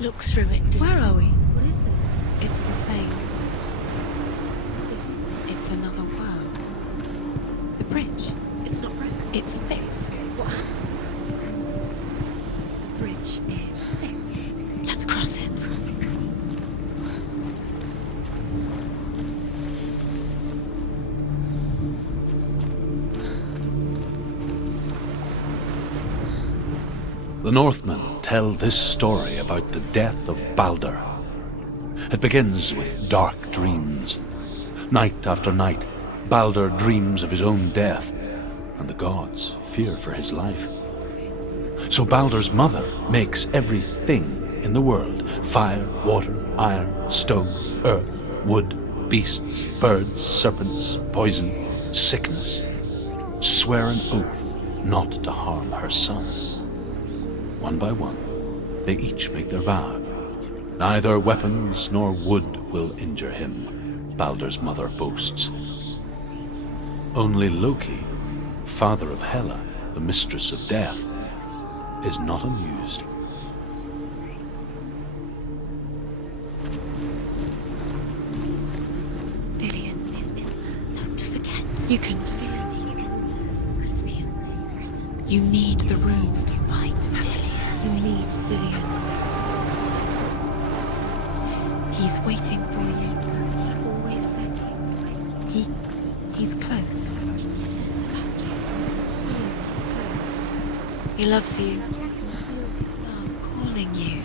Look through it. Where are we? What is this? It's the same. It's another world. The bridge. It's not broken. It's fixed. What? The bridge is fixed. Let's cross it. The Northmen tell this story about the death of Baldur. It begins with dark dreams. Night after night, Baldur dreams of his own death, and the gods fear for his life. So Baldur's mother makes everything in the world: fire, water, iron, stone, earth, wood, beasts, birds, serpents, poison, sickness, swear an oath not to harm her son. One by one, they each make their vow. Neither weapons nor wood will injure him, Baldur's mother boasts. Only Loki, father of Hela, the mistress of death, is not amused. Dillion is in there. Don't forget. You can feel his presence. You need the runes to fight Dillion. You need Dillion. He's waiting for you. He always said he would wait. He's close. He cares about you. He's close. He loves you. His love calling you.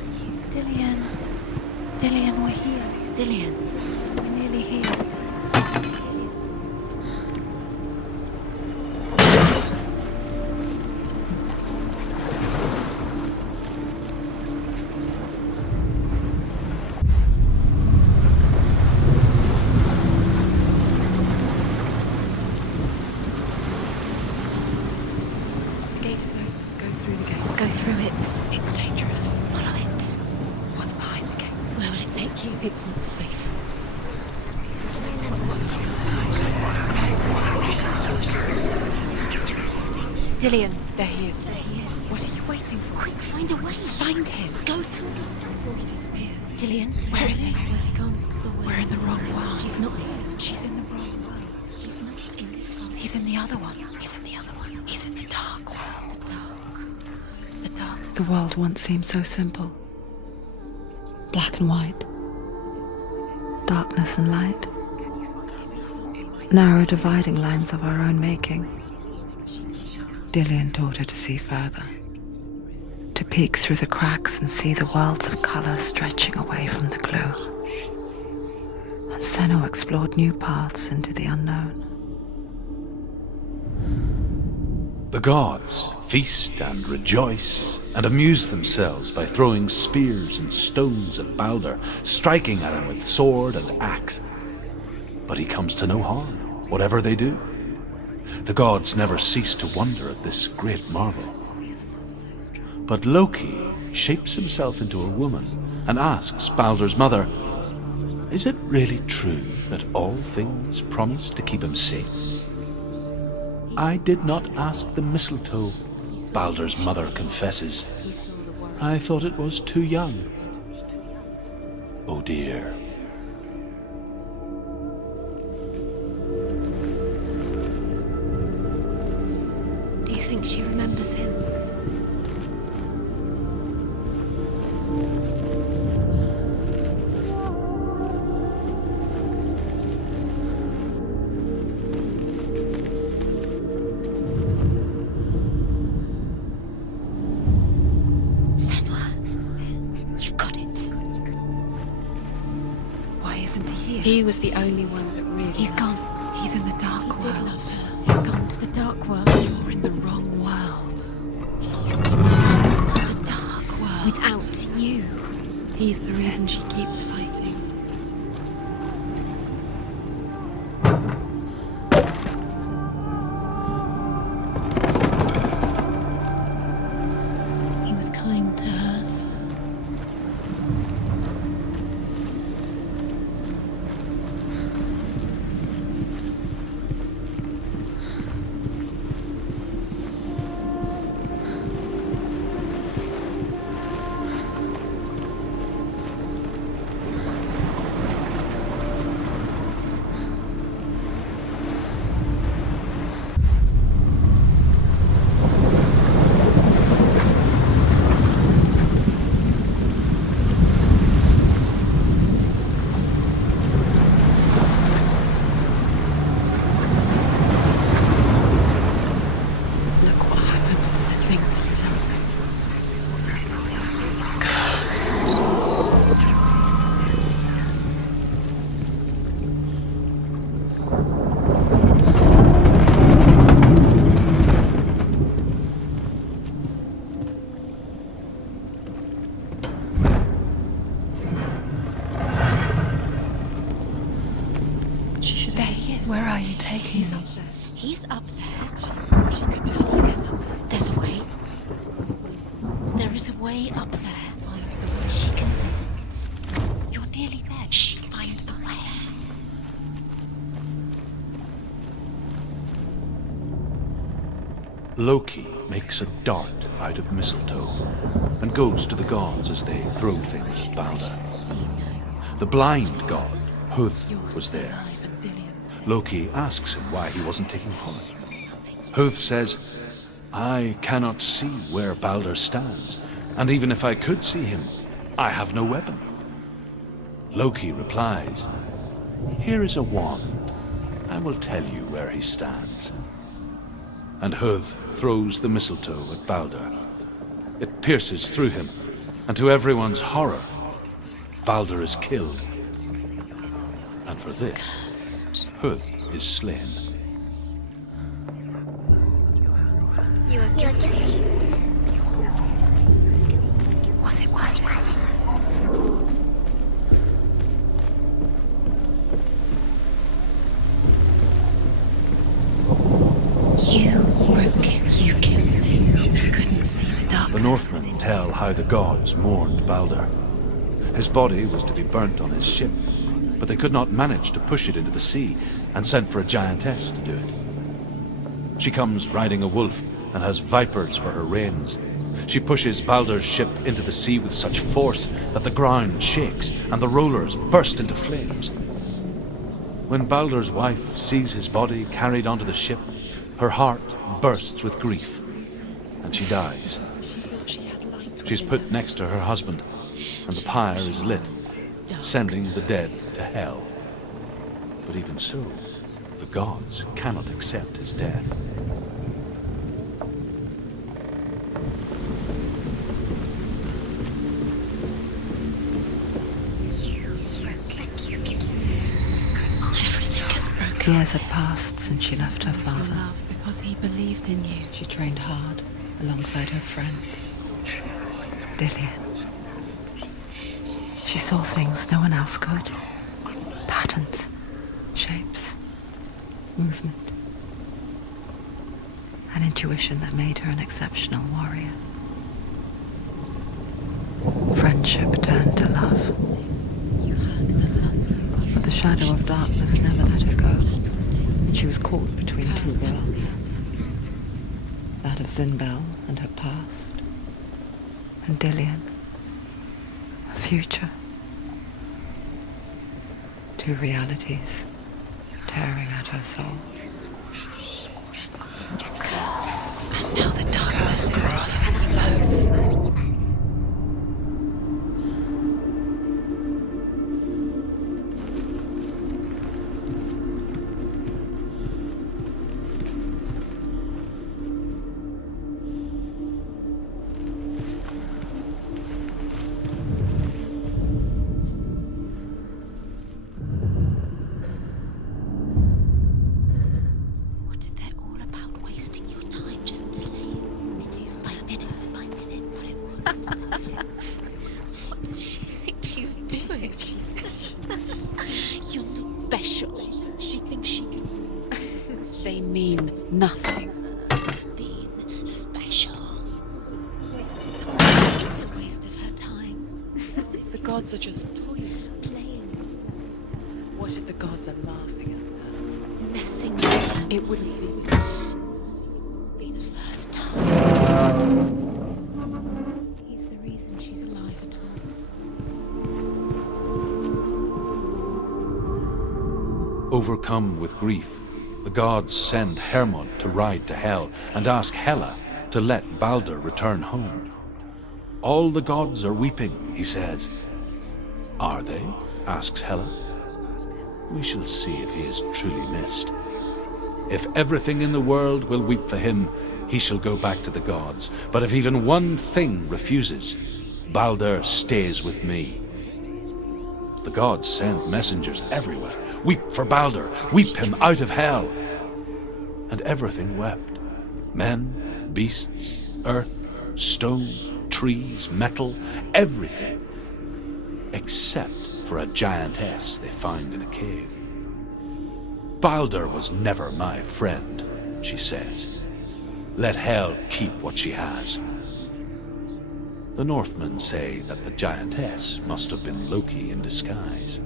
Dillion. Dillion, we're here. Dillion. We're nearly here. It's dangerous. Follow it. What's behind the gate? Where will it take you? It's not safe. Dillion. There he is. There he is. What are you waiting for? Quick, find a way. Find him. Go through him. Before he disappears. Dillion, Where is he? Where's he gone? We're in the wrong world. He's not here. She's in the wrong world. He's not in this world. He's in the other one. He's in the other one. He's in the dark world. The dark. The dark. The world once seemed so simple. Black and white. Darkness and light. Narrow dividing lines of our own making. Dillion taught her to see further. To peek through the cracks and see the worlds of colour stretching away from the glue. And Senua explored new paths into the unknown. The gods feast and rejoice and amuse themselves by throwing spears and stones at Baldur, striking at him with sword and axe. But he comes to no harm, whatever they do. The gods never cease to wonder at this great marvel. But Loki shapes himself into a woman and asks Baldur's mother, "Is it really true that all things promise to keep him safe?" "I did not ask the mistletoe," Baldur's mother confesses. "I thought it was too young." "Oh dear, here. He was the only one that really... He's gone. He's in the dark world. He's gone to the dark world. You're in the wrong world. He's in the dark world. Without you. He's the reason she keeps fighting. He was kind to her. Look what happens to the things you love. She should have. There he is. Where are you taking me? He's up there. She thought she could do it. How do you get up there? There's a way. There is a way up there. Find the way. She can dance. You're nearly there. Just find the way. Loki makes a dart out of mistletoe and goes to the gods as they throw things at Balder. Do you know? The blind god, Huth, Yours was there. alive and Dillion's dead. Loki asks him why he wasn't taking part. What does that make you? Huth says, I cannot see where Balder stands, and even if I could see him, I have no weapon. Loki replies, Here is a wand. I will tell you where he stands. And Huth throws the mistletoe at Balder. It pierces through him, and to everyone's horror, Balder is killed. And for this, Huth is slain. You are guilty. Was it worth it? You broke him. You killed him. He couldn't see the darkness. The Northmen tell how the gods mourned Balder. His body was to be burnt on his ship, but they could not manage to push it into the sea and sent for a giantess to do it. She comes riding a wolf and has vipers for her reins. She pushes Balder's ship into the sea with such force that the ground shakes and the rollers burst into flames. When Balder's wife sees his body carried onto the ship, her heart bursts with grief, and she dies. She thought she had light. She's put next to her husband, and the pyre is lit, sending the dead to hell. But even so, the gods cannot accept his death. Everything gets broken. Years had passed since she left her Your father. love because he believed in you. She trained hard alongside her friend, Dillion. She saw things no one else could. Patterns, shapes, movement. An intuition that made her an exceptional warrior. Friendship turned to love. You had the love. But the shadow of darkness never let her go. She was caught between two worlds. That of Zinbel and her past. And Dillion. Her future. Two realities tearing at her soul. Curse. And now the darkness is swallowing you both. What does she think she's doing? You're not special. She thinks she can. They mean nothing. Being special. A waste of her time. What if the gods are just toying? Playing. What if the gods are laughing at her? Messing with her. It wouldn't be. Be the first time. He's the reason she's alive at all. Overcome with grief, the gods send Hermod to ride to Hell and ask Hela to let Baldur return home. All the gods are weeping, he says. Are they? Asks Hela. We shall see if he is truly missed. If everything in the world will weep for him, he shall go back to the gods. But if even one thing refuses, Baldur stays with me. The gods send messengers everywhere. Weep for Baldur, weep him out of Hell. And everything wept. Men, beasts, earth, stone, trees, metal, everything. Except for a giantess they find in a cave. Baldur was never my friend, she says. Let Hel keep what she has. The Northmen say that the giantess must have been Loki in disguise.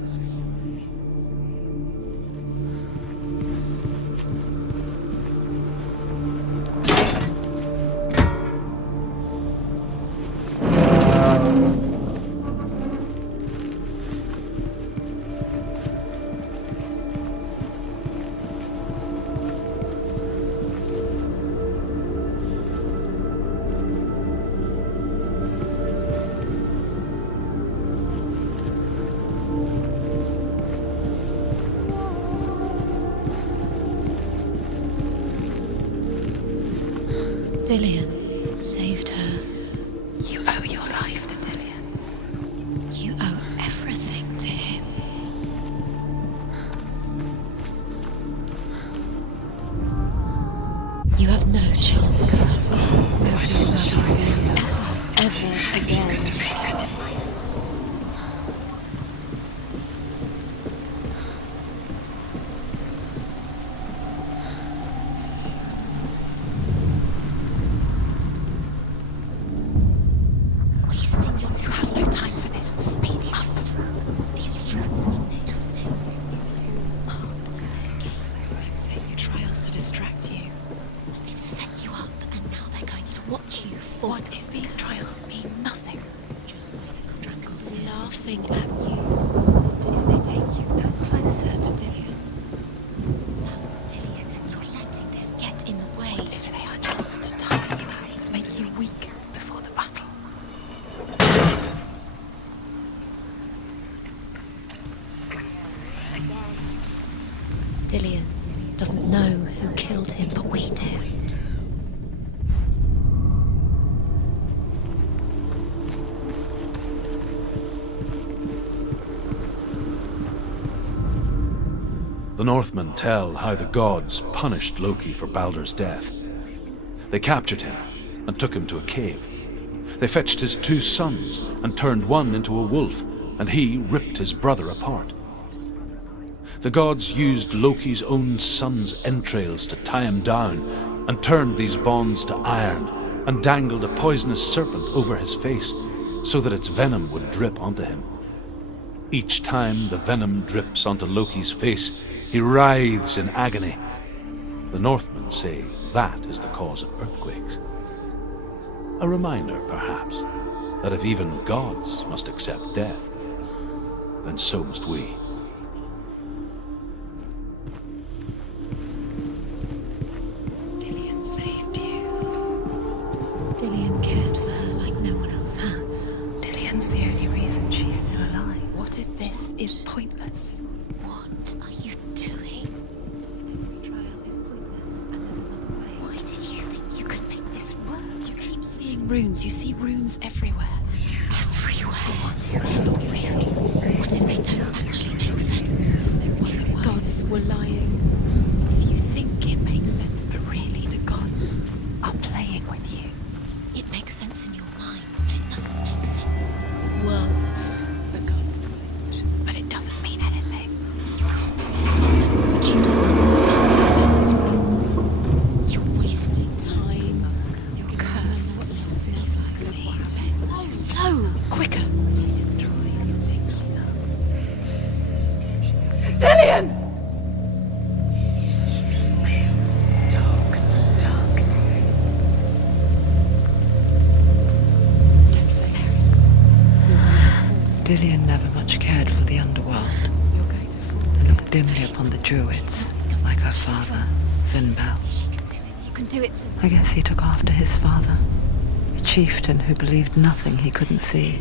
Dillian saved her. You owe your life to Dillian. You owe everything to him. You have no chance of loving ever again. What if these trials mean nothing? Just like it struggles laughing at you. What if they take you no closer to Dillian? That's Dillian, and you're letting this get in the way. What if they are just to tire you out, to make you weak before the battle? Dillian doesn't know who killed him, but we do. The Northmen tell how the gods punished Loki for Baldur's death. They captured him and took him to a cave. They fetched his 2 sons and turned one into a wolf, and he ripped his brother apart. The gods used Loki's own son's entrails to tie him down and turned these bonds to iron and dangled a poisonous serpent over his face so that its venom would drip onto him. Each time the venom drips onto Loki's face, he writhes in agony. The Northmen say that is the cause of earthquakes. A reminder, perhaps, that if even gods must accept death, then so must we. Dillian saved you. Dillian cared for her like no one else has. Dillian's the only reason she's still alive. What if this is pointless? What are you doing? Every trial is pointless, and there's another way. Why did you think you could make this work? You keep seeing runes. You see runes everywhere. Everywhere. What if they're not real? What if they don't actually make sense? Was it The gods were lying. If you think it makes sense, but really the gods are playing with you. It makes sense in your mind, but it doesn't Dillian! Dillian never much cared for the underworld, and looked dimly upon the druids, like her father, Zinbel. You can do it. I guess he took after his father, a chieftain who believed nothing he couldn't see,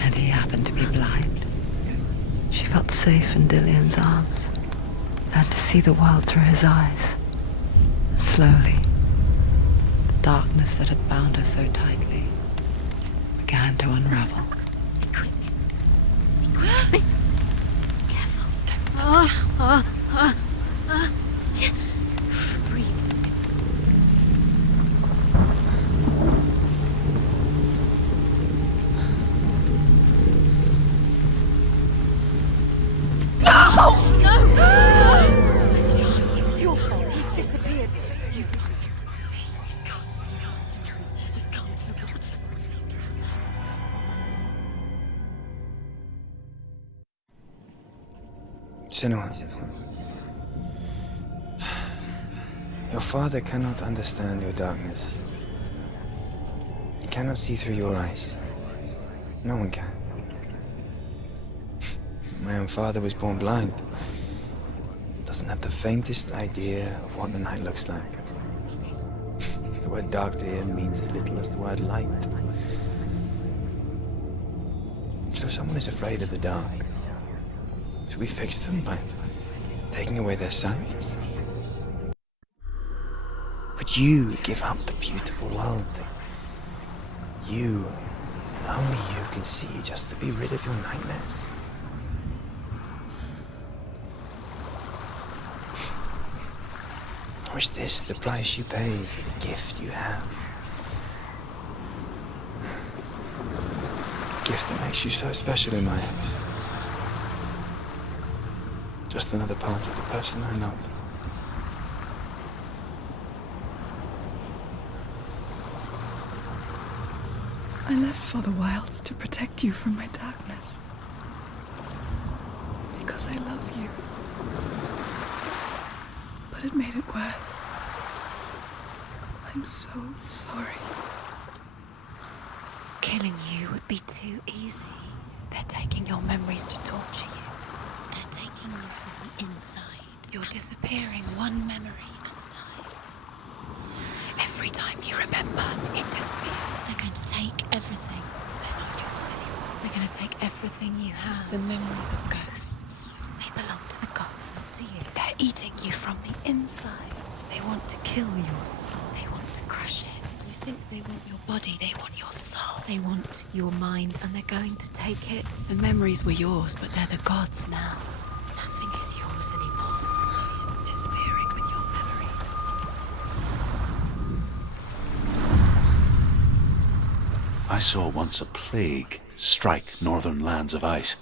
and he happened to be blind. She felt safe in Dillian's arms, learned to see the world through his eyes. Slowly, the darkness that had bound her so tightly began to unravel. It's your fault. He's disappeared. You've lost him to the sea. He's gone. You've lost him to it. He's gone to the water. He's drowned. Senua, your father cannot understand your darkness. He cannot see through your eyes. No one can. My own father was born blind. Doesn't have the faintest idea of what the night looks like. The word dark to him means as little as the word light. So if someone is afraid of the dark, should we fix them by taking away their sight? Would you give up the beautiful world that you, and only you, can see just to be rid of your nightmares? Or is this the price you pay for the gift you have? A gift that makes you so special in my eyes. Just another part of the person I love. I left for the wilds to protect you from my darkness. Because I love you. But it made it worse. I'm so sorry. Killing you would be too easy. They're taking your memories to torture you. They're taking you from the inside. You're disappearing one memory at a time. Every time you remember, it disappears. They're going to take everything. They're not yours anymore. They're going to take everything you have. The memories of ghosts. They belong to the gods, not to you. They're eating you from the inside. They want to kill your soul. They want to crush it. You think they want your body, they want your soul. They want your mind, and they're going to take it. The memories were yours, but they're the gods now. Nothing is yours anymore. It's disappearing with your memories. I saw once a plague strike northern lands of ice.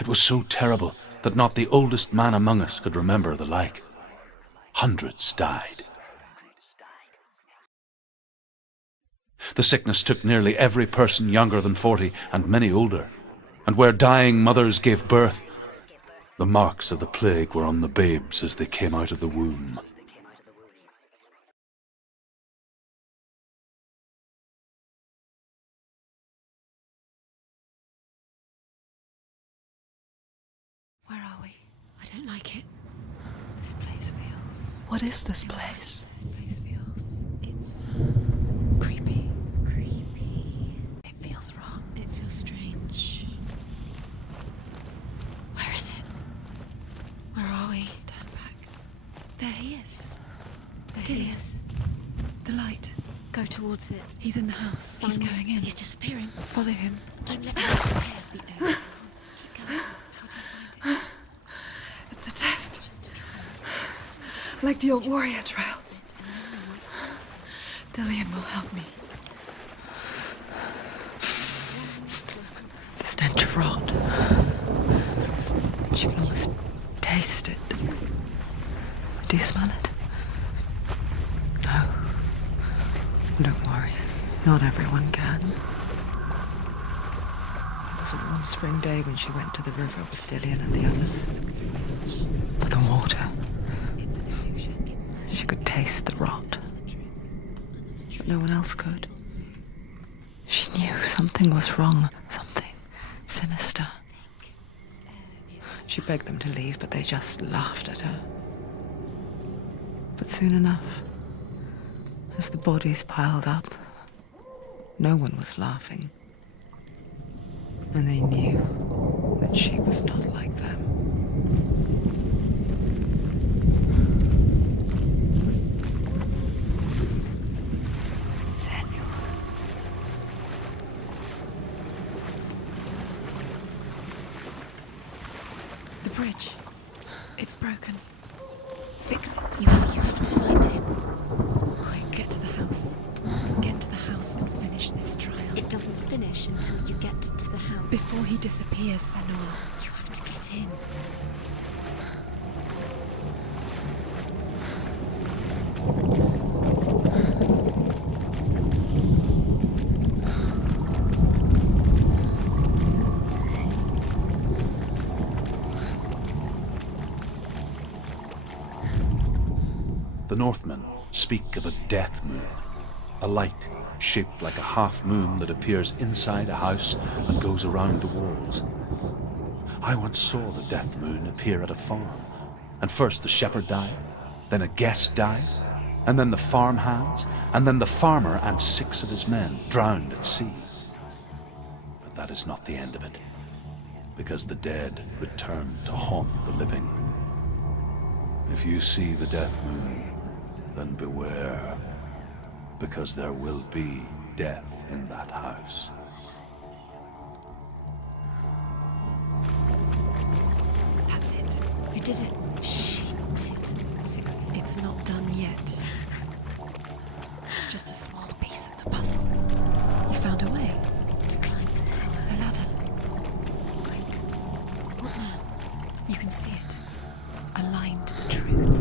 It was so terrible that not the oldest man among us could remember the like. Hundreds died. The sickness took nearly every person younger than 40 and many older, and where dying mothers gave birth, the marks of the plague were on the babes as they came out of the womb. Where are we? I don't like it. This place feels... What is this place? This place feels... It's... creepy. Creepy. It feels wrong. It feels strange. Where is it? Where are we? Turn back. There he is. There he is. The light. Go towards it. He's in the house. He's Find- going in. He's disappearing. Follow him. Don't let him disappear. Keep going. How do you find it? It's a test. Just a trial. Like the old warrior trials. Dillian will help me. The stench of rot. You can almost taste it. Do you smell it? No. Don't worry. Not everyone can. wasn't one spring day when she went to the river with Dillian and the others. But the water, she could taste the rot. But no one else could. She knew something was wrong, something sinister. She begged them to leave, but they just laughed at her. But soon enough, as the bodies piled up, no one was laughing. And they knew that she was not like them. Senua. The bridge. It's broken. Fix it. You have to find him. Quick, get to the house. Get to the house and finish this trial. It doesn't finish until you get to the house. Before he disappears, Senua. You have to get in. The Northmen speak of a death moon, a light shaped like a half moon that appears inside a house and goes around the walls. I once saw the death moon appear at a farm, and first the shepherd died, then a guest died, and then the farmhands, and then the farmer and 6 of his men drowned at sea. But that is not the end of it, because the dead return to haunt the living. If you see the death moon, then beware, because there will be death in that house. That's it. You did it. She didn't do it. It's not done yet. Just a small piece of the puzzle. You found a way. To climb the tower. The ladder. Quick. What now? You can see it. Aligned to the truth.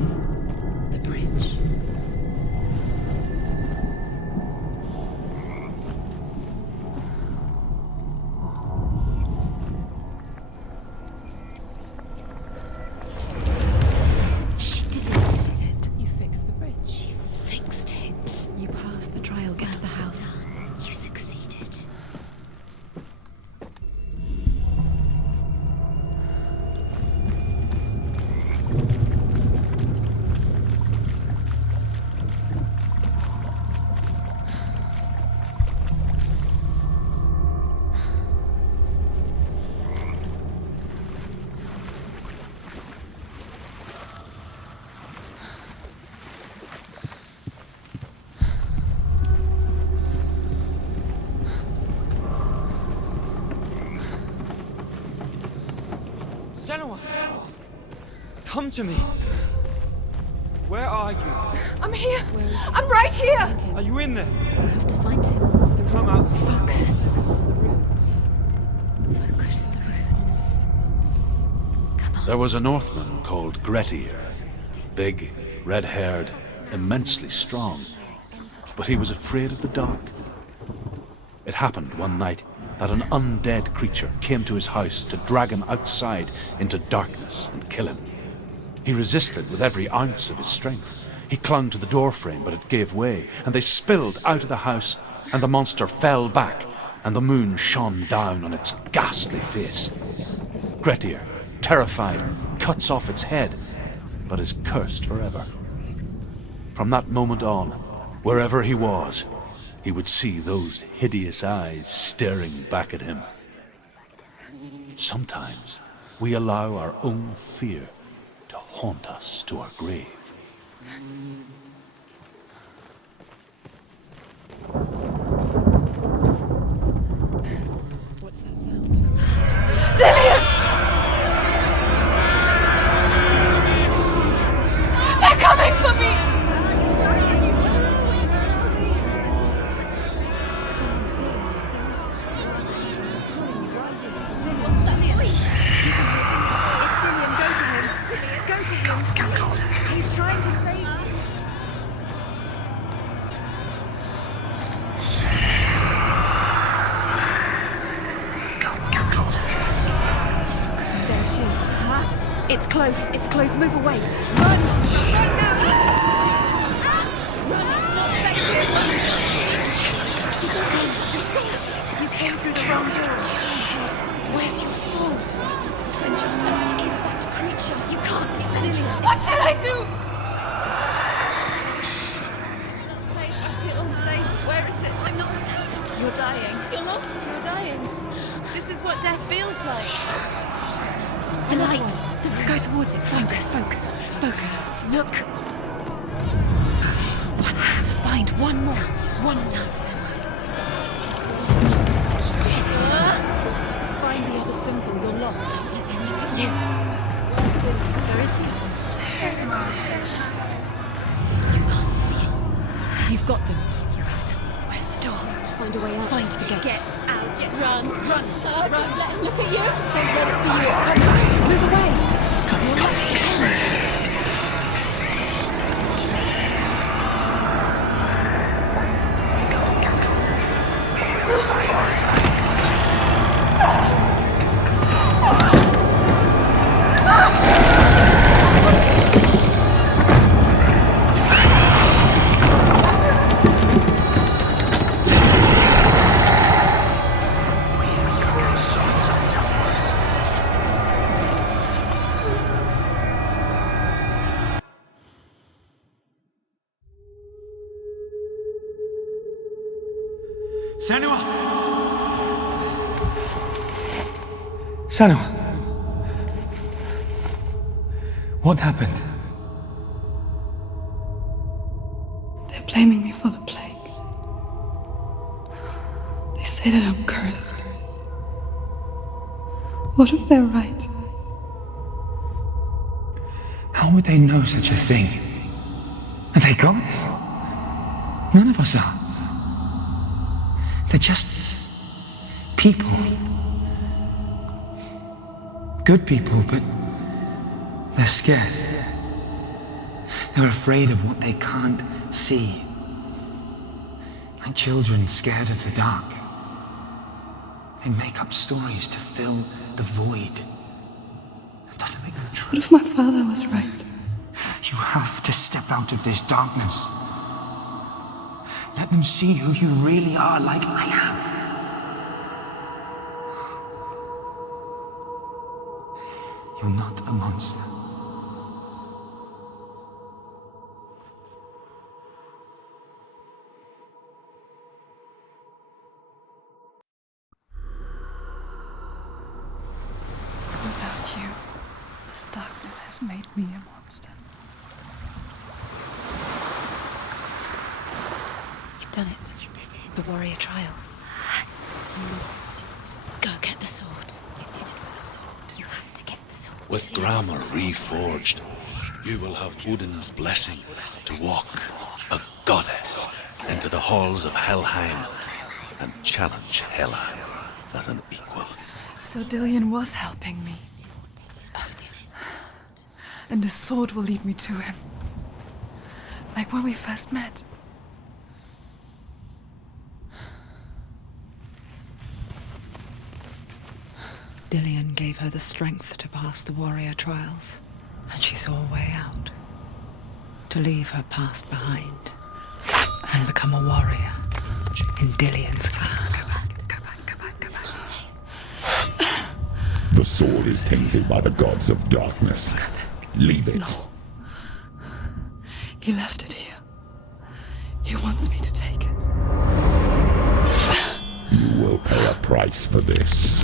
The bridge. She did it. Did it. You fixed the bridge. She fixed it. You passed the trial. Get to the house. You succeeded. Senua! Come to me! Where are you? I'm here. I'm right here. Are you in there? You have to find him. Come out. Focus. The rooms. Focus the rooms. Come on. There was a Northman called Grettir, big, red-haired, immensely strong, but he was afraid of the dark. It happened one night that an undead creature came to his house to drag him outside into darkness and kill him. He resisted with every ounce of his strength. He clung to the doorframe, but it gave way, and they spilled out of the house, and the monster fell back, and the moon shone down on its ghastly face. Grettir, terrified, cuts off its head, but is cursed forever. From that moment on, wherever he was, he would see those hideous eyes staring back at him. Sometimes we allow our own fear to haunt us to our grave. What's that sound? Dillian! They're coming for me! Someone's calling you. Someone's calling you. Why are you? What's that voice? It's Dillian. Go to him. Go to him. He's trying to save you. It's close. It's close. Move away. Run! Run now! Run! It's not safe here! Run! Your sword! You came through the wrong door. Where's your sword? To defend yourself. What is that creature? You can't defend yourself. What should I do? It's not safe. I feel unsafe. Where is it? I'm not safe. You're dying. You're lost. You're dying. This is what death feels like. The light. Go towards it. Focus. Focus. Focus. Look. One more to find. One more. One more to send. Find the other symbol. You're lost. You. Where is he? You can't see it. You've got them. You have them. Where's the door? You have to find a way out. Find the gate. Get out. Run. Run. Don't let him look at you. Don't let it see you. It's coming. Move away. You're lost again. Senua! Senua! What happened? They're blaming me for the plague. They say that I'm cursed. What if they're right? How would they know such a thing? Are they gods? None of us are. They're just people. Good people, but they're scared. They're afraid of what they can't see. Like children scared of the dark. They make up stories to fill the void. That doesn't make them true. What if my father was right? You have to step out of this darkness. Let them see who you really are, like I have. You're not a monster. Without you, this darkness has made me a monster. You've done it. You did it. The warrior trials. Go get the sword. You did it with the sword. You have to get the sword. With grammar reforged, you will have Odin's blessing to walk, a goddess, into the halls of Helheim and challenge Hela as an equal. So Dillion was helping me. And the sword will lead me to him. Like when we first met. Dillion gave her the strength to pass the warrior trials, and she saw a way out. To leave her past behind, and become a warrior in Dillion's clan. Go back. Safe. The sword is tainted by the gods of darkness. Leave it. No. He left it here. He wants me to take it. You will pay a price for this.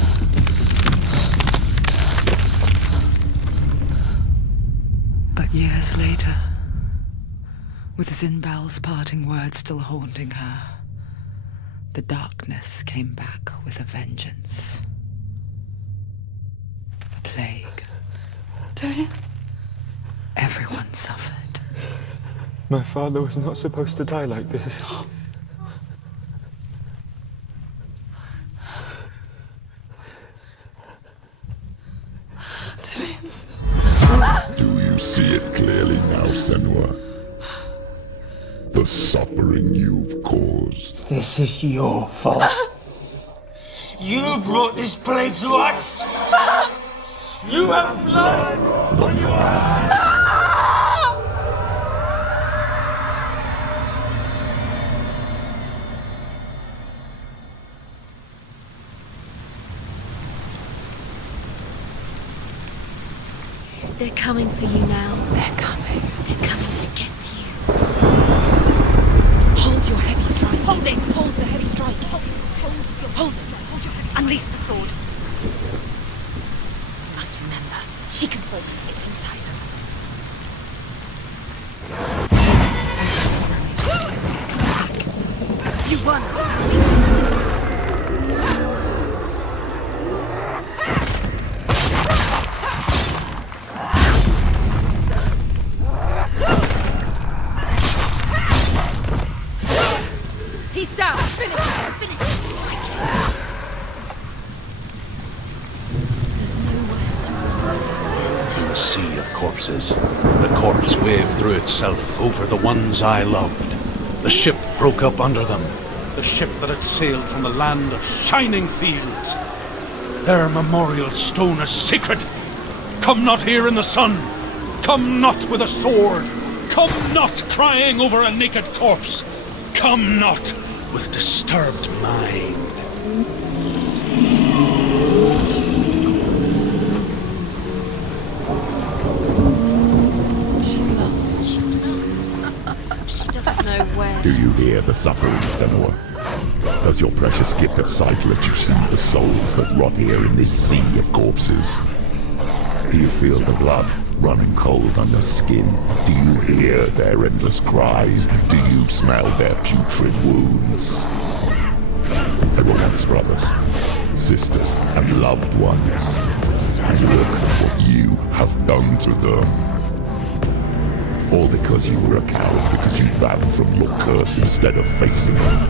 But years later, with Zinbal's parting words still haunting her, the darkness came back with a vengeance. The plague. Dillion? Everyone suffered. My father was not supposed to die like this. Do you see it clearly now, Senua? The suffering you've caused. This is your fault. You brought this plague to us! You have blood on your hands! They're coming for you now. They're coming. They're coming to get you. Hold your heavy strike. Hold it! Hold the heavy strike. Hold it! Hold your heavy Unleash the sword. Must remember, she can focus. It's inside her. It's coming back. You won. He's down! Finish him! Finish him! Strike him! There's nowhere to run. There's no... Sea of corpses. The corpse waved through itself over the ones I loved. The ship broke up under them. The ship that had sailed from the land of shining fields. Their memorial stone is sacred. Come not here in the sun. Come not with a sword. Come not crying over a naked corpse. Come not with disturbed mind. She's lost. She's lost. She doesn't know where. Do you hear the suffering, Senua? Does your precious gift of sight let you see the souls that rot here in this sea of corpses? Do you feel the blood running cold on your skin? Do you hear their endless cries? Do you smell their putrid wounds? They were once brothers, sisters, and loved ones. And look what you have done to them. All because you were a coward, because you ran from your curse instead of facing it.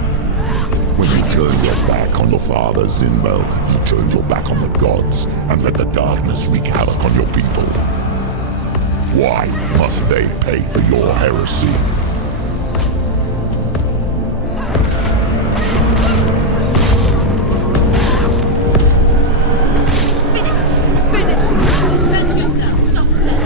When you turned your back on your father, Zinmel, you turned your back on the gods and let the darkness wreak havoc on your people. Why must they pay for your heresy? Finish this! Finish! Defend yourself! Stop them!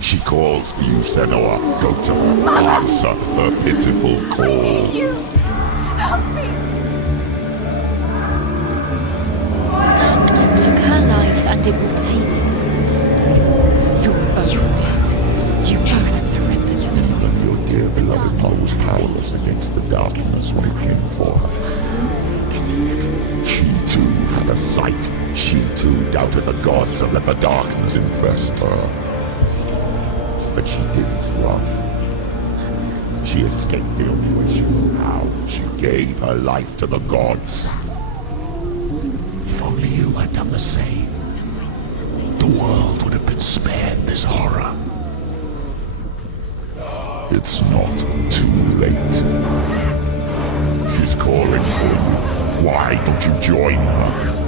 She calls for you, Senua. Go to her. Answer her pitiful call. Help me! Darkness took her life, and it will take You're both dead. You both surrendered to the Your voices. dear beloved mother was powerless against the darkness when it came for her. She too had a sight. She too doubted the gods and let the darkness infest her. But she didn't run. She escaped the operation. Now she gave her life to the gods. If only you had done the same, the world would have been spared this horror. It's not too late. She's calling for you. Why don't you join her?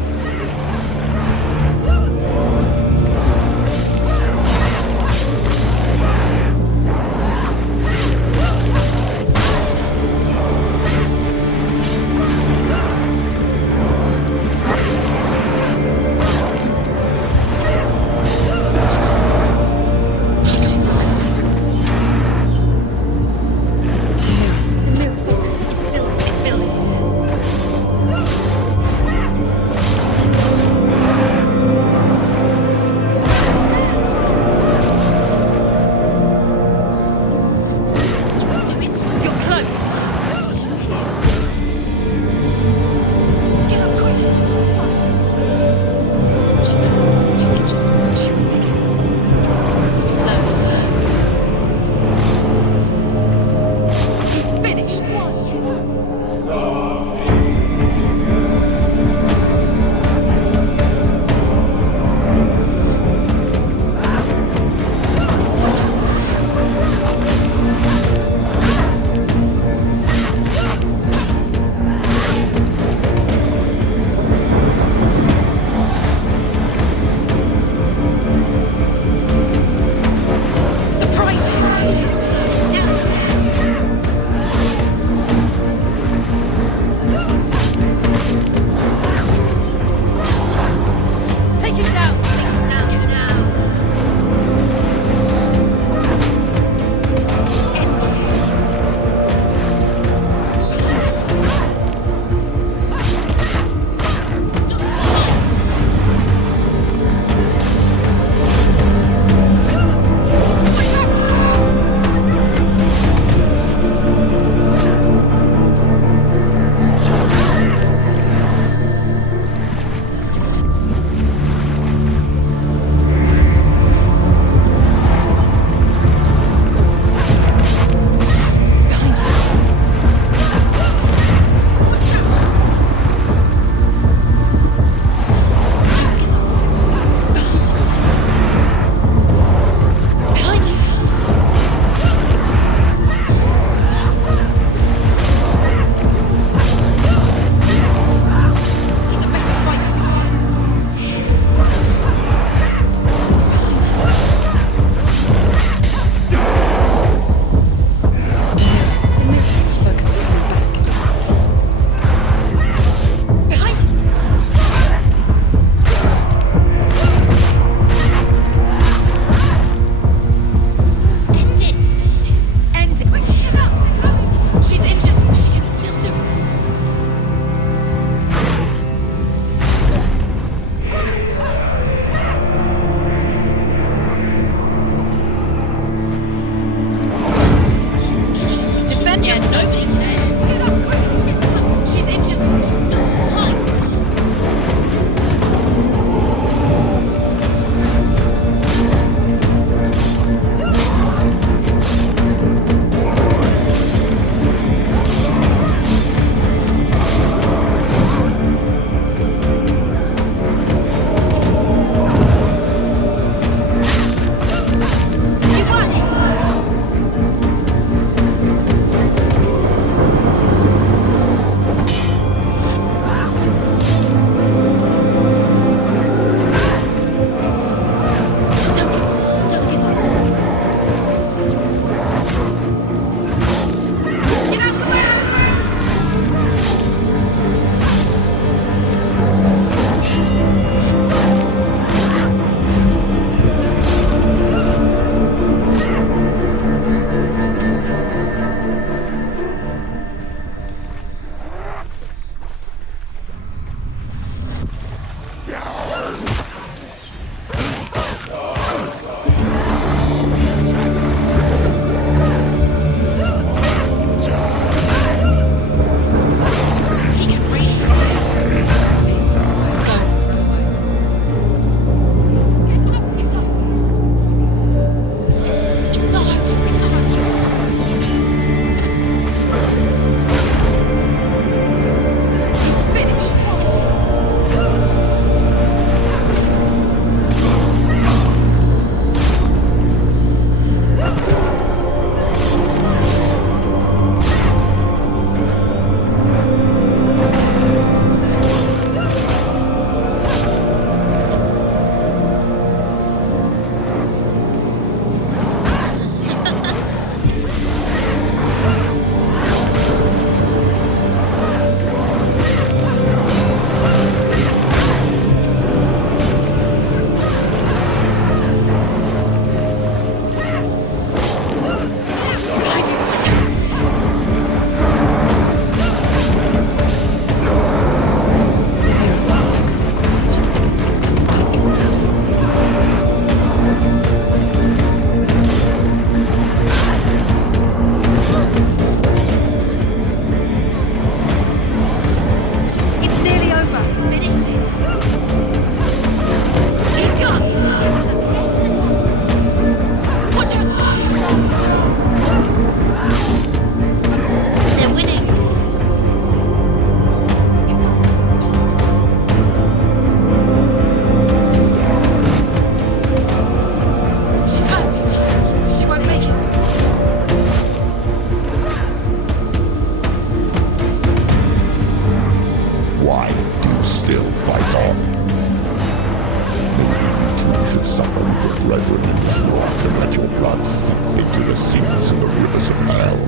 hell.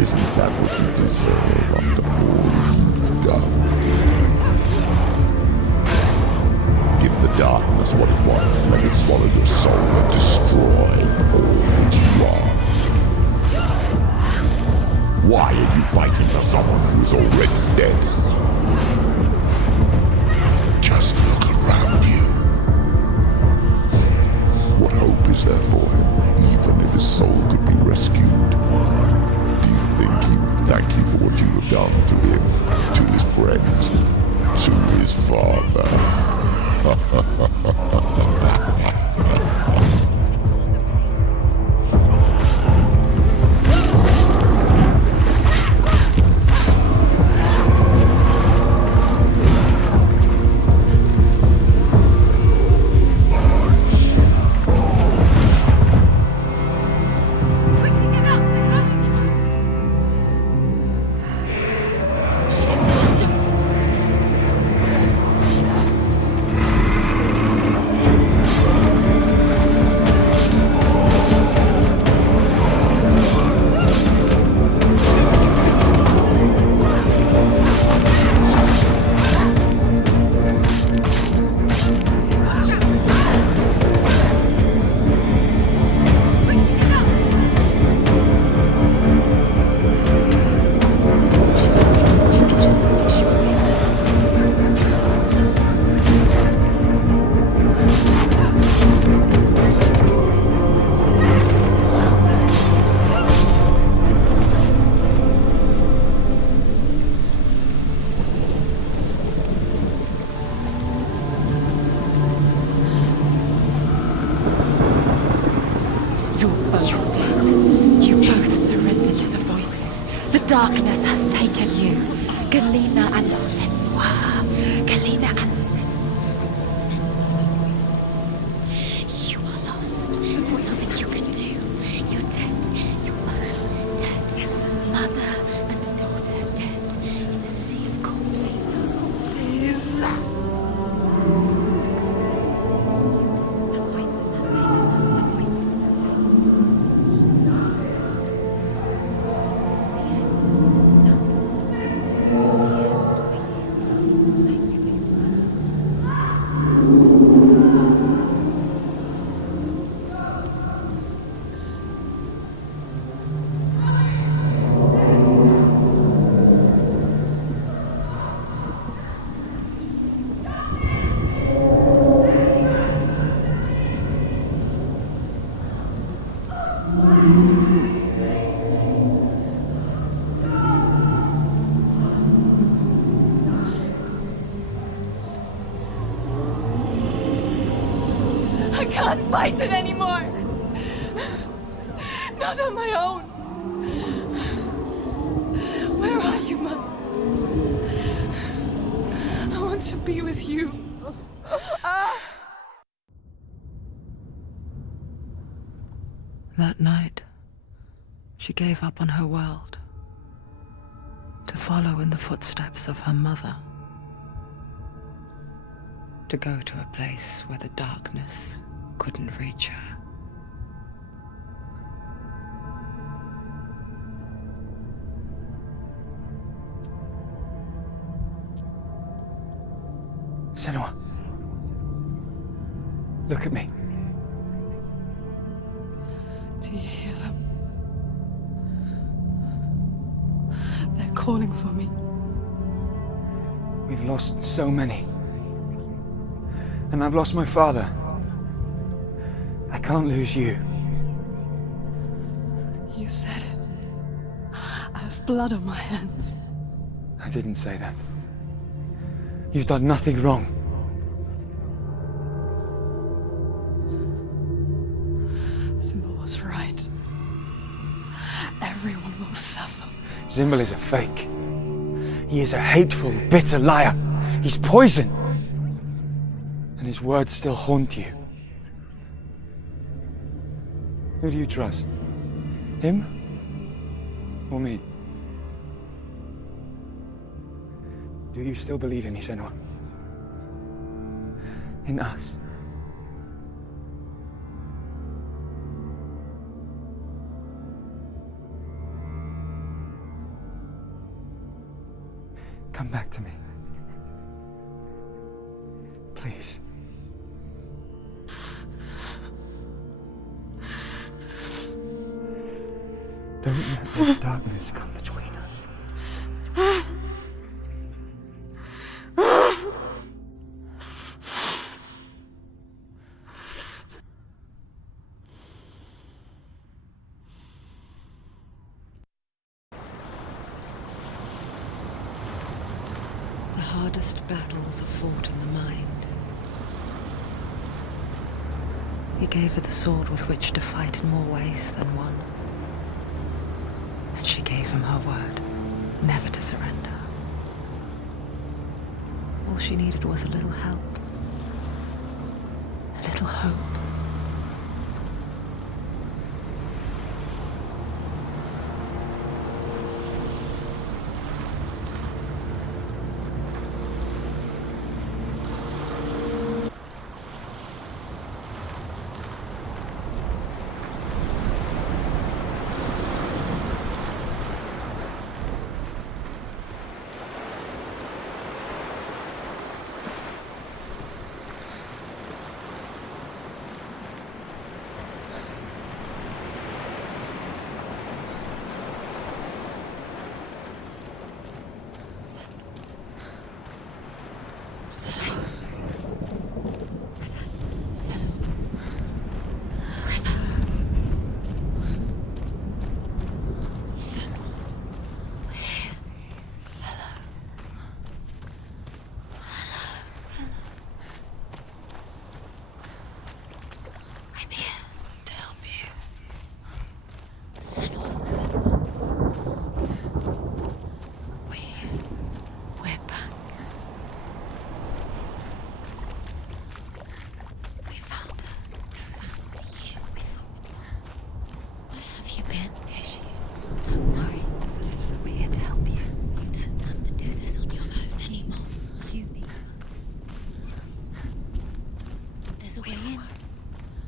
Isn't that what you deserve after all you've done? Give the darkness what it wants, let it swallow your soul and destroy all that you are. Why are you fighting for someone who is already dead? Just look around you. What hope is there for him, even if his soul could be rescued? Do you think he would thank you for what you have done to him, to his friends, to his father? Darkness has taken you. Galena and Senua. Galena and Senua. You are lost. There's nothing you can do. You're dead. You're both dead. Mother and daughter dead in the sea of corpses. I can't fight it anymore. Not on my own. Where are you, Mother? I want to be with you. That night, she gave up on her world to follow in the footsteps of her mother, to go to a place where the darkness couldn't reach her. Senua, look at me. Do you hear them? They're calling for me. We've lost so many. And I've lost my father. I can't lose you. You said it. I have blood on my hands. I didn't say that. You've done nothing wrong. Symbol was right. Everyone will suffer. Symbol is a fake. He is a hateful, bitter liar. He's poison. And his words still haunt you. Who do you trust? Him? Or me? Do you still believe in me, Senua? In us? Come back to me. Please. Don't let this darkness come between us. The hardest battles are fought in the mind. He gave her the sword with which to fight in more ways than one. And she gave him her word, never to surrender. All she needed was a little help, a little hope.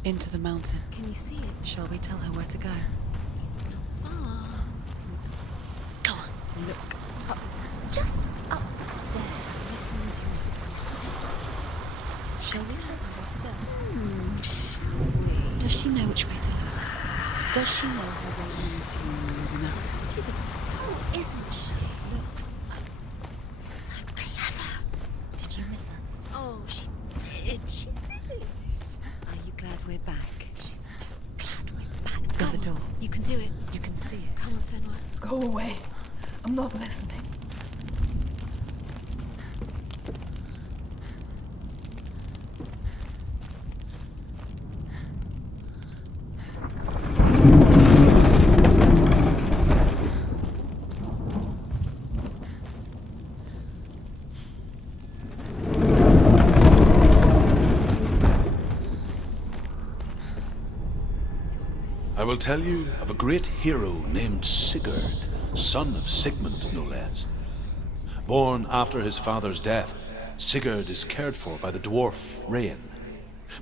Into the mountain. Can you see it? Shall we tell her where to go? It's not far. Go on. Look up. Just up there. Listen to us. Shall we tell her where to go? Shall we? Does she know which way to look? Does she know her way into the mountain? She's a girl, isn't she? Look. So clever. Did you miss us? Oh, she did. She did. Are you glad we're back? She's so glad we're back. There's a door. You can do it. You can see it. Come on, Senua. Go away. I'm not listening. I will tell you of a great hero named Sigurd, son of Sigmund, no less. Born after his father's death, Sigurd is cared for by the dwarf Rain.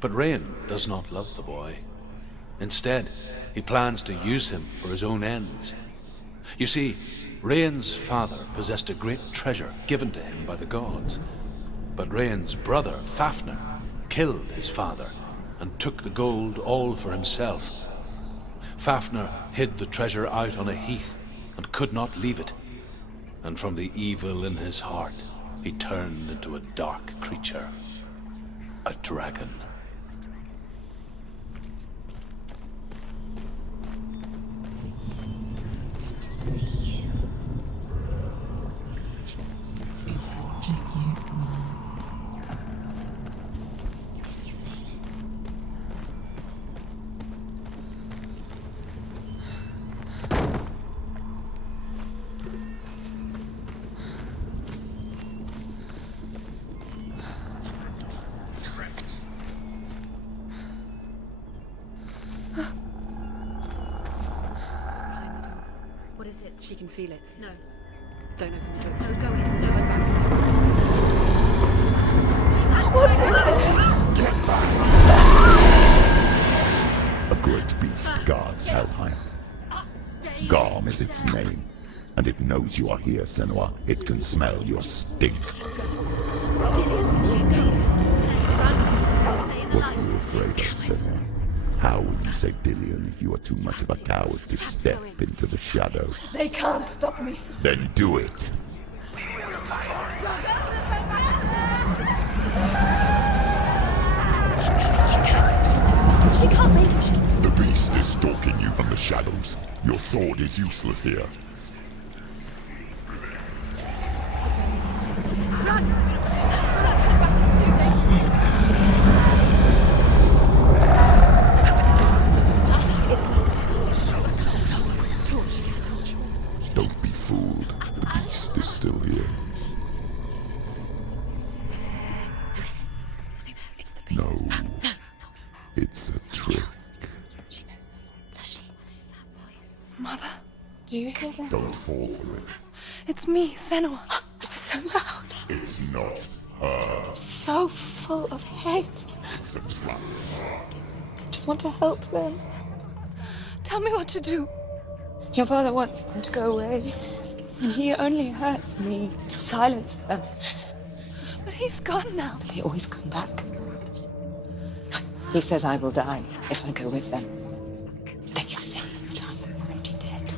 But Rain does not love the boy. Instead, he plans to use him for his own ends. You see, Rain's father possessed a great treasure given to him by the gods. But Rain's brother, Fafnir, killed his father and took the gold all for himself. Fafnir hid the treasure out on a heath and could not leave it. And from the evil in his heart, he turned into a dark creature, a dragon. See you. It's watching you. What is it? She can feel it. No. Don't open the door. No, go in. Turn back. Turn back. What's in there? Get back! A great beast guards Helheim. Garm is its name. And it knows you are here, Senua. It can smell your stink. What are you afraid of, Senua? How will you save Dillion if you are too much of a coward to step into the shadows? They can't stop me. Then do it! She can't make it. The beast is stalking you from the shadows. Your sword is useless here. Don't be fooled. The beast is still here. No. It's a trick. Mother, do you hear that? Don't fall for it. It's me, Senua. It's so loud. It's not her. So full of hate. It's a trap. I just want to help them. Tell me what to do. Your father wants them to go away. And he only hurts me to silence them. But he's gone now. They always come back. He says I will die if I go with them. They say that I'm already dead.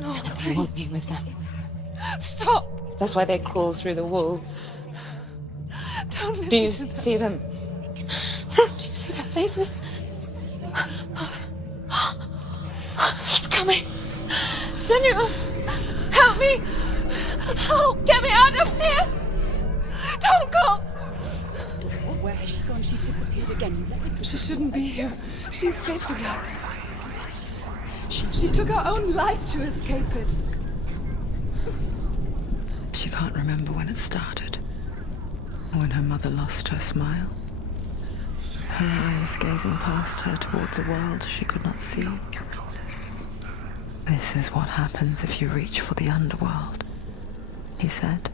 No, And they want me with them. Stop! That's why they crawl through the walls. Don't listen Do you to them. see them? Do you see their faces? He's coming. Senua, help me! Help! Get me out of here! Don't go! Where has she gone? She's disappeared again. She shouldn't be here. She escaped the darkness. She took her own life to escape it. She can't remember when it started. When her mother lost her smile. Her eyes gazing past her towards a world she could not see. This is what happens if you reach for the underworld, he said.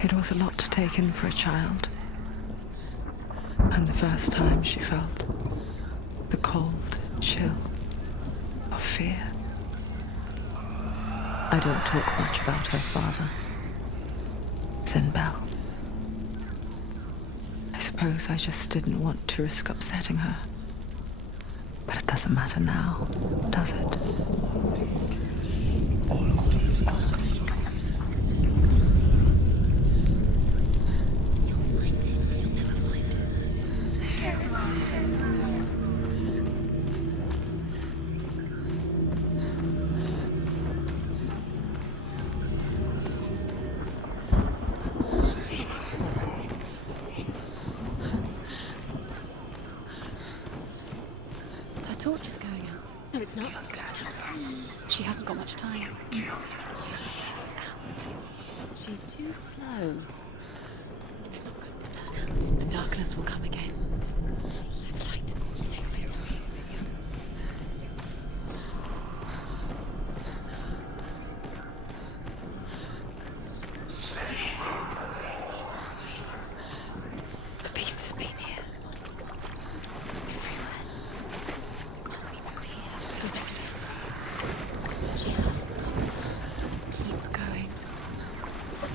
It was a lot to take in for a child. And the first time she felt the cold chill of fear. I don't talk much about her father, Sinbel. I suppose I just didn't want to risk upsetting her. But it doesn't matter now, does it? Her torch is going out. No, it's not. She hasn't got much time. She's too slow. It's not going to burn out. The darkness will come again. Light. The beast has been here.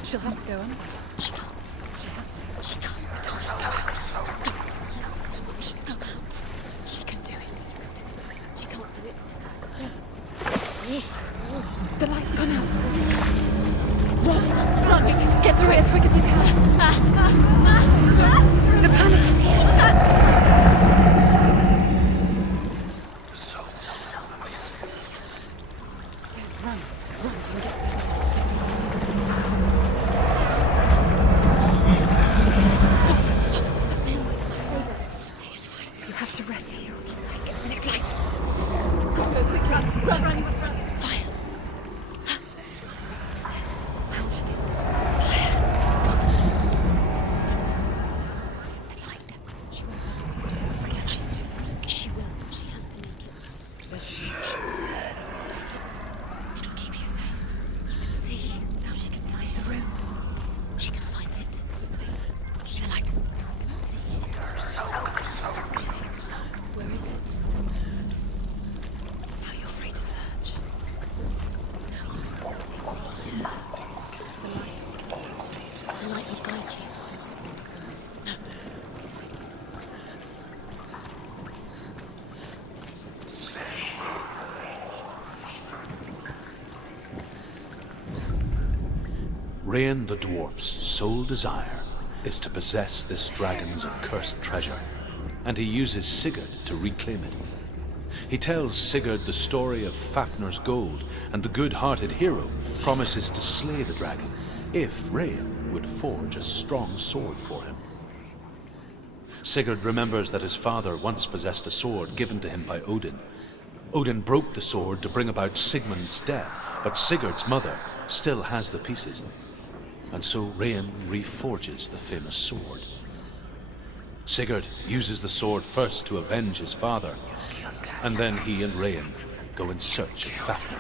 She'll have to go under. She can't. She has to. She can't. The torch will go out. Don't let the torch go out. She can do it. She can't do it. The light's gone out. Run! Run! Get through it as quick as you can. The panic is here. What was that? Run! Run! And get to the light. Get to the light. Stop! You have to rest here. Get to the next light. Let's go quick. Run! Fire! How she gets it? Fire! She has to go towards it. The light. She won't forget she's too weak. She will. She has to make it. Where's the torch? Take it. It'll keep you safe. You can see. Now she can find the room. She can find it. The light. See it. She has not. Where is it? Now you're free to search. Rain the dwarf's sole desire is to possess this dragon's accursed treasure, and he uses Sigurd to reclaim it. He tells Sigurd the story of Fafnir's gold, and the good-hearted hero promises to slay the dragon if Rain would forge a strong sword for him. Sigurd remembers that his father once possessed a sword given to him by Odin. Odin broke the sword to bring about Sigmund's death, but Sigurd's mother still has the pieces. And so Rain reforges the famous sword. Sigurd uses the sword first to avenge his father, and then he and Rain go in search of Fafnir.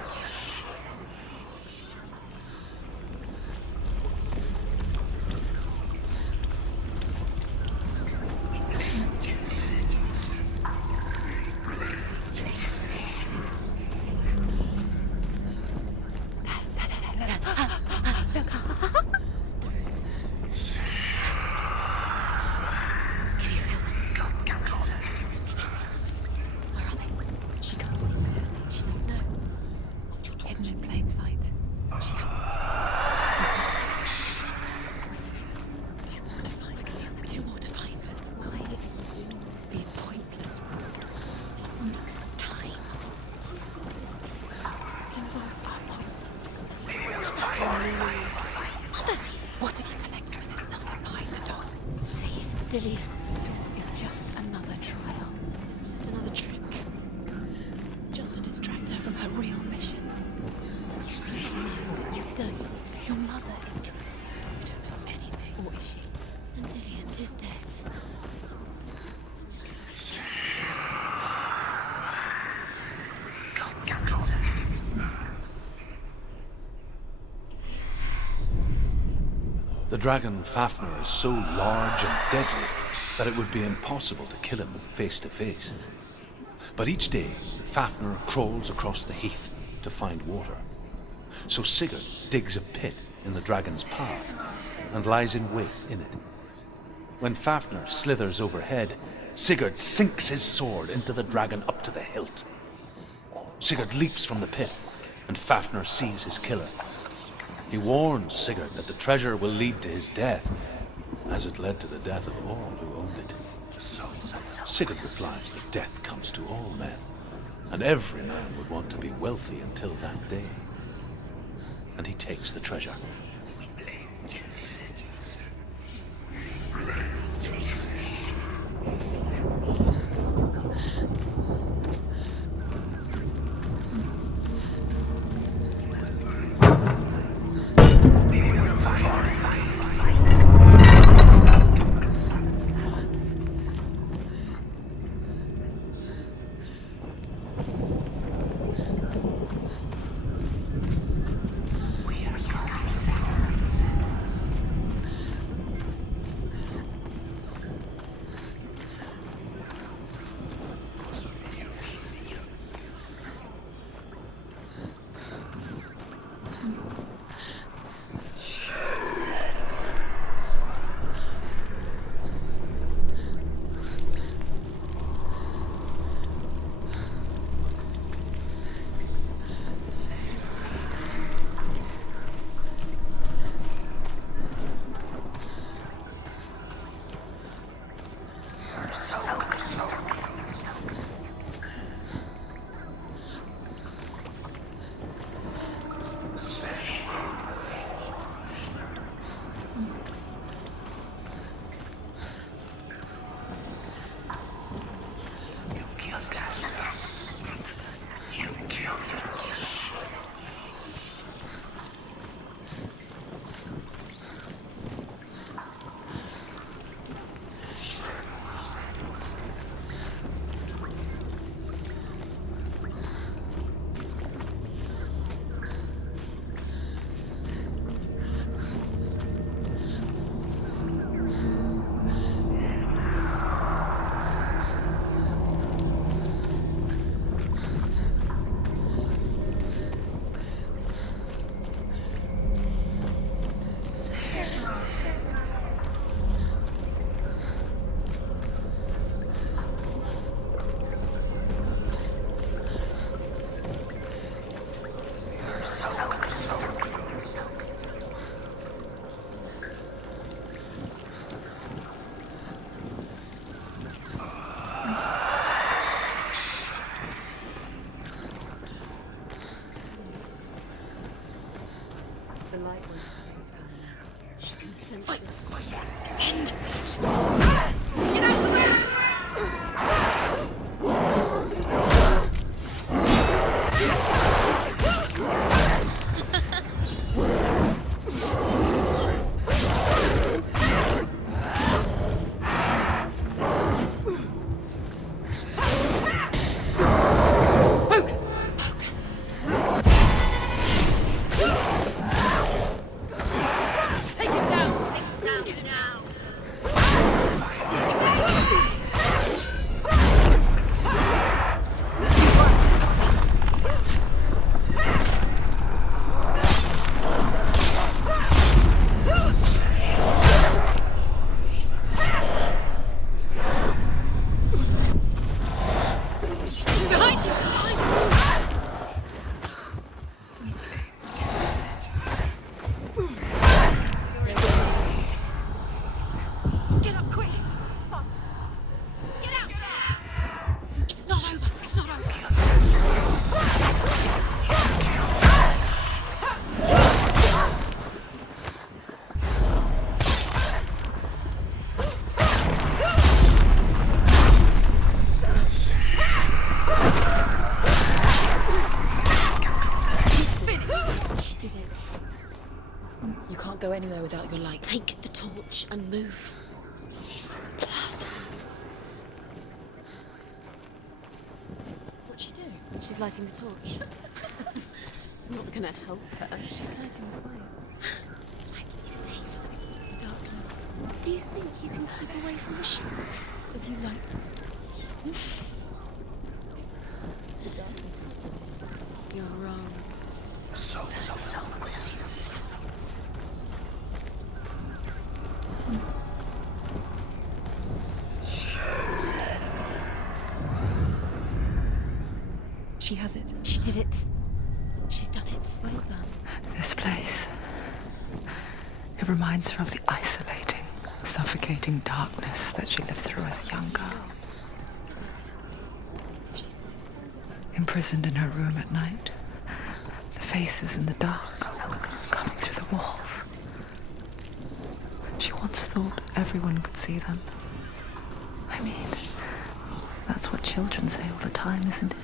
This is just another trial. It's just another trick. Just to distract her from her real mission. You know that you don't. Your mother is... You don't know anything. Or is she? And Dillian is dead. The dragon Fafnir is so large and deadly that it would be impossible to kill him face to face. But each day, Fafnir crawls across the heath to find water. So Sigurd digs a pit in the dragon's path and lies in wait in it. When Fafnir slithers overhead, Sigurd sinks his sword into the dragon up to the hilt. Sigurd leaps from the pit, and Fafnir sees his killer. He warns Sigurd that the treasure will lead to his death, as it led to the death of all who owned it. Sigurd replies that death comes to all men, and every man would want to be wealthy until that day. And he takes the treasure. light will save her. She can sense it. Send! Get out of the way! Go anywhere without your light. Take the torch and move. Blood. What's she doing? She's lighting the torch. It's not gonna help her. She's lighting the fires. Like you saved. To keep the darkness. Do you think you can keep away from the shadows? If you light the torch. The darkness is gone. You're wrong. So. She has it. She did it. She's done it. Well done. This place. It reminds her of the isolating, suffocating darkness that she lived through as a young girl. Imprisoned in her room at night. The faces in the dark, coming through the walls. She once thought everyone could see them. I mean, that's what children say all the time, isn't it?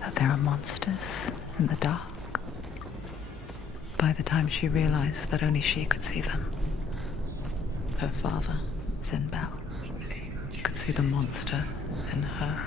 That there are monsters in the dark. By the time she realized that only she could see them, her father, Zinbel, could see the monster in her.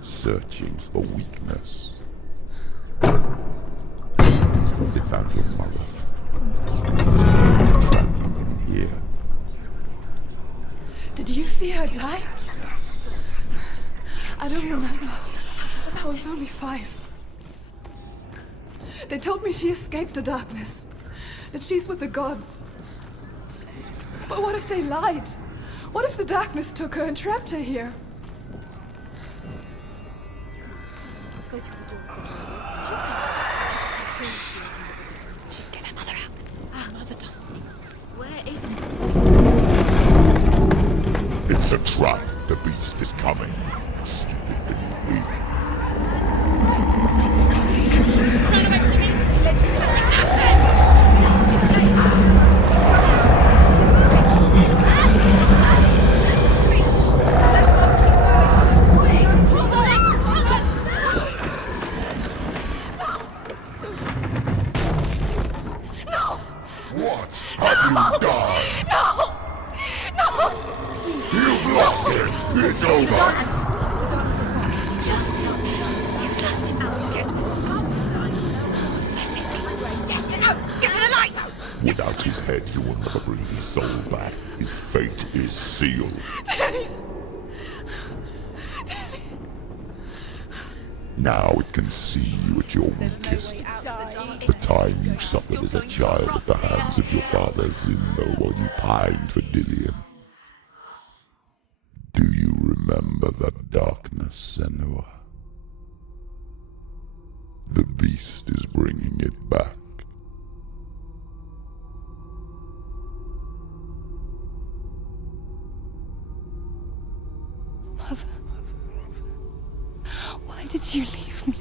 Searching for weakness. It found your mother. Trapped you in here. Did you see her die? I don't remember. I was only 5. They told me she escaped the darkness, that she's with the gods. But what if they lied? What if the darkness took her and trapped her here? Go through the door. She'll get her mother out. Our mother doesn't exist. Where is it? It's a trap. The beast is coming. Stupid little thief. Run away from the beast! It's over! The darkness is back. You've lost him. You've lost him. Get it out. Get it out. Get to the light! Without his head, he will never bring his soul back. His fate is sealed. Daddy! Now it can see you at your weakest. The time you suffered as a child at the hands of your father Senua while you pined for Dillion. Do you remember that darkness, Senua? The beast is bringing it back. Mother, why did you leave me?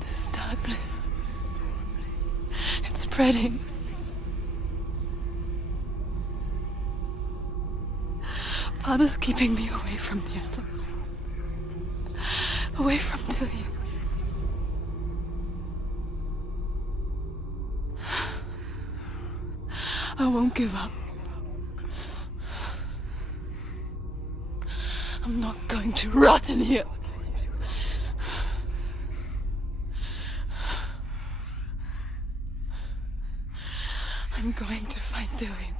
This darkness, it's spreading. Father's keeping me away from the others. Away from Dillion. I won't give up. I'm not going to rot in here. I'm going to find Dillion.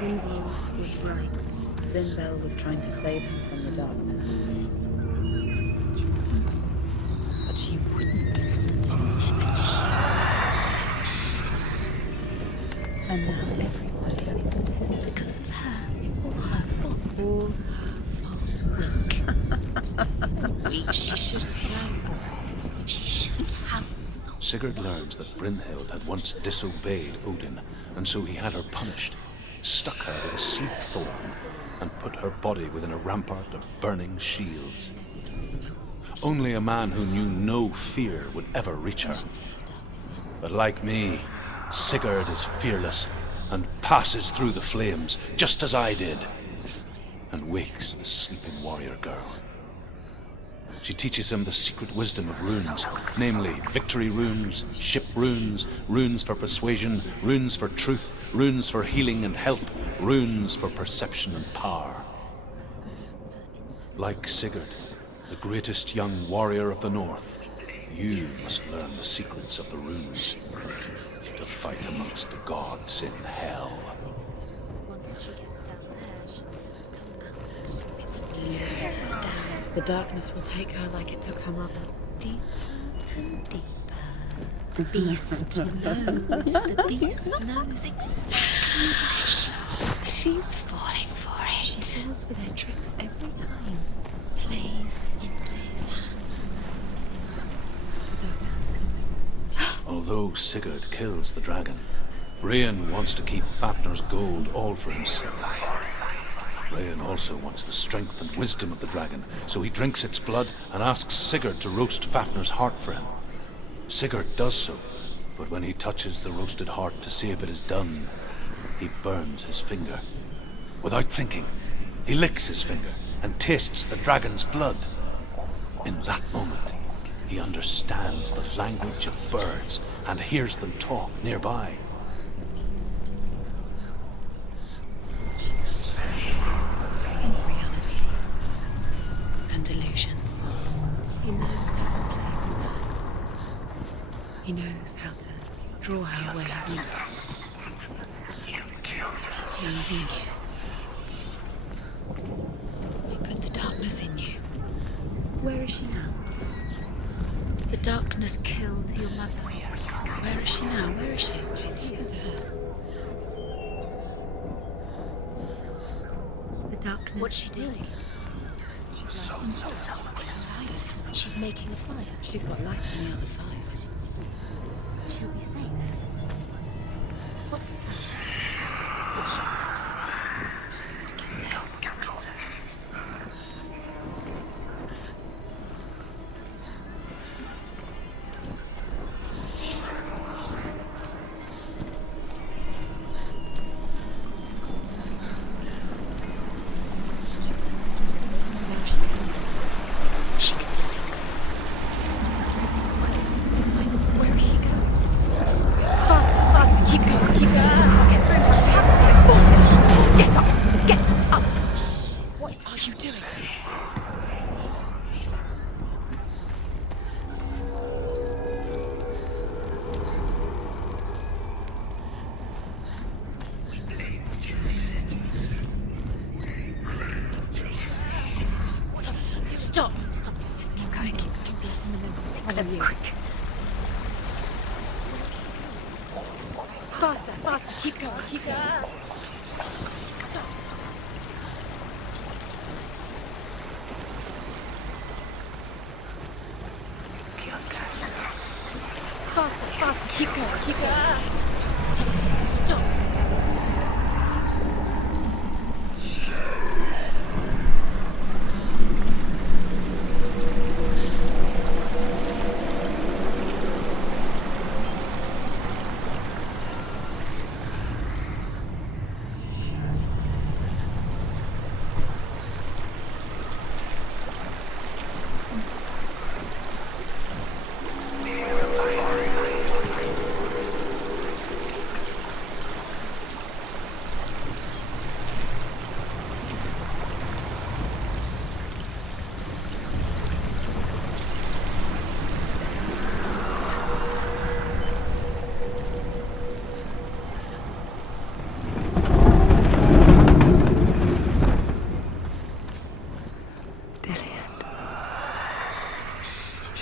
Zinval was right. Zinval was trying to save him from the darkness. But she wouldn't listen to him. And now everybody is dead. Because of her. It's all her fault. All her fault. Weak. She should have known. She should have thought. Sigurd learns that Brynhild had once disobeyed Odin, and so he had her punished, stuck her with a sleep thorn, and put her body within a rampart of burning shields. Only a man who knew no fear would ever reach her. But like me, Sigurd is fearless and passes through the flames, just as I did, and wakes the sleeping warrior girl. She teaches him the secret wisdom of runes, namely victory runes, ship runes, runes for persuasion, runes for truth, runes for healing and help, runes for perception and power. Like Sigurd, the greatest young warrior of the North, you must learn the secrets of the runes to fight amongst the gods in hell. Once she gets down there, she'll come out. It's deeper down. The darkness will take her like it took her mother. Deeper and deeper. The beast knows. The beast knows exactly where she is. She's falling for it. She falls for their tricks every time. Plays into his hands. The darkness is coming. Although Sigurd kills the dragon, Rayan wants to keep Fafnir's gold all for himself. Rayan also wants the strength and wisdom of the dragon, so he drinks its blood and asks Sigurd to roast Fafnir's heart for him. Sigurd does so, but when he touches the roasted heart to see if it is done, he burns his finger. Without thinking, he licks his finger and tastes the dragon's blood. In that moment, he understands the language of birds and hears them talk nearby. Illusion. He knows how to play with her. He knows how to draw her where he wants her. It's using you. He put the darkness in you. Where is she now? The darkness killed your mother. Where is she now? Where is she? She's here to her. The darkness. What's she doing? She's making a fire. She's got light on the other side. She'll be safe. What's the plan? What's she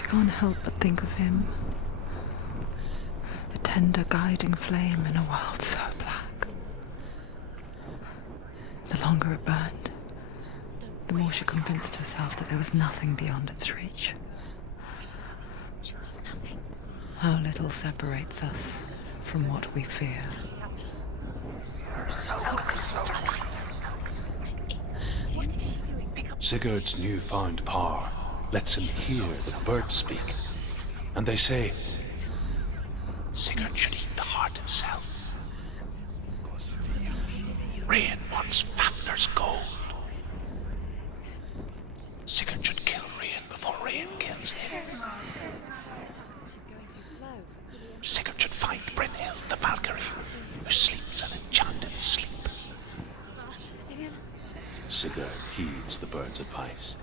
can't help but think of him. A tender guiding flame in a world so black. The longer it burned, the more she convinced herself that there was nothing beyond its reach. How little separates us from what we fear. Sigurd's newfound power lets him hear the birds speak. And they say, Sigurd should eat the heart himself. Rain wants Fafnir's gold. Sigurd should kill Rain before Rain kills him. Sigurd should find Brynhild the Valkyrie, who sleeps an enchanted sleep. Sigurd heeds the bird's advice.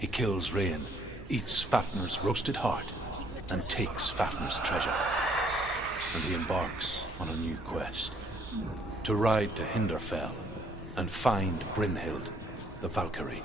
He kills Rain, eats Fafnir's roasted heart, and takes Fafnir's treasure. And he embarks on a new quest, to ride to Hinderfell and find Brynhild the Valkyrie.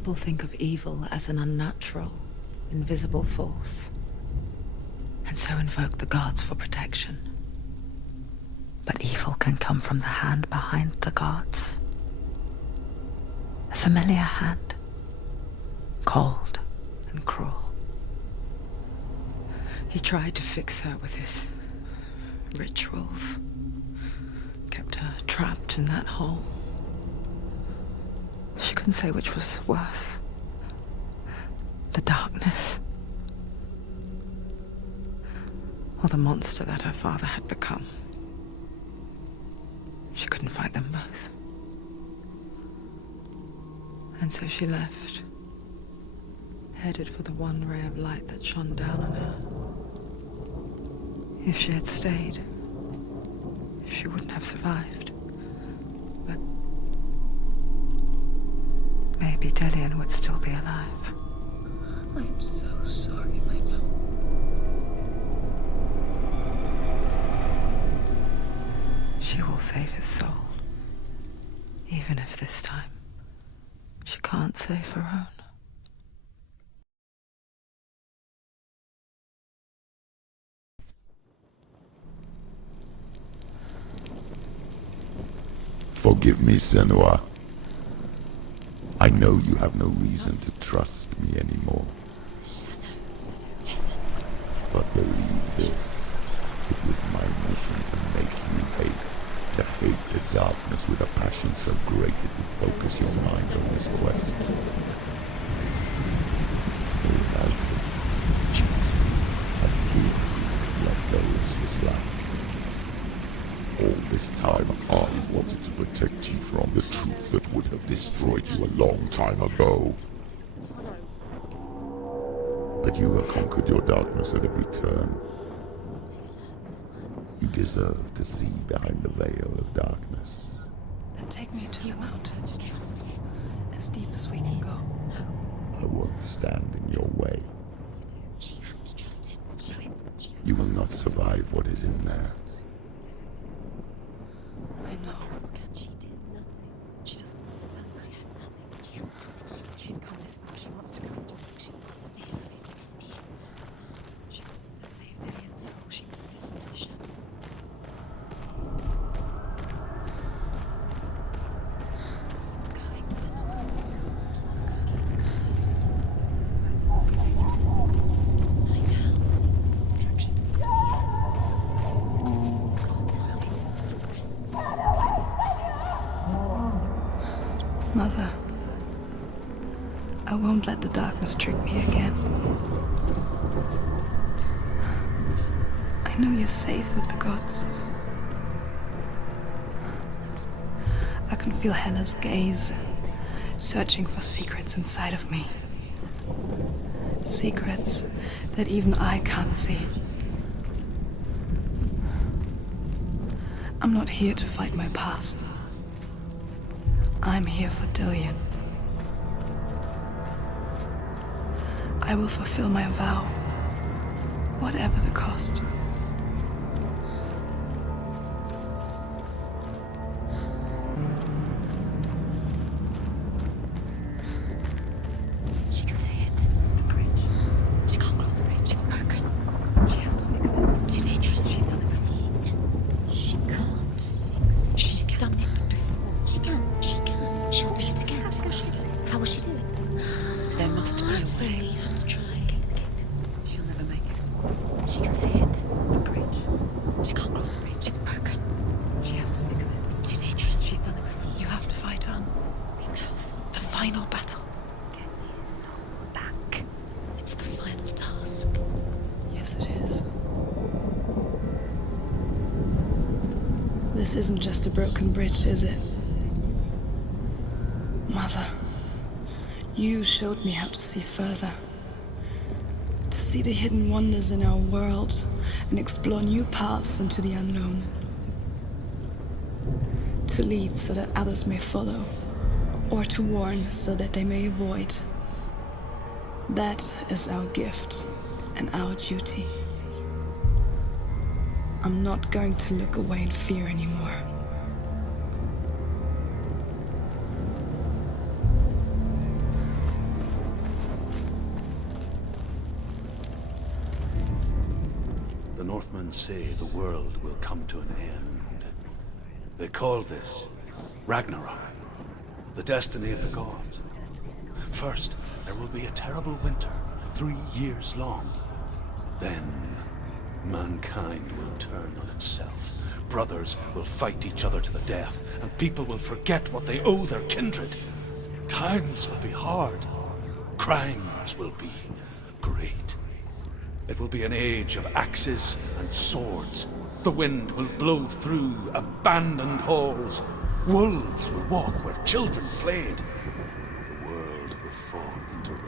People think of evil as an unnatural, invisible force, and so invoke the gods for protection. But evil can come from the hand behind the gods. A familiar hand, cold and cruel. He tried to fix her with his rituals, kept her trapped in that hole. She couldn't say which was worse. The darkness, or the monster that her father had become. She couldn't fight them both. And so she left, headed for the one ray of light that shone down on her. If she had stayed, she wouldn't have survived. But maybe Dillian would still be alive. I'm so sorry, my love. She will save his soul, even if this time she can't save her own. Forgive me, Senua. I know you have no reason to trust me anymore. Shadow, listen. But believe this, it was my mission to make you hate the darkness with a passion so great it would focus your mind on this quest. Without it, I fear you let those this life. All this time, I wanted to protect you from the truth that would have destroyed you a long time ago. But you have conquered your darkness at every turn. You deserve to see behind the veil of darkness. Then take me to the mountain to trust him. As deep as we can go. I won't stand in your way. She has to trust him. You will not survive what is in there. I know. She did nothing. She doesn't want to tell us. She has nothing. She has nothing. She's come this far. She wants to go forward. She wants this. This means she wants to save Dillian's soul. She must listen to the shadow. Mother, I won't let the darkness trick me again. I know you're safe with the gods. I can feel Hela's gaze, searching for secrets inside of me. Secrets that even I can't see. I'm not here to fight my past. I'm here for Dillian. I will fulfill my vow, whatever the cost. She can see it. The bridge. She can't cross the bridge. It's broken. She has to fix it. It's too dangerous. She's done it before. She can't fix it. She's done it before. She can. She can. She'll do it again. How will she do it? There must be a way. You have to try. She'll never make it. She can see it. The bridge. She can't cross the bridge. It's broken. She has to fix it. It's too dangerous. She's done it before. You have to fight on. Be careful. The final battle. Get his soul back. It's the final task. Yes, it is. This isn't just a broken bridge, is it? Mother, you showed me how to see further. To see the hidden wonders in our world and explore new paths into the unknown. To lead so that others may follow, or to warn so that they may avoid. That is our gift and our duty. I'm not going to look away in fear anymore. Northmen say the world will come to an end. They call this Ragnarok, the destiny of the gods. First, there will be a terrible winter, 3 years long. Then, mankind will turn on itself. Brothers will fight each other to the death, and people will forget what they owe their kindred. Times will be hard. Crimes will be great. It will be an age of axes and swords. The wind will blow through abandoned halls. Wolves will walk where children played. The world will fall into ruin.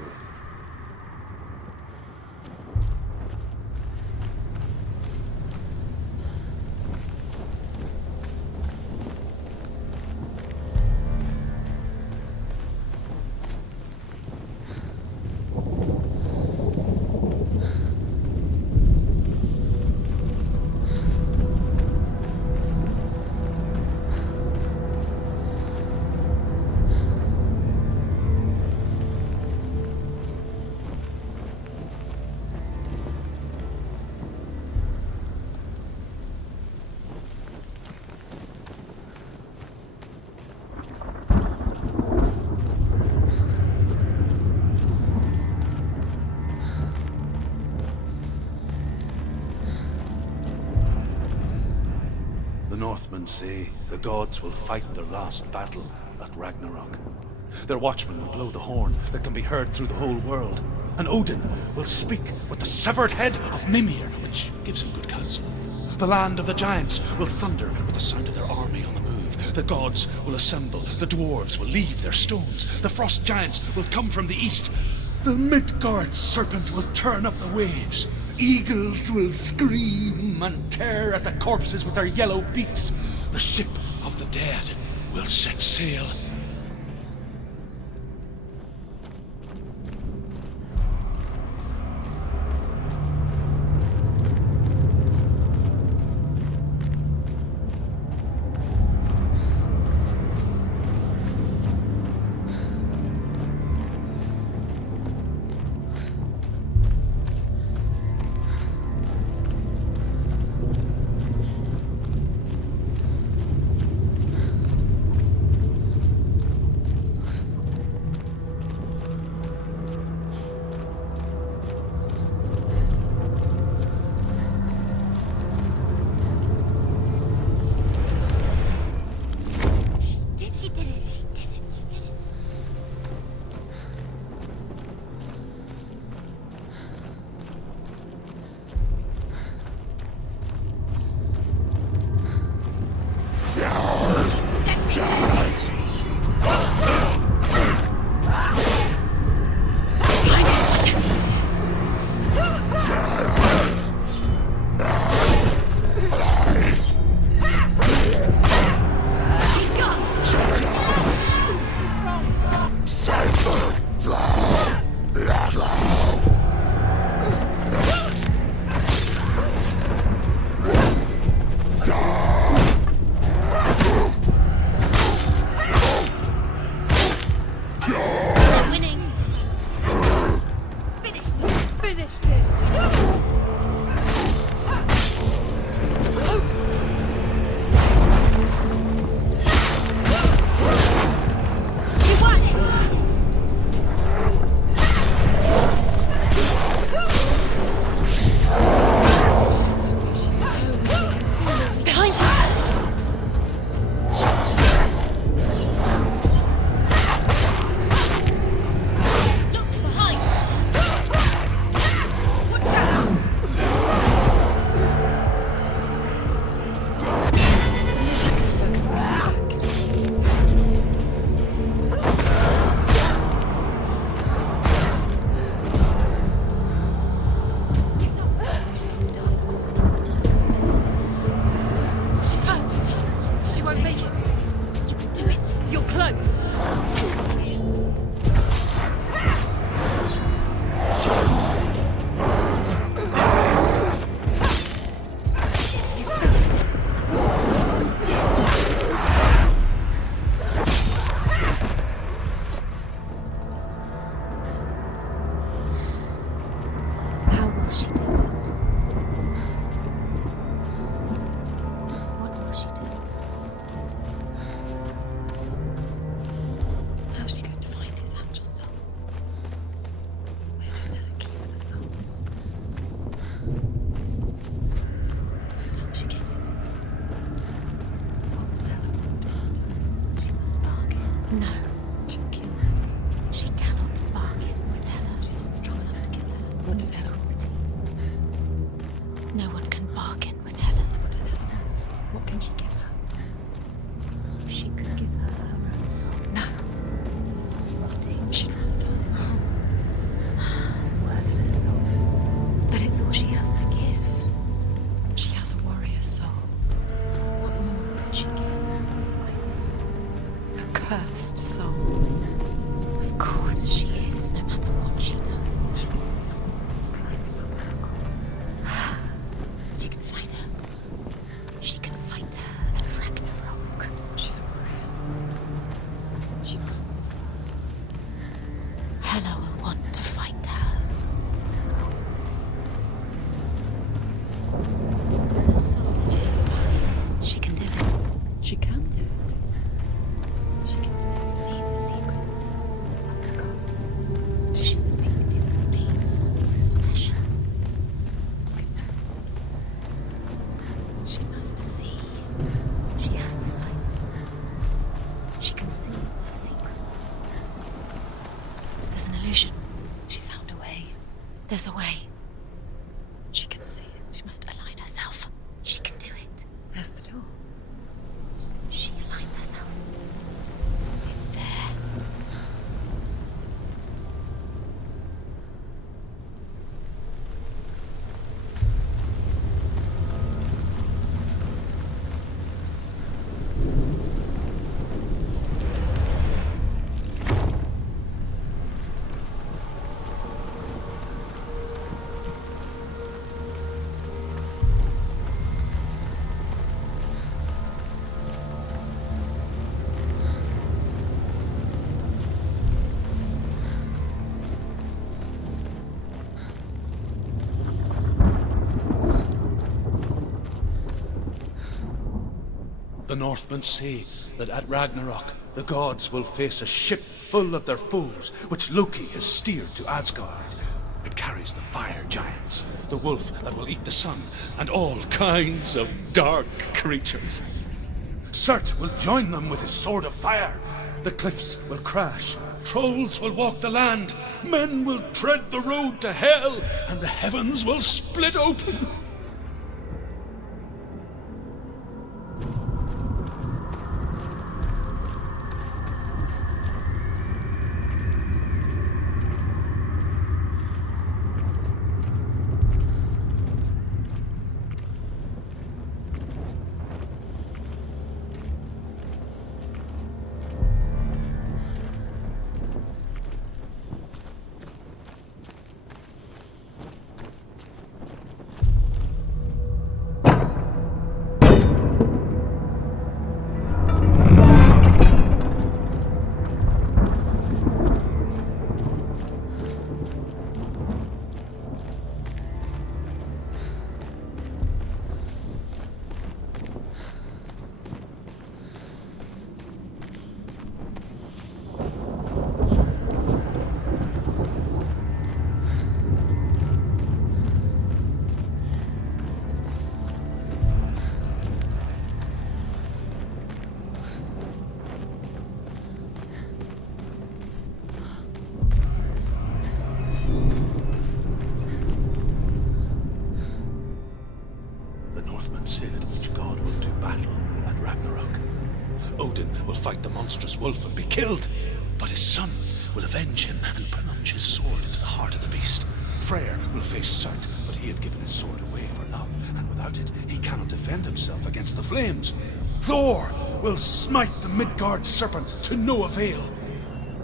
Northmen say the gods will fight their last battle at Ragnarok. Their watchmen will blow the horn that can be heard through the whole world, and Odin will speak with the severed head of Mimir, which gives him good counsel. The land of the giants will thunder with the sound of their army on the move. The gods will assemble, the dwarves will leave their stones, the frost giants will come from the east, the Midgard serpent will turn up the waves. Eagles will scream and tear at the corpses with their yellow beaks. The ship of the dead will set sail. What does Hela want? No one can bargain with Hela. What does Hela want? What can she give her? She could give her her own soul. No. The soul's rotting. She'd rather die. It's a worthless soul. But it's all she has to give. She has a warrior soul. What more could she give? A cursed soul. Of course she is, no matter what she does. She can fight her. She can fight her at Ragnarok. She's a warrior. She's got this. Hela will want to fight her. Her soul It is valuable. She can do it. She can do it. She can still see the secrets of the gods. She's beautifully so special. She must see. She has the sight. She can see the secrets. There's an illusion. She's found a way. There's a way. She can see it. She must align herself. She can do it. There's the door. She aligns herself. It's there. The Northmen say that at Ragnarok, the gods will face a ship full of their foes, which Loki has steered to Asgard. It carries the fire giants, the wolf that will eat the sun, and all kinds of dark creatures. Surtr will join them with his sword of fire. The cliffs will crash, trolls will walk the land, men will tread the road to hell, and the heavens will split open. Fight the monstrous wolf and be killed, but his son will avenge him and plunge his sword into the heart of the beast. Freyr will face Surtr, but he had given his sword away for love, and without it he cannot defend himself against the flames. Thor will smite the Midgard serpent to no avail.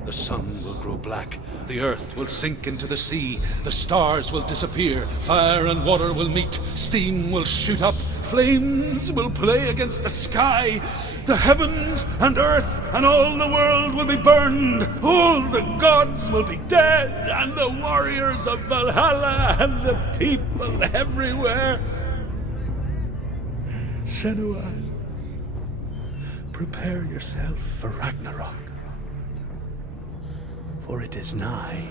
The sun will grow black, the earth will sink into the sea, the stars will disappear, fire and water will meet, steam will shoot up, flames will play against the sky. The heavens and earth and all the world will be burned. All the gods will be dead, and the warriors of Valhalla and the people everywhere. Senua, prepare yourself for Ragnarok, for it is nigh.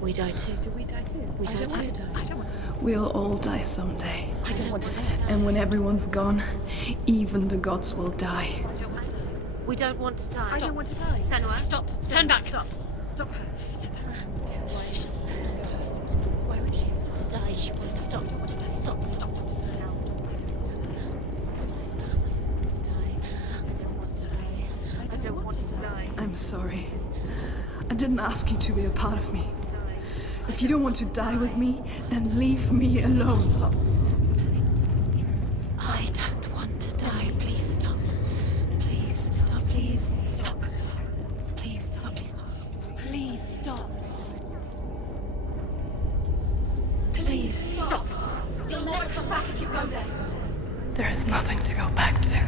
We die too. Do we die too? We die too. I don't want to. We'll all die someday. I don't want to die. And when everyone's gone, even the gods will die. We don't want to die. I don't want to die. Senua, Stop. Turn back. Stop. Stop her. Why she won't stop? Why would she stop to die? She won't stop. Stop. I don't want to die. I'm sorry. I didn't ask you to be a part of me. If you don't want to die with me, then leave me alone. I don't want to die. Please stop. Please stop. Please stop. Please stop. Please stop. Please stop. Please stop. You'll never come back if you go there. There is nothing to go back to.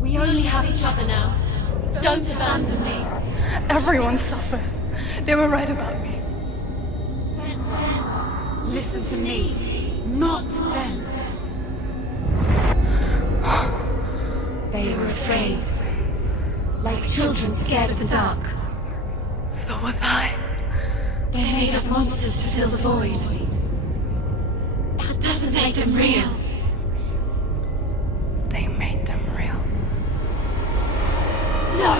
We only have each other now. Don't abandon me. Everyone suffers. They were right about me. Listen to me, not them. They were afraid. Like children scared of the dark. So was I. They made up monsters to fill the void. That doesn't make them real. They made them real. No!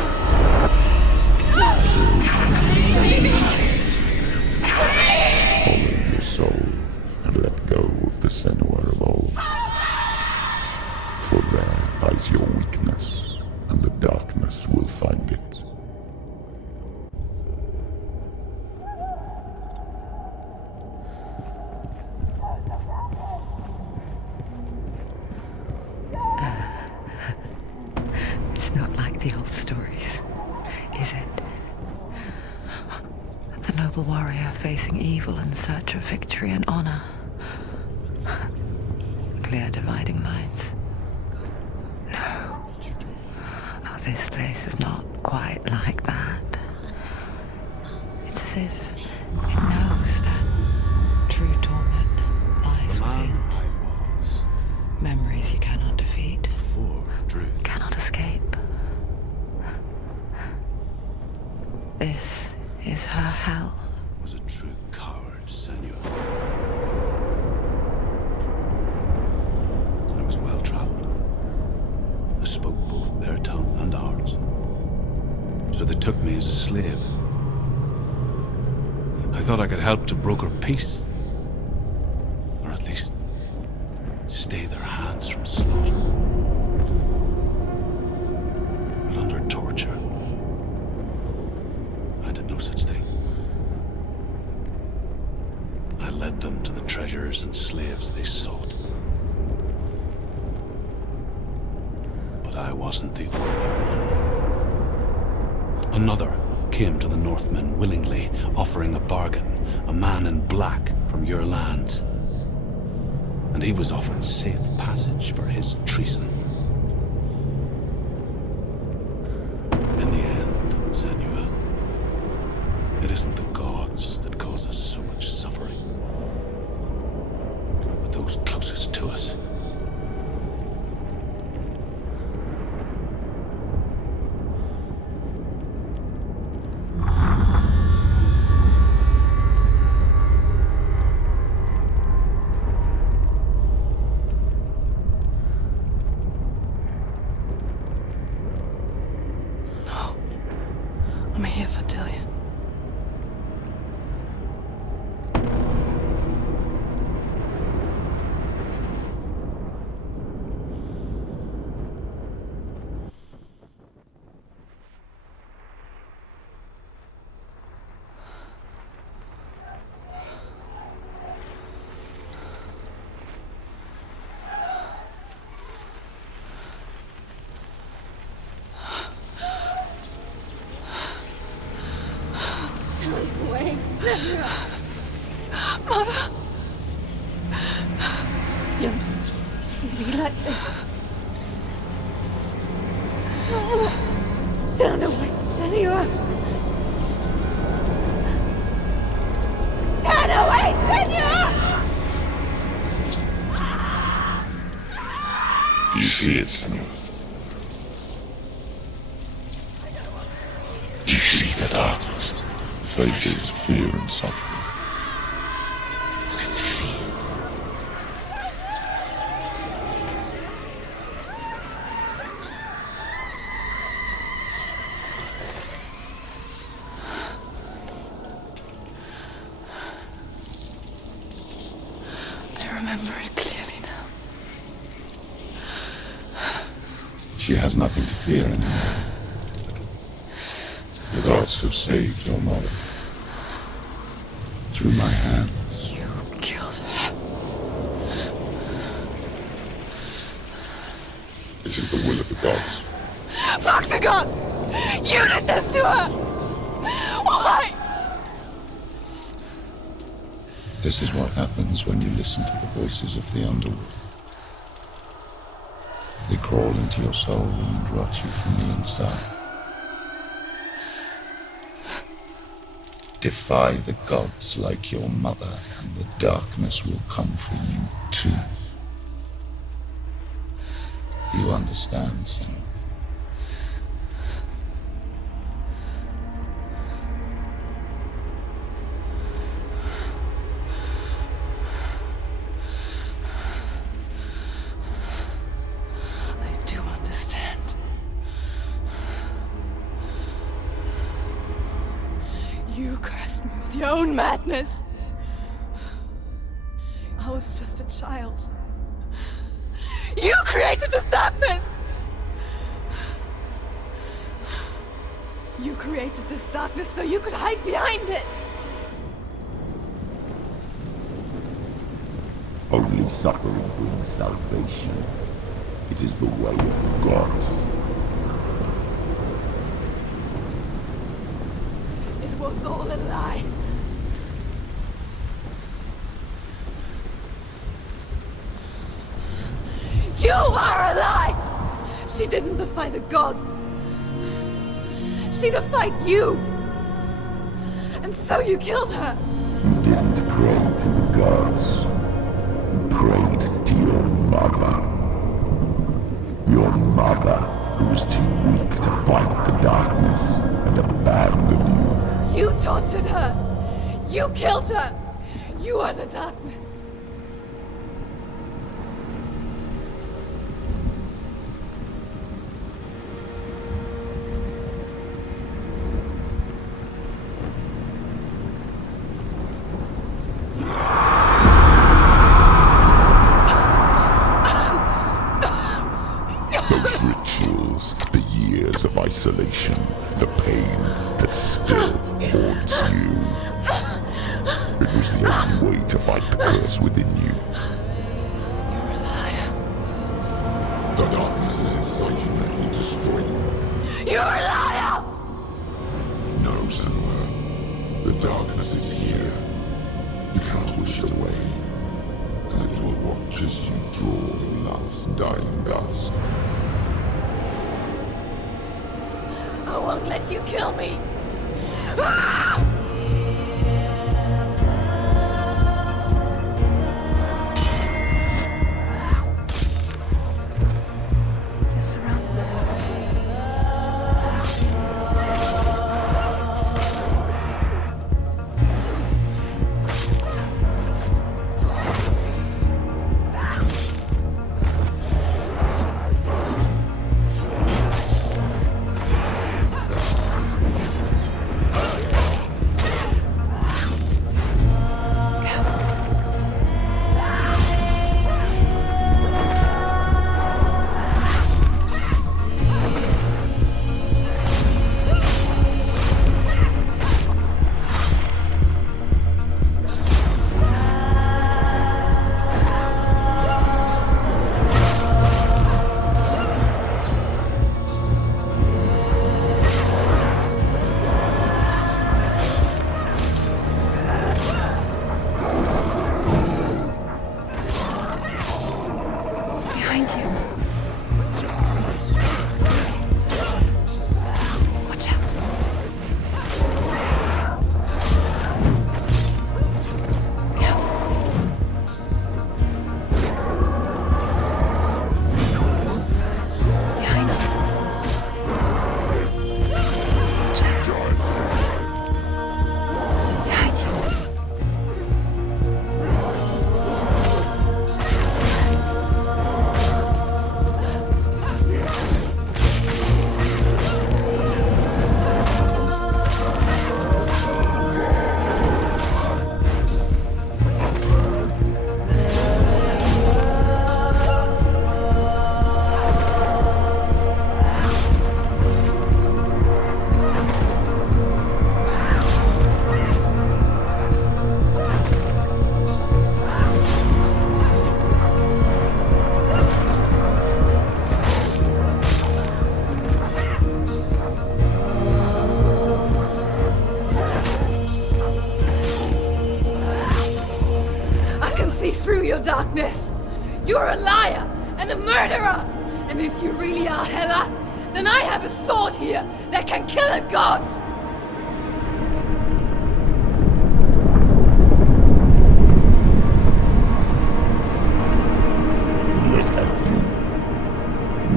Follow your soul and let go of the Senua of old. For there lies your weakness, and the darkness will find it. It's not like the old stories, is it? The noble warrior facing evil in search of victory and honor. Clear dividing lines. No. Oh, this place is not quite like that. It's as if it knows that true torment lies The man within. I was Memories you cannot defeat, before truth. cannot escape. This is her hell. Was a true coward, Senua. I was well traveled. I spoke both their tongue and ours. So they took me as a slave. I thought I could help to broker peace. Or at least stay their hands from slaughter. But under torture, I did no such thing. I led them to the treasures and slaves they sought. But I wasn't the only one. Another came to the Northmen willingly, offering a bargain, a man in black from your lands. And he was offered safe passage for his treason. In the end, Senua, it isn't the gods that cause us so much suffering, but those closest to us. No. I'm here for Dillian. Wait, Senua. Mother! Don't be like this. Turn away, Senua. Turn away, Senua! You see it, Senua? Do you see the darkness? faces fear and suffering. You can see it. I remember it clearly now. She has nothing to fear anymore. The gods have saved your mother. Through my hand. You killed her. It is the will of the gods. Fuck the gods! You did this to her! Why? This is what happens when you listen to the voices of the underworld. They crawl into your soul and rot you from the inside. Defy the gods like your mother, and the darkness will come for you too. You understand, Senua? I do understand. You cursed me with your own madness. I was just a child. You created this darkness! You created this darkness so you could hide behind it! Only suffering brings salvation. It is the way of the gods. It was all a lie. You are a lie! She didn't defy the gods. She defied you! And so you killed her! You didn't pray to the gods. You prayed to your mother. Your mother, who was too weak to fight the darkness and abandon you. You tortured her! You killed her! You are the darkness! Those rituals, the years of isolation, the pain that still haunts you. It was the only way to fight the curse within you. You're a liar. The darkness is inside you and it will destroy you. You're a liar! No, Senua. The darkness is here. You cannot wish it away. And it will watch as you draw your last dying gasp. I won't let you kill me! Ah! You're surrounded, sir. through your darkness. You're a liar and a murderer. And if you really are Hela, then I have a sword here that can kill a god. Look at you,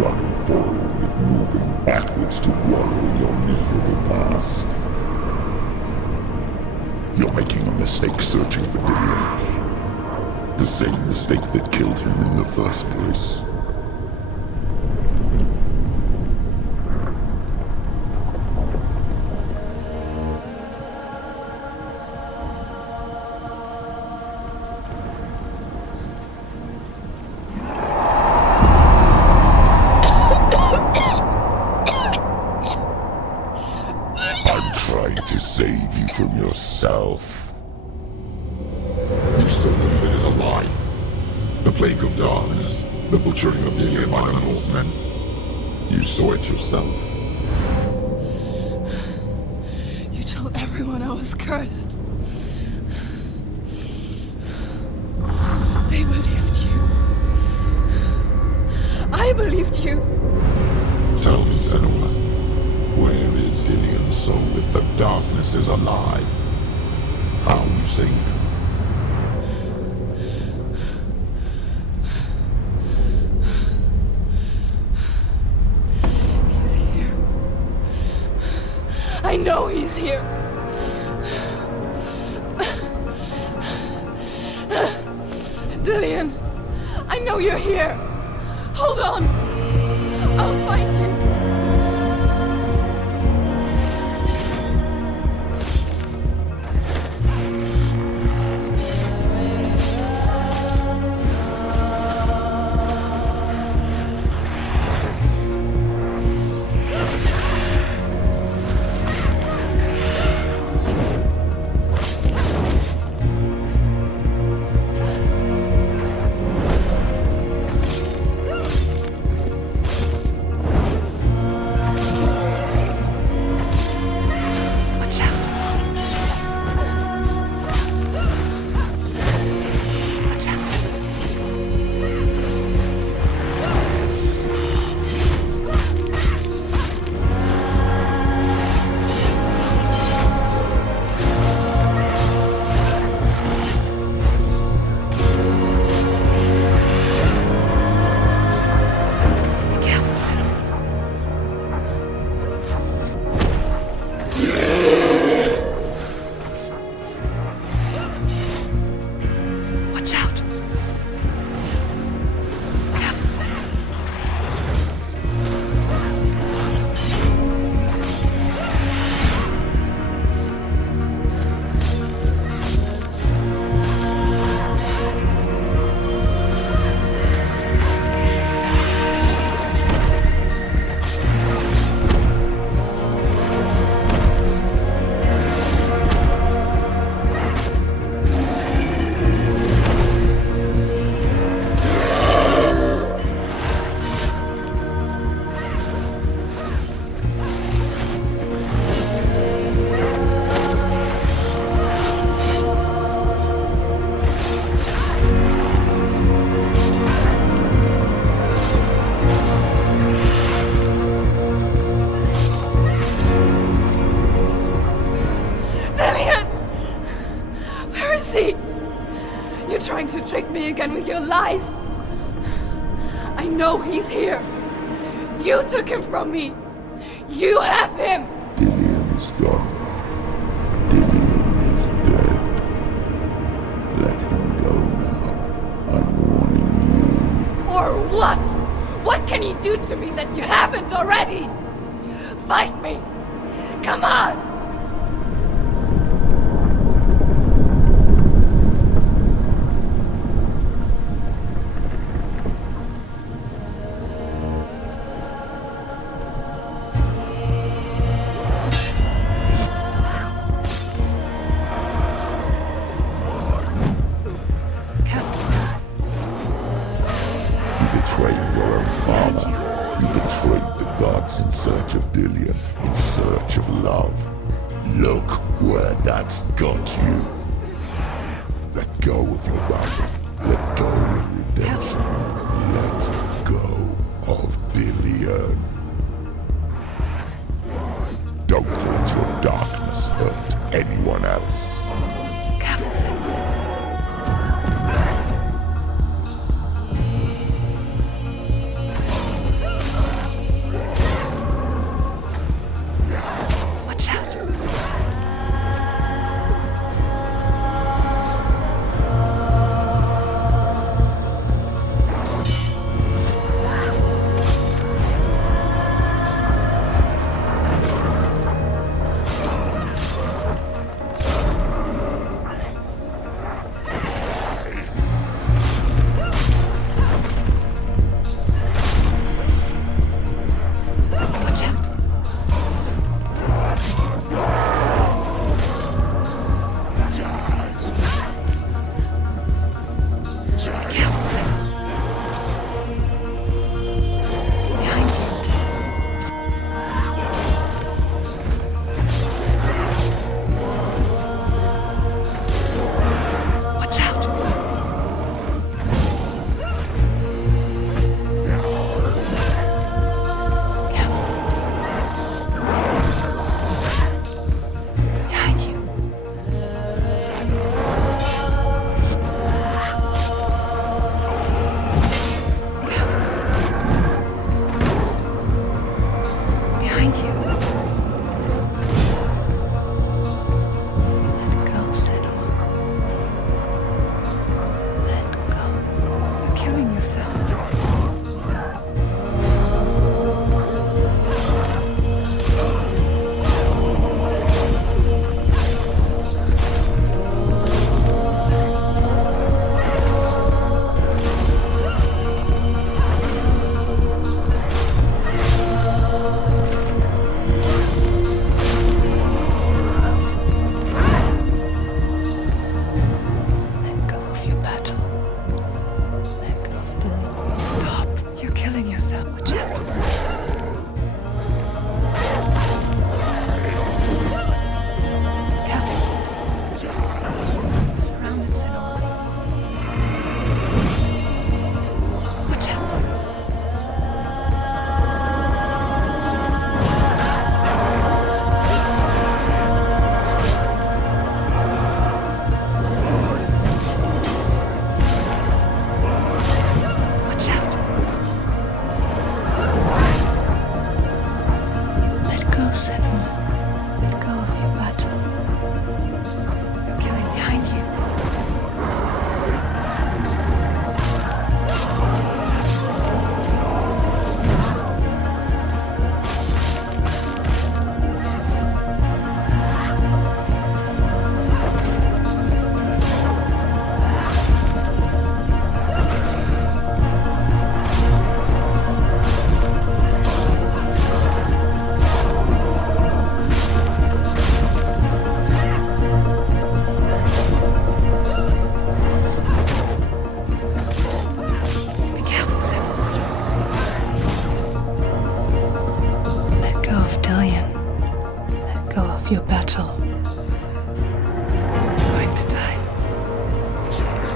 running forward, moving backwards to wallow your miserable past. You're making a mistake searching for Dillion. The same mistake that killed him in the first place. Save you from yourself. You still believe it is a lie? The plague of darkness, the butchering of Dillion by the Northmen. You saw it yourself. You told everyone I was cursed. They believed you. I believed you. Tell me, Senua. Where is Dillion's soul if the darkness is alive? How will you save him? He's here. I know he's here. Dillion, I know you're here. Hold on. I'll find you. Trying to trick me again with your lies. I know he's here. You took him from me. You have him. Dillion is gone. Dillion is dead. Let him go now. I'm warning you. Or what? What can you do to me that you haven't already? Fight me. Come on. In search of Dillion, in search of love. Look where that's got you. Let go of your body Let go of redemption. Let go of Dillion. Don't let your darkness hurt anyone else. Watch out. Your battle. I'm going to die. Careful.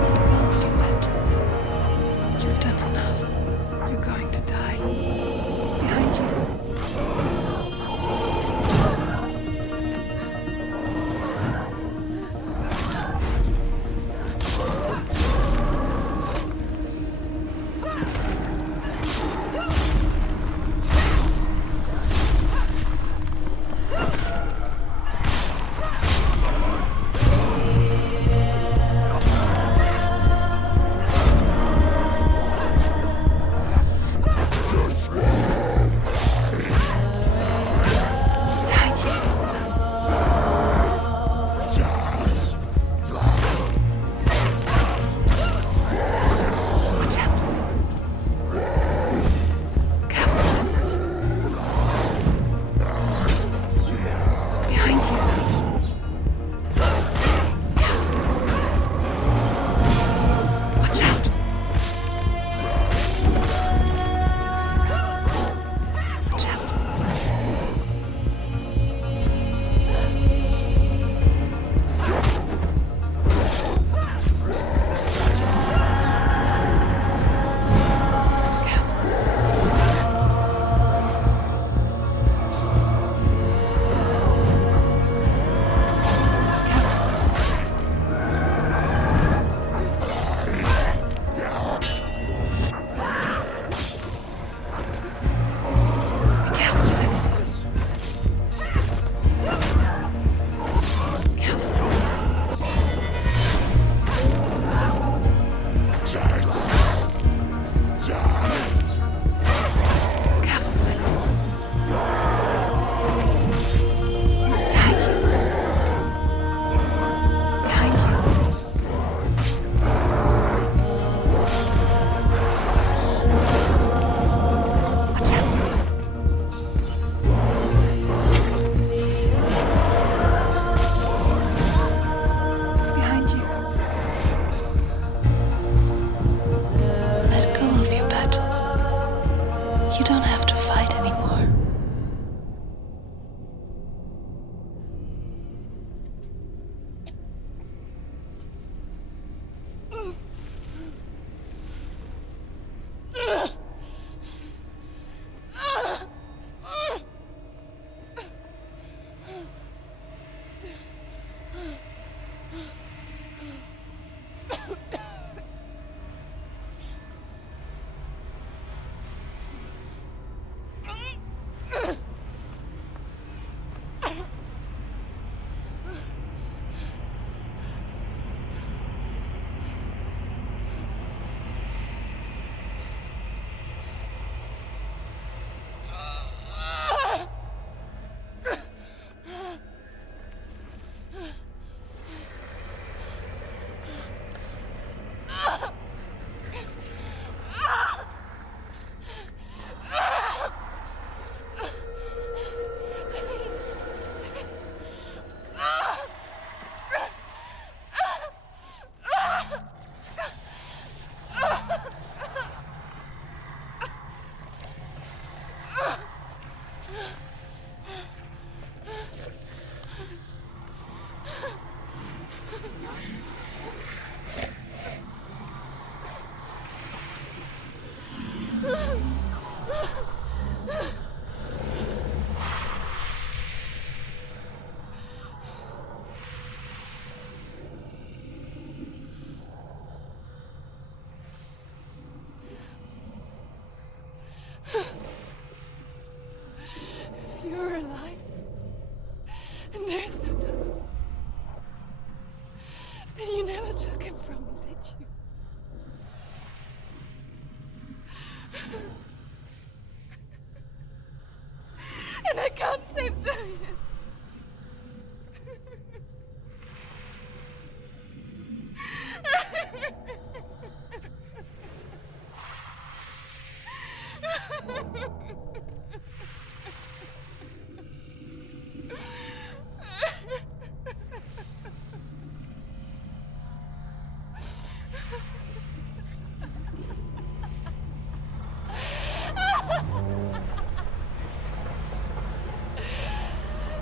Let go of your battle. You've done enough. You're going to die. Behind you.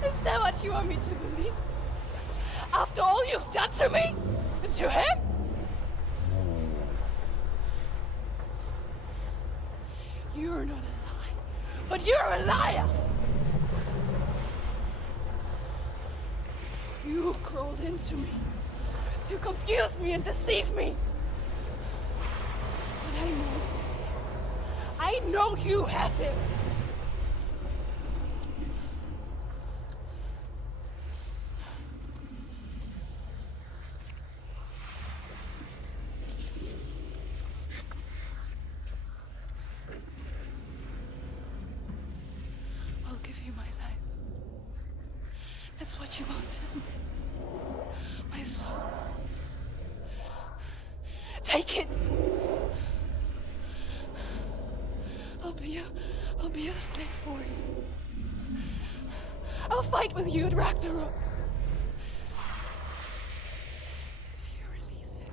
Is that what you want me to believe? After all you've done to me? And to him? You're not a lie, but you're a liar! You crawled into me to confuse me and deceive me. But I know he's here. I know you have him. I'll give you my life. That's what you want, isn't it? My soul. Take it. I'll be a slave for you. I'll fight with you at Ragnarok. If you release it.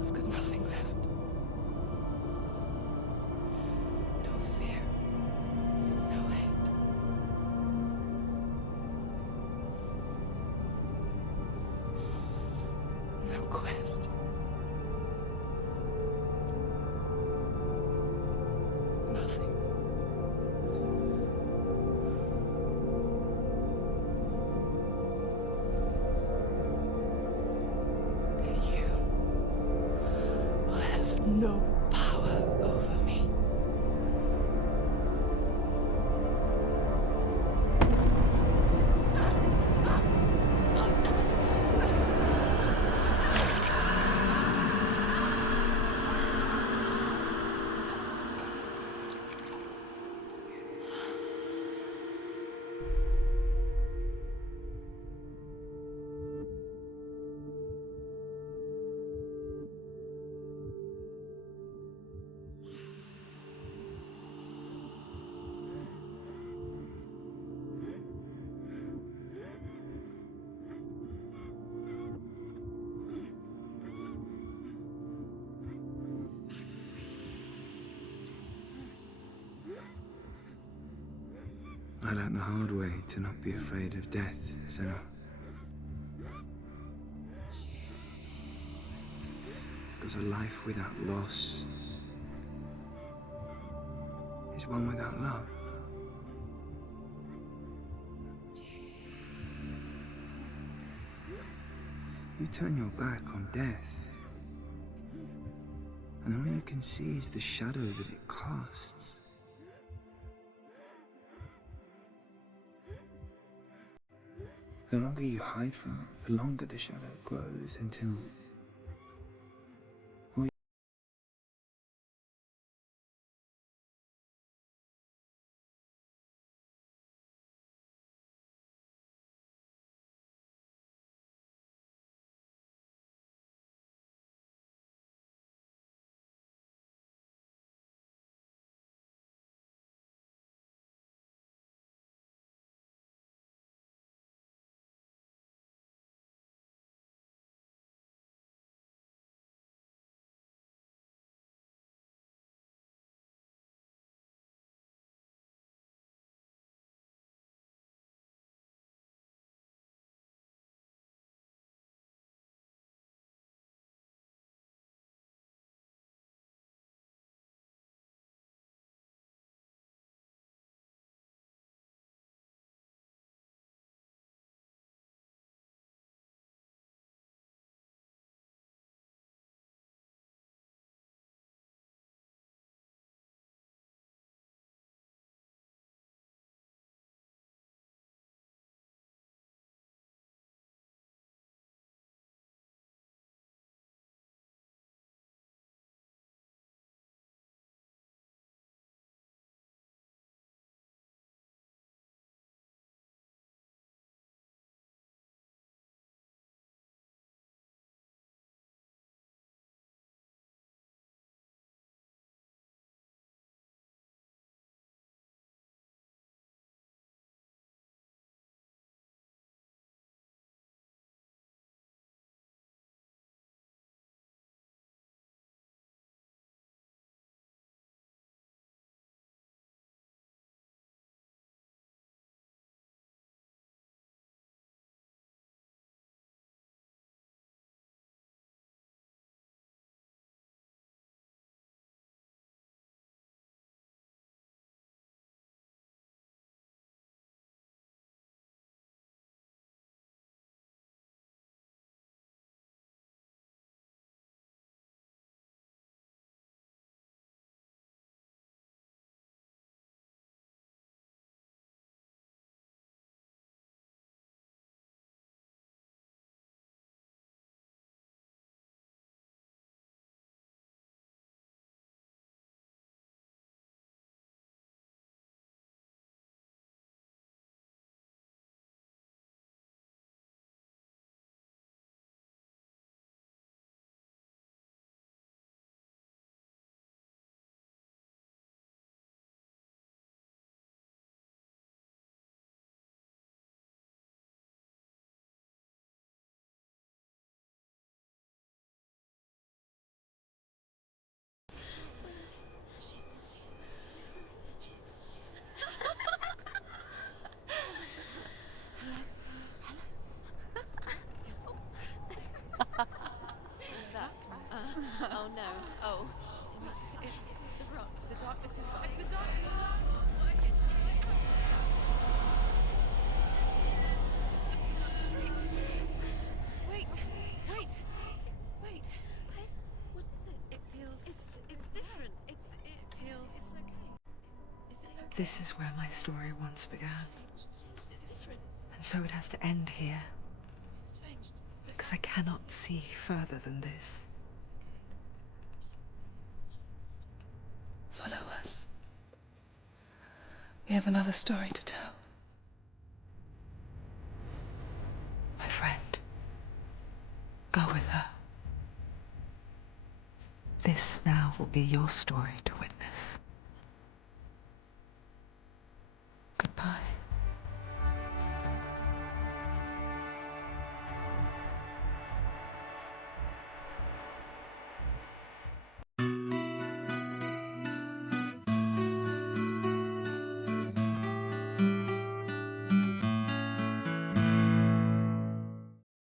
I've got nothing left. No fear. No hate. No quest. Nothing. And you will have no power over me. I learned the hard way to not be afraid of death, Senua. Because a life without loss is one without love. You turn your back on death, and all you can see is the shadow that it casts. The longer you hide from it, the longer the shadow grows until This is where my story once began. And so it has to end here. Because I cannot see further than this. Follow us. We have another story to tell. My friend, go with her. This now will be your story